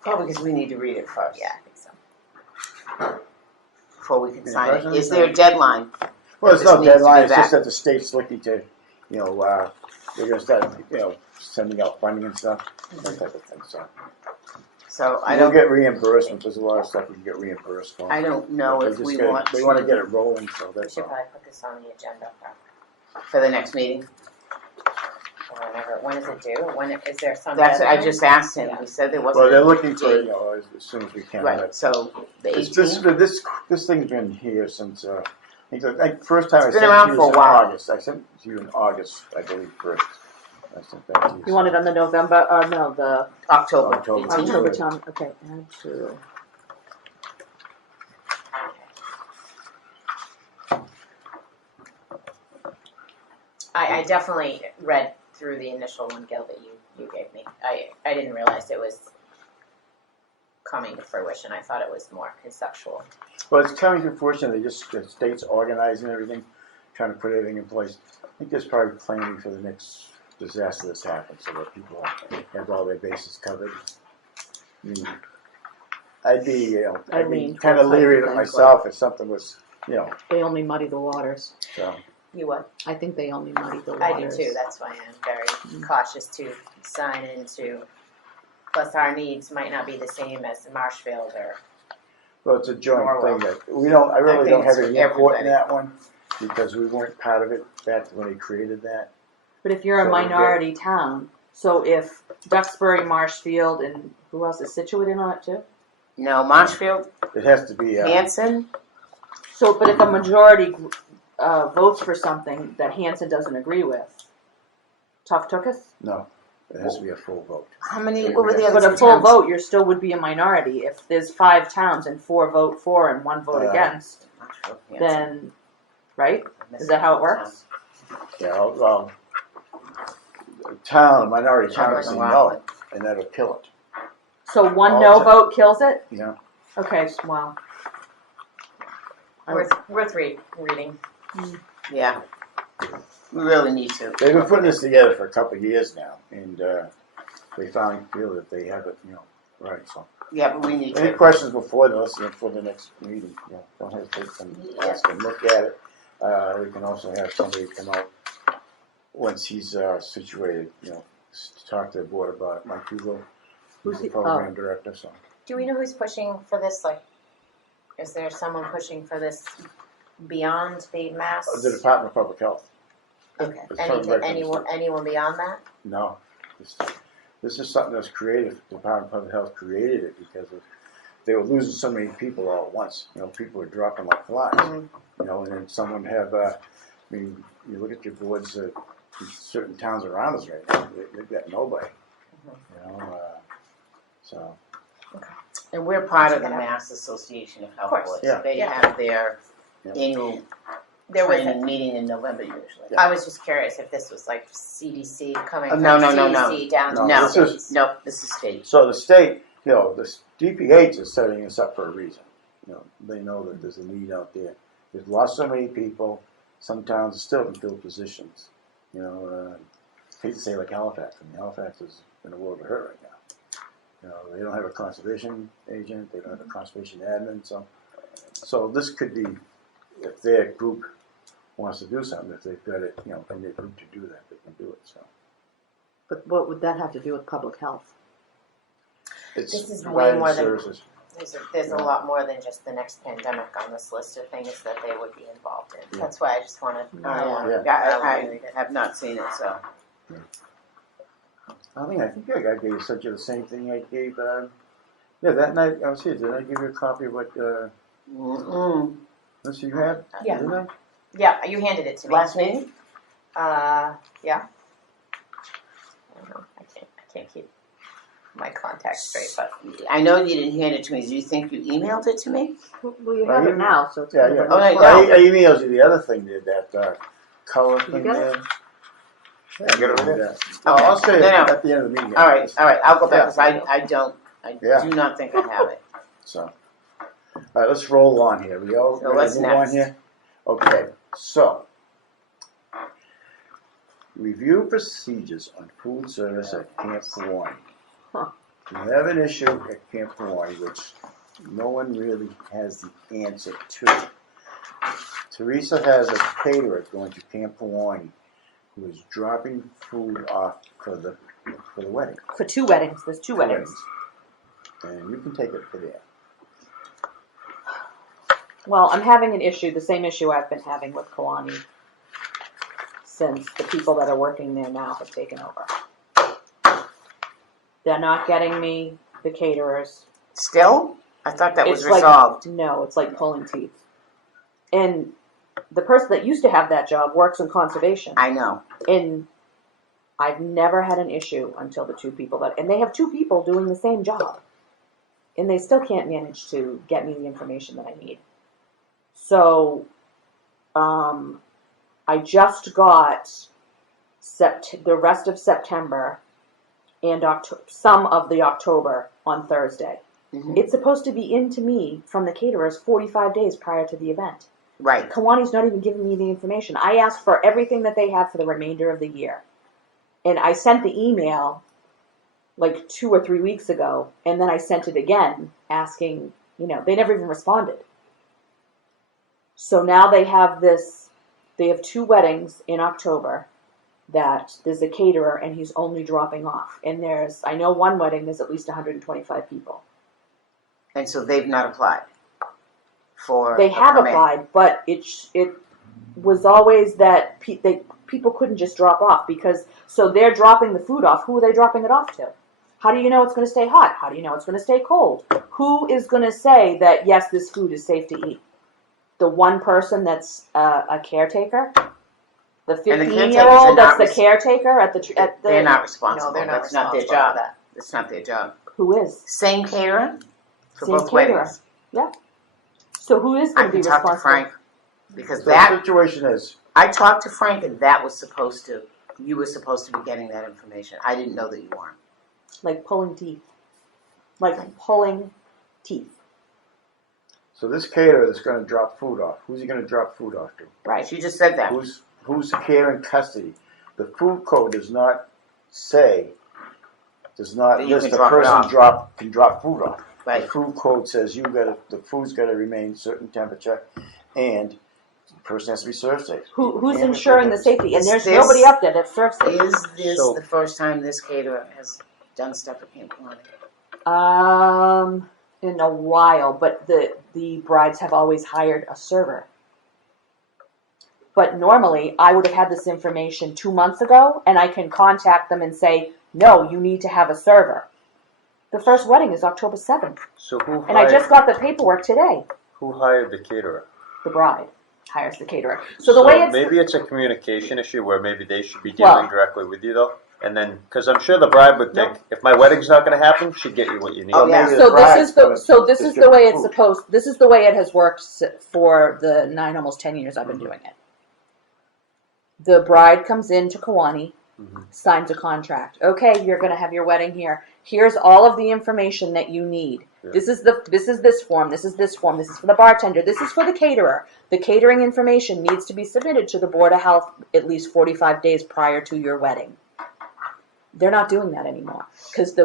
Probably because we need to read it first. Yeah, I think so. Before we can Any sign it. questions? Is there a deadline? Well, there's This no needs to deadline, be it's just back. that the state's looking to, you know, they're gonna start, you know, sending out funding and stuff, that type of thing, so. So I I don't don't, get reimbursement, there's a lot of stuff we can get reimbursed for. I don't know They if just we get- want They wanna to, get it rolling, so We that's should all. probably put this on the agenda for the next meeting. or whenever. When is it due? When, is there some That's, I deadline? just asked him. Yeah. He said there Well, wasn't. they're looking for, you know, as soon as we can, Right, but so the this, 18th? this thing's been here since, I think, like, first time I It's been sent around you for a was in while. August, I sent it to you in August, I believe, first. I sent that to you. You want it on the November, no, the October. October. 18th. October town, okay, add to. I definitely read through the initial one, Gil, that you gave me. I didn't realize it was coming to fruition. I thought it was more conceptual. Well, it's coming to fruition, the state's organizing everything, trying to put everything in place. I think there's probably planning for the next disaster that's happened, so that people have all their bases covered. I mean, I'd be, you know, I I'd be lean kind of towards leery of like- myself if something was, you know, They only muddy the waters. so. You what? I think they only muddy the I do waters. too. That's why I'm very cautious to sign into. Plus, our needs might not be the same as Marshfield or. Well, it's a joint Norwell. thing that, we don't, I really think don't have it's any for input in everybody. that one, because we weren't part of it back when they created that. But if you're a So we get- minority town, so if Duxbury, Marshfield, and who else is situated on it too? No, Marshfield, It has to be, Hanson, So, but if a majority votes for something that Hanson doesn't agree with, tough tooketh? no, it has to be a full vote. how many, what were the But other a full towns? vote, you still would be a minority. If there's 5 towns and 4 vote for and 1 vote Uh, against, Marshfield, Hanson. then, right? I'm Is that how it works? Yeah, well, a town, a minority town Sounds doesn't like a know lot. it, and that'll kill it, So 1 All no ta- vote kills it? you know? Okay, wow. Worth reading. Yeah, we really need to. They've been putting this together for a couple of years now, and they finally feel that they have it, you know, right, so. Yeah, but we need Any to. questions before the next meeting, you know, don't hesitate to ask and look at it. We can also have somebody come out once he's situated, you know, to talk to the board about it. Mike Hugo, Who's who's the he- program director, so. Do we know who's pushing for this? Like, is there someone pushing for this beyond the mass? The Department of Public Health, Okay. It's from Anyone beyond that? no. This is something that's created, the Department of Public Health created it because they were losing so many people all at once. You know, people were dropping like flies, Mhm. you know, and then someone have, I mean, you look at your boards, certain towns around us right now, they've got nobody. So, And we're part of the Mass Association of Health course. Boards. Yeah. They Yeah. have their Yeah. annual There was training meeting in November usually. I was just curious if this was like CDC coming from No, CDC down to No, the this is- states. No, this is state. so the state, the DPH is setting us up for a reason. They know that there's a need out there. They've lost so many people. Some towns still can fill positions. I hate to say like Halifax. Halifax is in a world of hurt right now. They don't have a conservation agent. They don't have a conservation admin. So this could be, if their group wants to do something, if they've got it, in their group to do that, they can do it. So But what would that have to do with public health? it's This is way providing more than- services. There's a lot more than just the next pandemic on this list of things that they would be involved in. That's why I just wanted. I have not seen it, so. I think I gave sent you the same thing I gave. That night I was here. Did I give you a copy of what? Let's see, you have. Yeah. Didn't I? Yeah, you handed it to me. Last meeting? Yeah. I don't know. I can't keep my contacts straight, but I know you didn't hand it to me. Do you think you emailed it to me? Well, you have it now, so it's Yeah, kind yeah. of Oh, no, Well, I emailed you the other thing there, that color You thing got there. it? Yeah, I got it right there. Okay. I'll say it No, no. at the end of the meeting. All right. I'll go back because Yeah. I Yeah. do not think I have it. So, all right, let's roll on here. We all So ready what's to move on next? here? Okay, so review procedures on food service at Camp Kawani. Huh. We have an issue at Camp Kawani which no one really has the answer to. Teresa has a caterer going to Camp Kawani who is dropping food off for the wedding. For 2 weddings. There's 2 weddings. And you can take it for there. Well, I'm having an issue, the same issue I've been having with Kalani since the people that are working there now have taken over. They're not getting me the caterers. Still? I thought that was It's like- resolved. No, it's like pulling teeth. And the person that used to have that job works in conservation. I know. And I've never had an issue until the 2 people and they have 2 people doing the same job. And they still can't manage to get me the information that I need. So, I just got the rest of September and some of the October on Thursday. Mhm. It's supposed to be in to me from the caterers 45 days prior to the event. Right. Kawani's not even giving me the information. I asked for everything that they have for the remainder of the year. And I sent the email like 2 or 3 weeks ago, and then I sent it again asking, they never even responded. So now they have 2 weddings in October that there's a caterer and he's only dropping off. And I know one wedding, there's at least 125 people. And so they've not applied for. They a have permit. applied, but it was always that people couldn't just drop off so they're dropping the food off. Who are they dropping it off to? How do you know it's going to stay hot? How do you know it's going to stay cold? Who is going to say that, yes, this food is safe to eat? The one person that's a caretaker? The And the 15-year-old caretakers are that's not the caretaker at the They're not responsible. No, they're not That's not their responsible job. for that. It's not their job. Who is? Same caterer for Same both caterer. weddings. Yeah. So who is I going to be can talk responsible? to Frank because So that the situation is, I talked to Frank and you were supposed to be getting that information. I didn't know that you weren't. Like pulling teeth. Like pulling teeth. so this caterer that's going to drop food off, who's he going to drop food off to? Right. Mm-hmm. She just said that. Who's the care and custody? The food code does not That you list can the drop it person off. can drop food off. The Right. food code says the food's got to remain certain temperature, and the person has to be served safe. Who's And ensuring the safety? And Is there's this- nobody up there that serves safety. Is this So- the first time this caterer has done stuff at Camp Kawani? In a while, but the brides have always hired a server. But normally, I would have had this information 2 months ago, and I can contact them and say, no, you need to have a server. The first wedding is October 7th, So who and I just hired, got the paperwork today. who hired the caterer? The bride hires the caterer. So the way it's maybe it's a communication issue where maybe they should be Well- dealing directly with you though. And then, because I'm sure the bride would think, if my wedding's not going to happen, she'd get you what you need. Oh, yeah. Maybe So bride's this is the gonna this is the distribute way it's food. supposed. This is the way it has worked for the 9, almost 10 years I've been doing it. The bride comes into Kiwani, signs a contract. Okay, you're going to have your wedding here. Here's all of the information that you need. Yeah. This is this form. This is this form. This is for the bartender. This is for the caterer. The catering information needs to be submitted to the Board of Health at least 45 days prior to your wedding. They're not doing that anymore because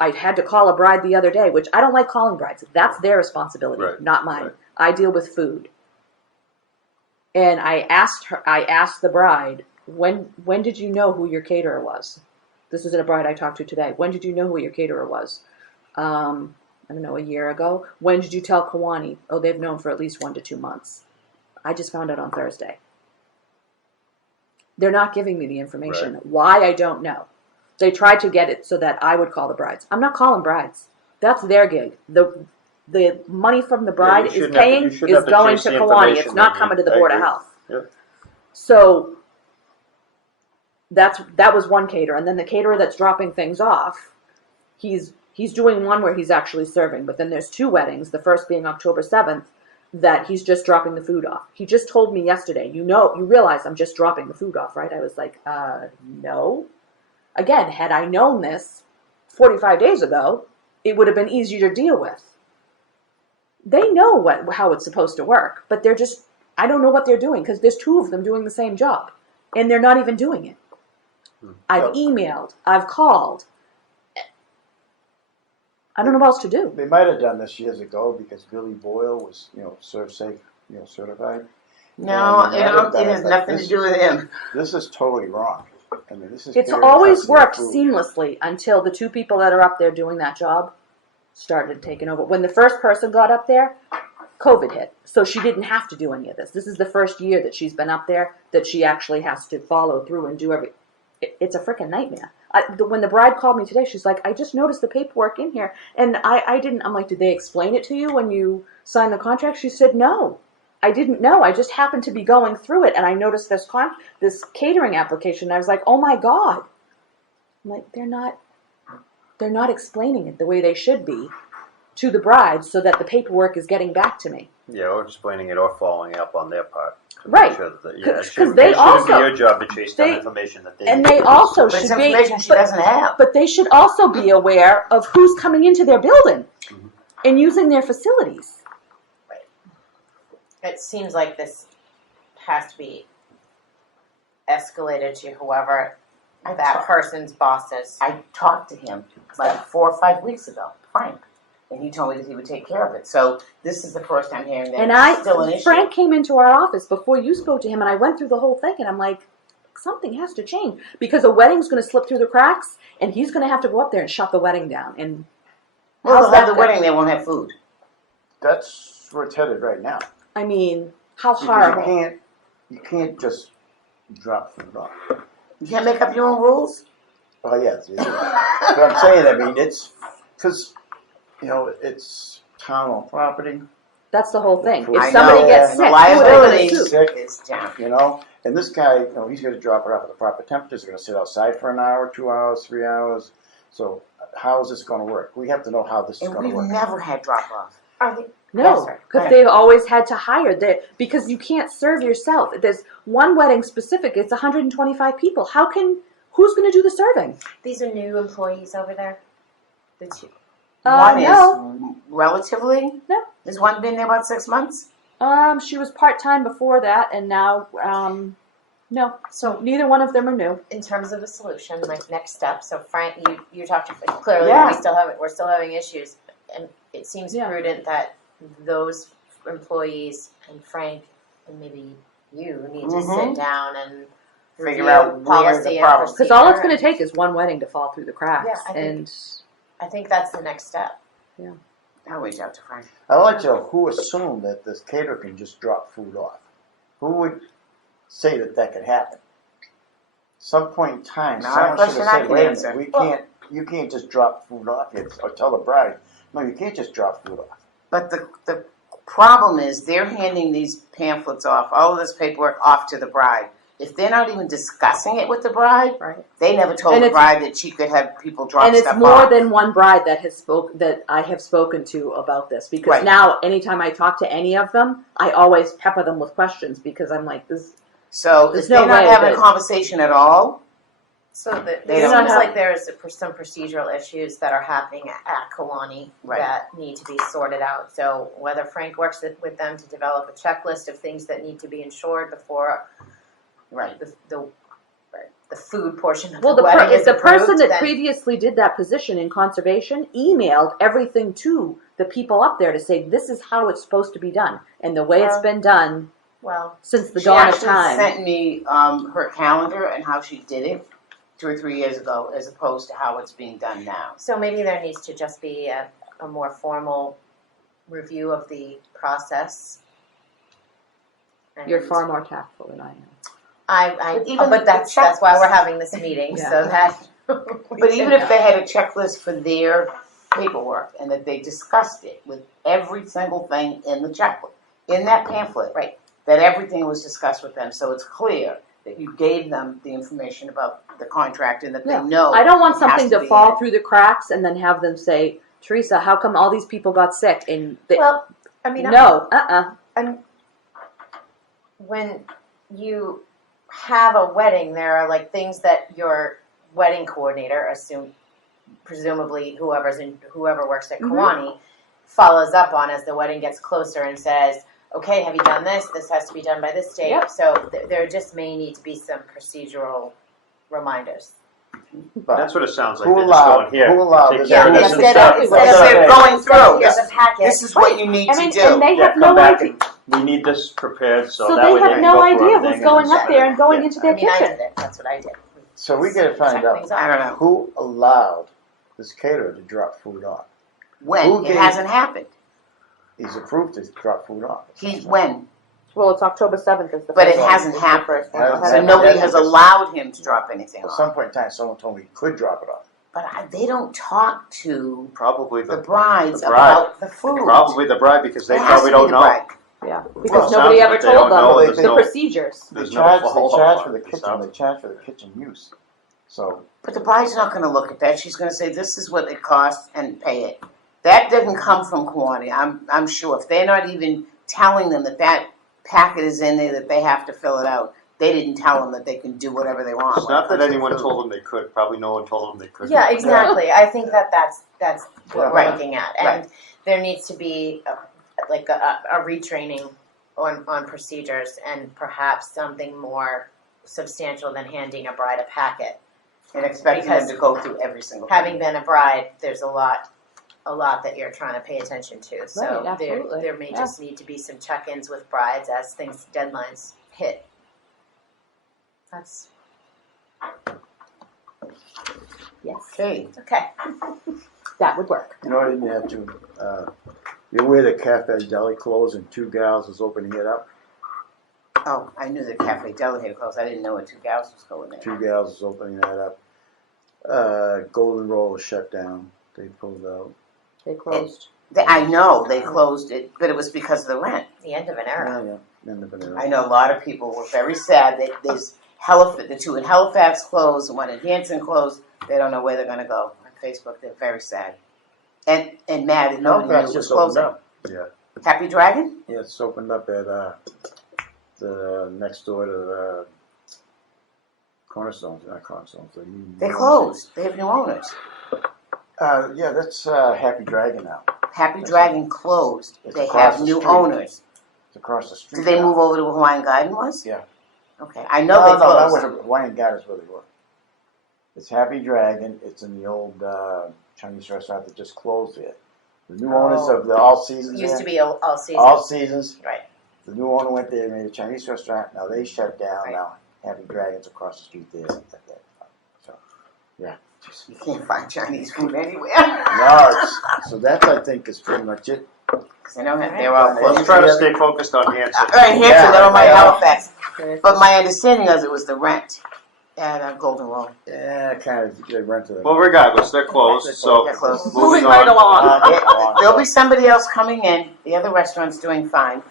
I had to call a bride the other day, which I don't like calling brides. That's their responsibility, Right, not mine. right. I deal with food. And I asked the bride, when did you know who your caterer was? This was a bride I talked to today. When did you know who your caterer was? I don't know, a year ago. When did you tell Kiwani? Oh, they've known for at least 1 to 2 months. I just found out on Thursday. They're not giving me the information. Right. Why, I don't know. They tried to get it so that I would call the brides. I'm not calling brides. That's their gig. The money from the bride you is shouldn't have to- paying you shouldn't is have to going chase to the Kiwani. information It's not they coming need. to the I Board of agree. Health. Yep. So that was one caterer, and then the caterer that's dropping things off, he's doing one where he's actually serving, but then there's 2 weddings, the first being October 7th, that he's just dropping the food off. He just told me yesterday, you realize I'm just dropping the food off, right? I was like, no. Again, had I known this 45 days ago, it would have been easier to deal with. They know how it's supposed to work, but they're just, I don't know what they're doing because there's 2 of them doing the same job, and they're not even doing it. I've emailed, I've called. I don't know what else to do. They might have done this years ago because Billy Boyle was, serve safe, certified. No, And they might have done it has like nothing to this. do with him. This is totally wrong. I mean, this is It's very always customer worked food. seamlessly until the 2 people that are up there doing that job started taking over. When the first person got up there, COVID hit. So she didn't have to do any of this. This is the first year that she's been up there that she actually has to follow through and do it's a freaking nightmare. When the bride called me today, she's like, I just noticed the paperwork in here. And I'm like, did they explain it to you when you signed the contract? She said, no. I didn't know. I just happened to be going through it, and I noticed this catering application. And I was like, oh my God. I'm like, they're not explaining it the way they should be to the bride so that the paperwork is getting back to me. Yeah, or explaining it or following up on their part. to Right. make sure that- it 'Cause shouldn't they it shouldn't also- be your job to chase down they- information that they And need. they also But it's should be, information she doesn't have. but they should also be aware of who's coming into their building and using their facilities. It seems like this has to be escalated to whoever that person's boss is. I talked to him like 4 or 5 weeks ago, Frank, and he told me that he would take care of it. So this is the first I'm hearing that And it's still an issue. Frank came into our office before you spoke to him, and I went through the whole thing, and I'm like, something has to change because a wedding's going to slip through the cracks, and he's going to have to go up there and shut the wedding down. And Well, how's they'll have that the wedding, they won't have food. That's where it's headed right now. I mean, how Because horrible. you can't just drop food off. You can't make up your own rules? Oh, yes. But I'm saying, I mean, it's because, it's town-owned property, That's the whole thing. If I somebody know, gets and sick, the who are they liability going to sue? sick. is down. and this guy, he's going to drop it off at the proper temperature. He's going to sit outside for an hour, 2 hours, 3 hours. So how is this going to work? We have to know how this is And going we've to work. never had drop-off. Are they? Yes, No, sir. because Right. they've always had to hire because you can't serve yourself. There's one wedding specific. It's 125 people. Who's going to do the serving? These are new employees over there. The two. One No. is relatively. No. Has one been there about 6 months? She was part-time before that, and now, no. So Neither one of them are new. in terms of a solution, like next step. So Frank, you talked to clearly Yeah. we're still having issues, and it seems Yeah. prudent that those employees and Frank and maybe you need to sit down and Figure review out where policy the and problem- Because all it's procedure. going to take is one wedding to fall through the cracks. Yeah, I think- and I think that's the next step. I'll reach out to Frank. I'd like to know who assumed that this caterer can just drop food off. Who would say that could happen? Some point in time, Not a someone should question have I said, can wait a answer. minute, you can't just drop food off here, or tell the bride, no, you can't just drop food off. But the problem is they're handing these pamphlets off, all of this paperwork off to the bride. if they're not even discussing it with the bride, Right. they never told And the it's- bride that she could have people drop And it's stuff more off. than one bride that I have spoken to about this, because Right. now anytime I talk to any of them, I always pepper them with questions, because I'm like, this. So There's if they're no not way having a that- conversation at all, So it They seems don't have- like there's some procedural issues that are happening at Kiwani Right. that need to be sorted out. So whether Frank works with them to develop a checklist of things that need to be ensured before right. the food portion of Well, the wedding if is the person approved, that then previously did that position in conservation emailed everything to the people up there to say, this is how it's supposed to be done, and the way it's Well, been done well, since the She dawn of actually time. sent me her calendar and how she did it 2 or 3 years ago, as opposed to how it's being done now. so maybe there needs to just be a more formal review of the process. You're And far more tactful than I am. But even but that's why we're having this meeting, Yeah. so that. But even if they had a checklist for their paperwork and that they discussed it with every single thing in the checklist, in that pamphlet, Right. that everything was discussed with them, so it's clear that you gave them the information about the contract and that Yeah. they know. I don't want it has something to be fall in. through the cracks and then have them say, Teresa, how come all these people got sick? And they, Well, I mean, no, when you have a wedding, there are like things that your wedding coordinator, presumably whoever works at Kiwani, follows up on as the wedding gets closer and says, okay, have you done this? This has to be done by this date. Yep. So there just may need to be some procedural reminders. That's what it sounds like. Who They're just allowed- going here. who allowed Take this? care of Yeah, this instead and of stuff. Instead of going through, Here's a packet. this is what you need I to mean, do. and they Yeah, have no come back idea. and we need this prepared so, So that they way have they can no go through idea everything who's and going then up there and going yeah. into I their mean, I kitchen. did it. That's what I did. So we gotta find Check out things I don't know. who allowed this caterer to drop food off. When? Who It gave- hasn't happened. He's approved to drop food off. When? Well, it's October 7th is the But first it one. hasn't It's the happened. first one. Hasn't So happened. nobody Yes, has because- allowed him to drop anything At off. some point in time, someone told me he could drop it off. But they don't talk to Probably the the brides the bride. about the food. probably the bride because they It has probably to be don't the know. bride. Yeah, Well, because it nobody sounds ever like they told don't know, them there's the no- procedures. There's They no charge follow-up for on the it, it kitchen. sounds They charge for the kitchen use. So But the bride's not going to look at that. She's going to say, "This is what it costs," and pay it. That doesn't come from Kiwani. I'm sure. If they're not even telling them that packet is in there, that they have to fill it out, they didn't tell them that they can do whatever they want. It's when it not that comes to anyone food. told them they could. Probably no one told them they couldn't. Yeah, exactly. I think that's what we're Right. looking at, and there needs to be a retraining on procedures, and perhaps something more substantial than handing a bride a packet. And expecting them Because to go through every single Having thing. been a bride, there's a lot that you're trying to pay attention to. So Right, there absolutely. may Yeah. just need to be some check-ins with brides as deadlines hit. That's Yes, Okay. okay. that would work. you know, I didn't have to. You're aware that Cafe Deli closed and Two Gals is opening it up. Oh, I knew the Cafe Deli had closed. I didn't know what Two Gals was going there. Two Gals is opening that up. Golden Roll is shut down. They pulled out. They closed. I know they closed it, but it was because of the rent. The end of an era. Yeah. End up in it. I know a lot of people were very sad that there's the two in Halifax closed and one in Hanson closed. They don't know where they're going to go. On Facebook, they're very sad and mad that nobody knew Halifax it was just opened closing. up. Yeah. Happy Dragon? Yeah, it's opened up at the next door to Cornerstones, not Cornerstones. They closed. They have new owners. Yeah, that's Happy Dragon now. Happy Dragon closed. It's They across have the new street. owners. It's across the street. Did they now. move over to where Hawaiian Garden was? Yeah. Okay, I know No, they that closed. was Hawaiian Gardens where they were. It's Happy Dragon. It's in the old Chinese restaurant that just closed there. The new owners of the All Seasons. Used there, to be all season. All Seasons. Right. The new owner went there and made a Chinese restaurant. Now they shut down. Right. Now Happy Dragon's across the street there. So, yeah. You can't find Chinese food anywhere. No, so that I think is pretty much it. Because I know they're all Right. closed. Let's try to stay focused on Hanson. Right, Hanson, Yeah, never mind yeah. Halifax. But my understanding is it was the rent at Golden Roll. Yeah, kind of. They rented it. Well, regardless, they're closed. So They're closed. moving right on. along. There'll be somebody else coming in. The other restaurant's doing fine.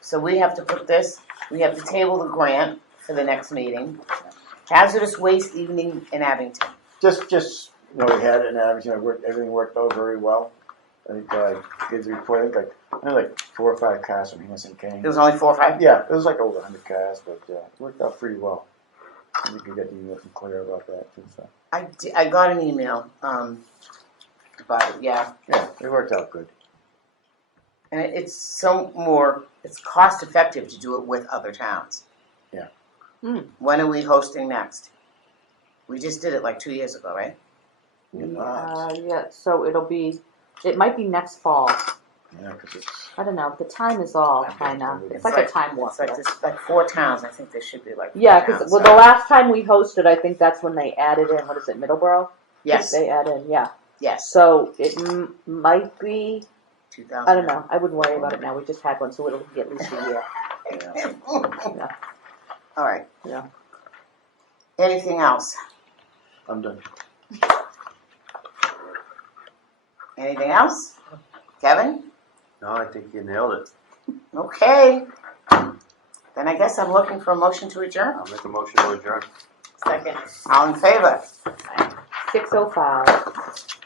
So we have to put this We have to table the grant for the next meeting. Hazardous waste evening in Abington. Just, we had it in Abington, everything worked out very well. I think, gave the report, I think like 4 or 5 cars from Hanson came. There was only 4 or 5? Yeah, it was like over 100 cars, but it worked out pretty well. I think we got the email from Claire about that too, so. I got an email about it, yeah. Yeah, it worked out good. And it's it's cost effective to do it with other towns. Yeah. When are we hosting next? We just did it like 2 years ago, right? Yeah, so it might be next fall. Yeah, because it's. I don't know, the time is all kinda, it's like a time warp. It's like this, like 4 towns, I think there should be like 4 Yeah, towns. because, well, the last time we hosted, I think that's when they added in, what is it, Middleborough? Yes, They add in, yeah. yes. So it might be, 2000. I don't know, I wouldn't worry about it now, we just had one, so it'll be at least a year. Yeah. All right. Yeah. Anything else? I'm done. Anything else? Kevin? No, I think you nailed it. Okay. Then I guess I'm looking for a motion to adjourn. I'll make a motion to adjourn. Second. All in favor? 6:05.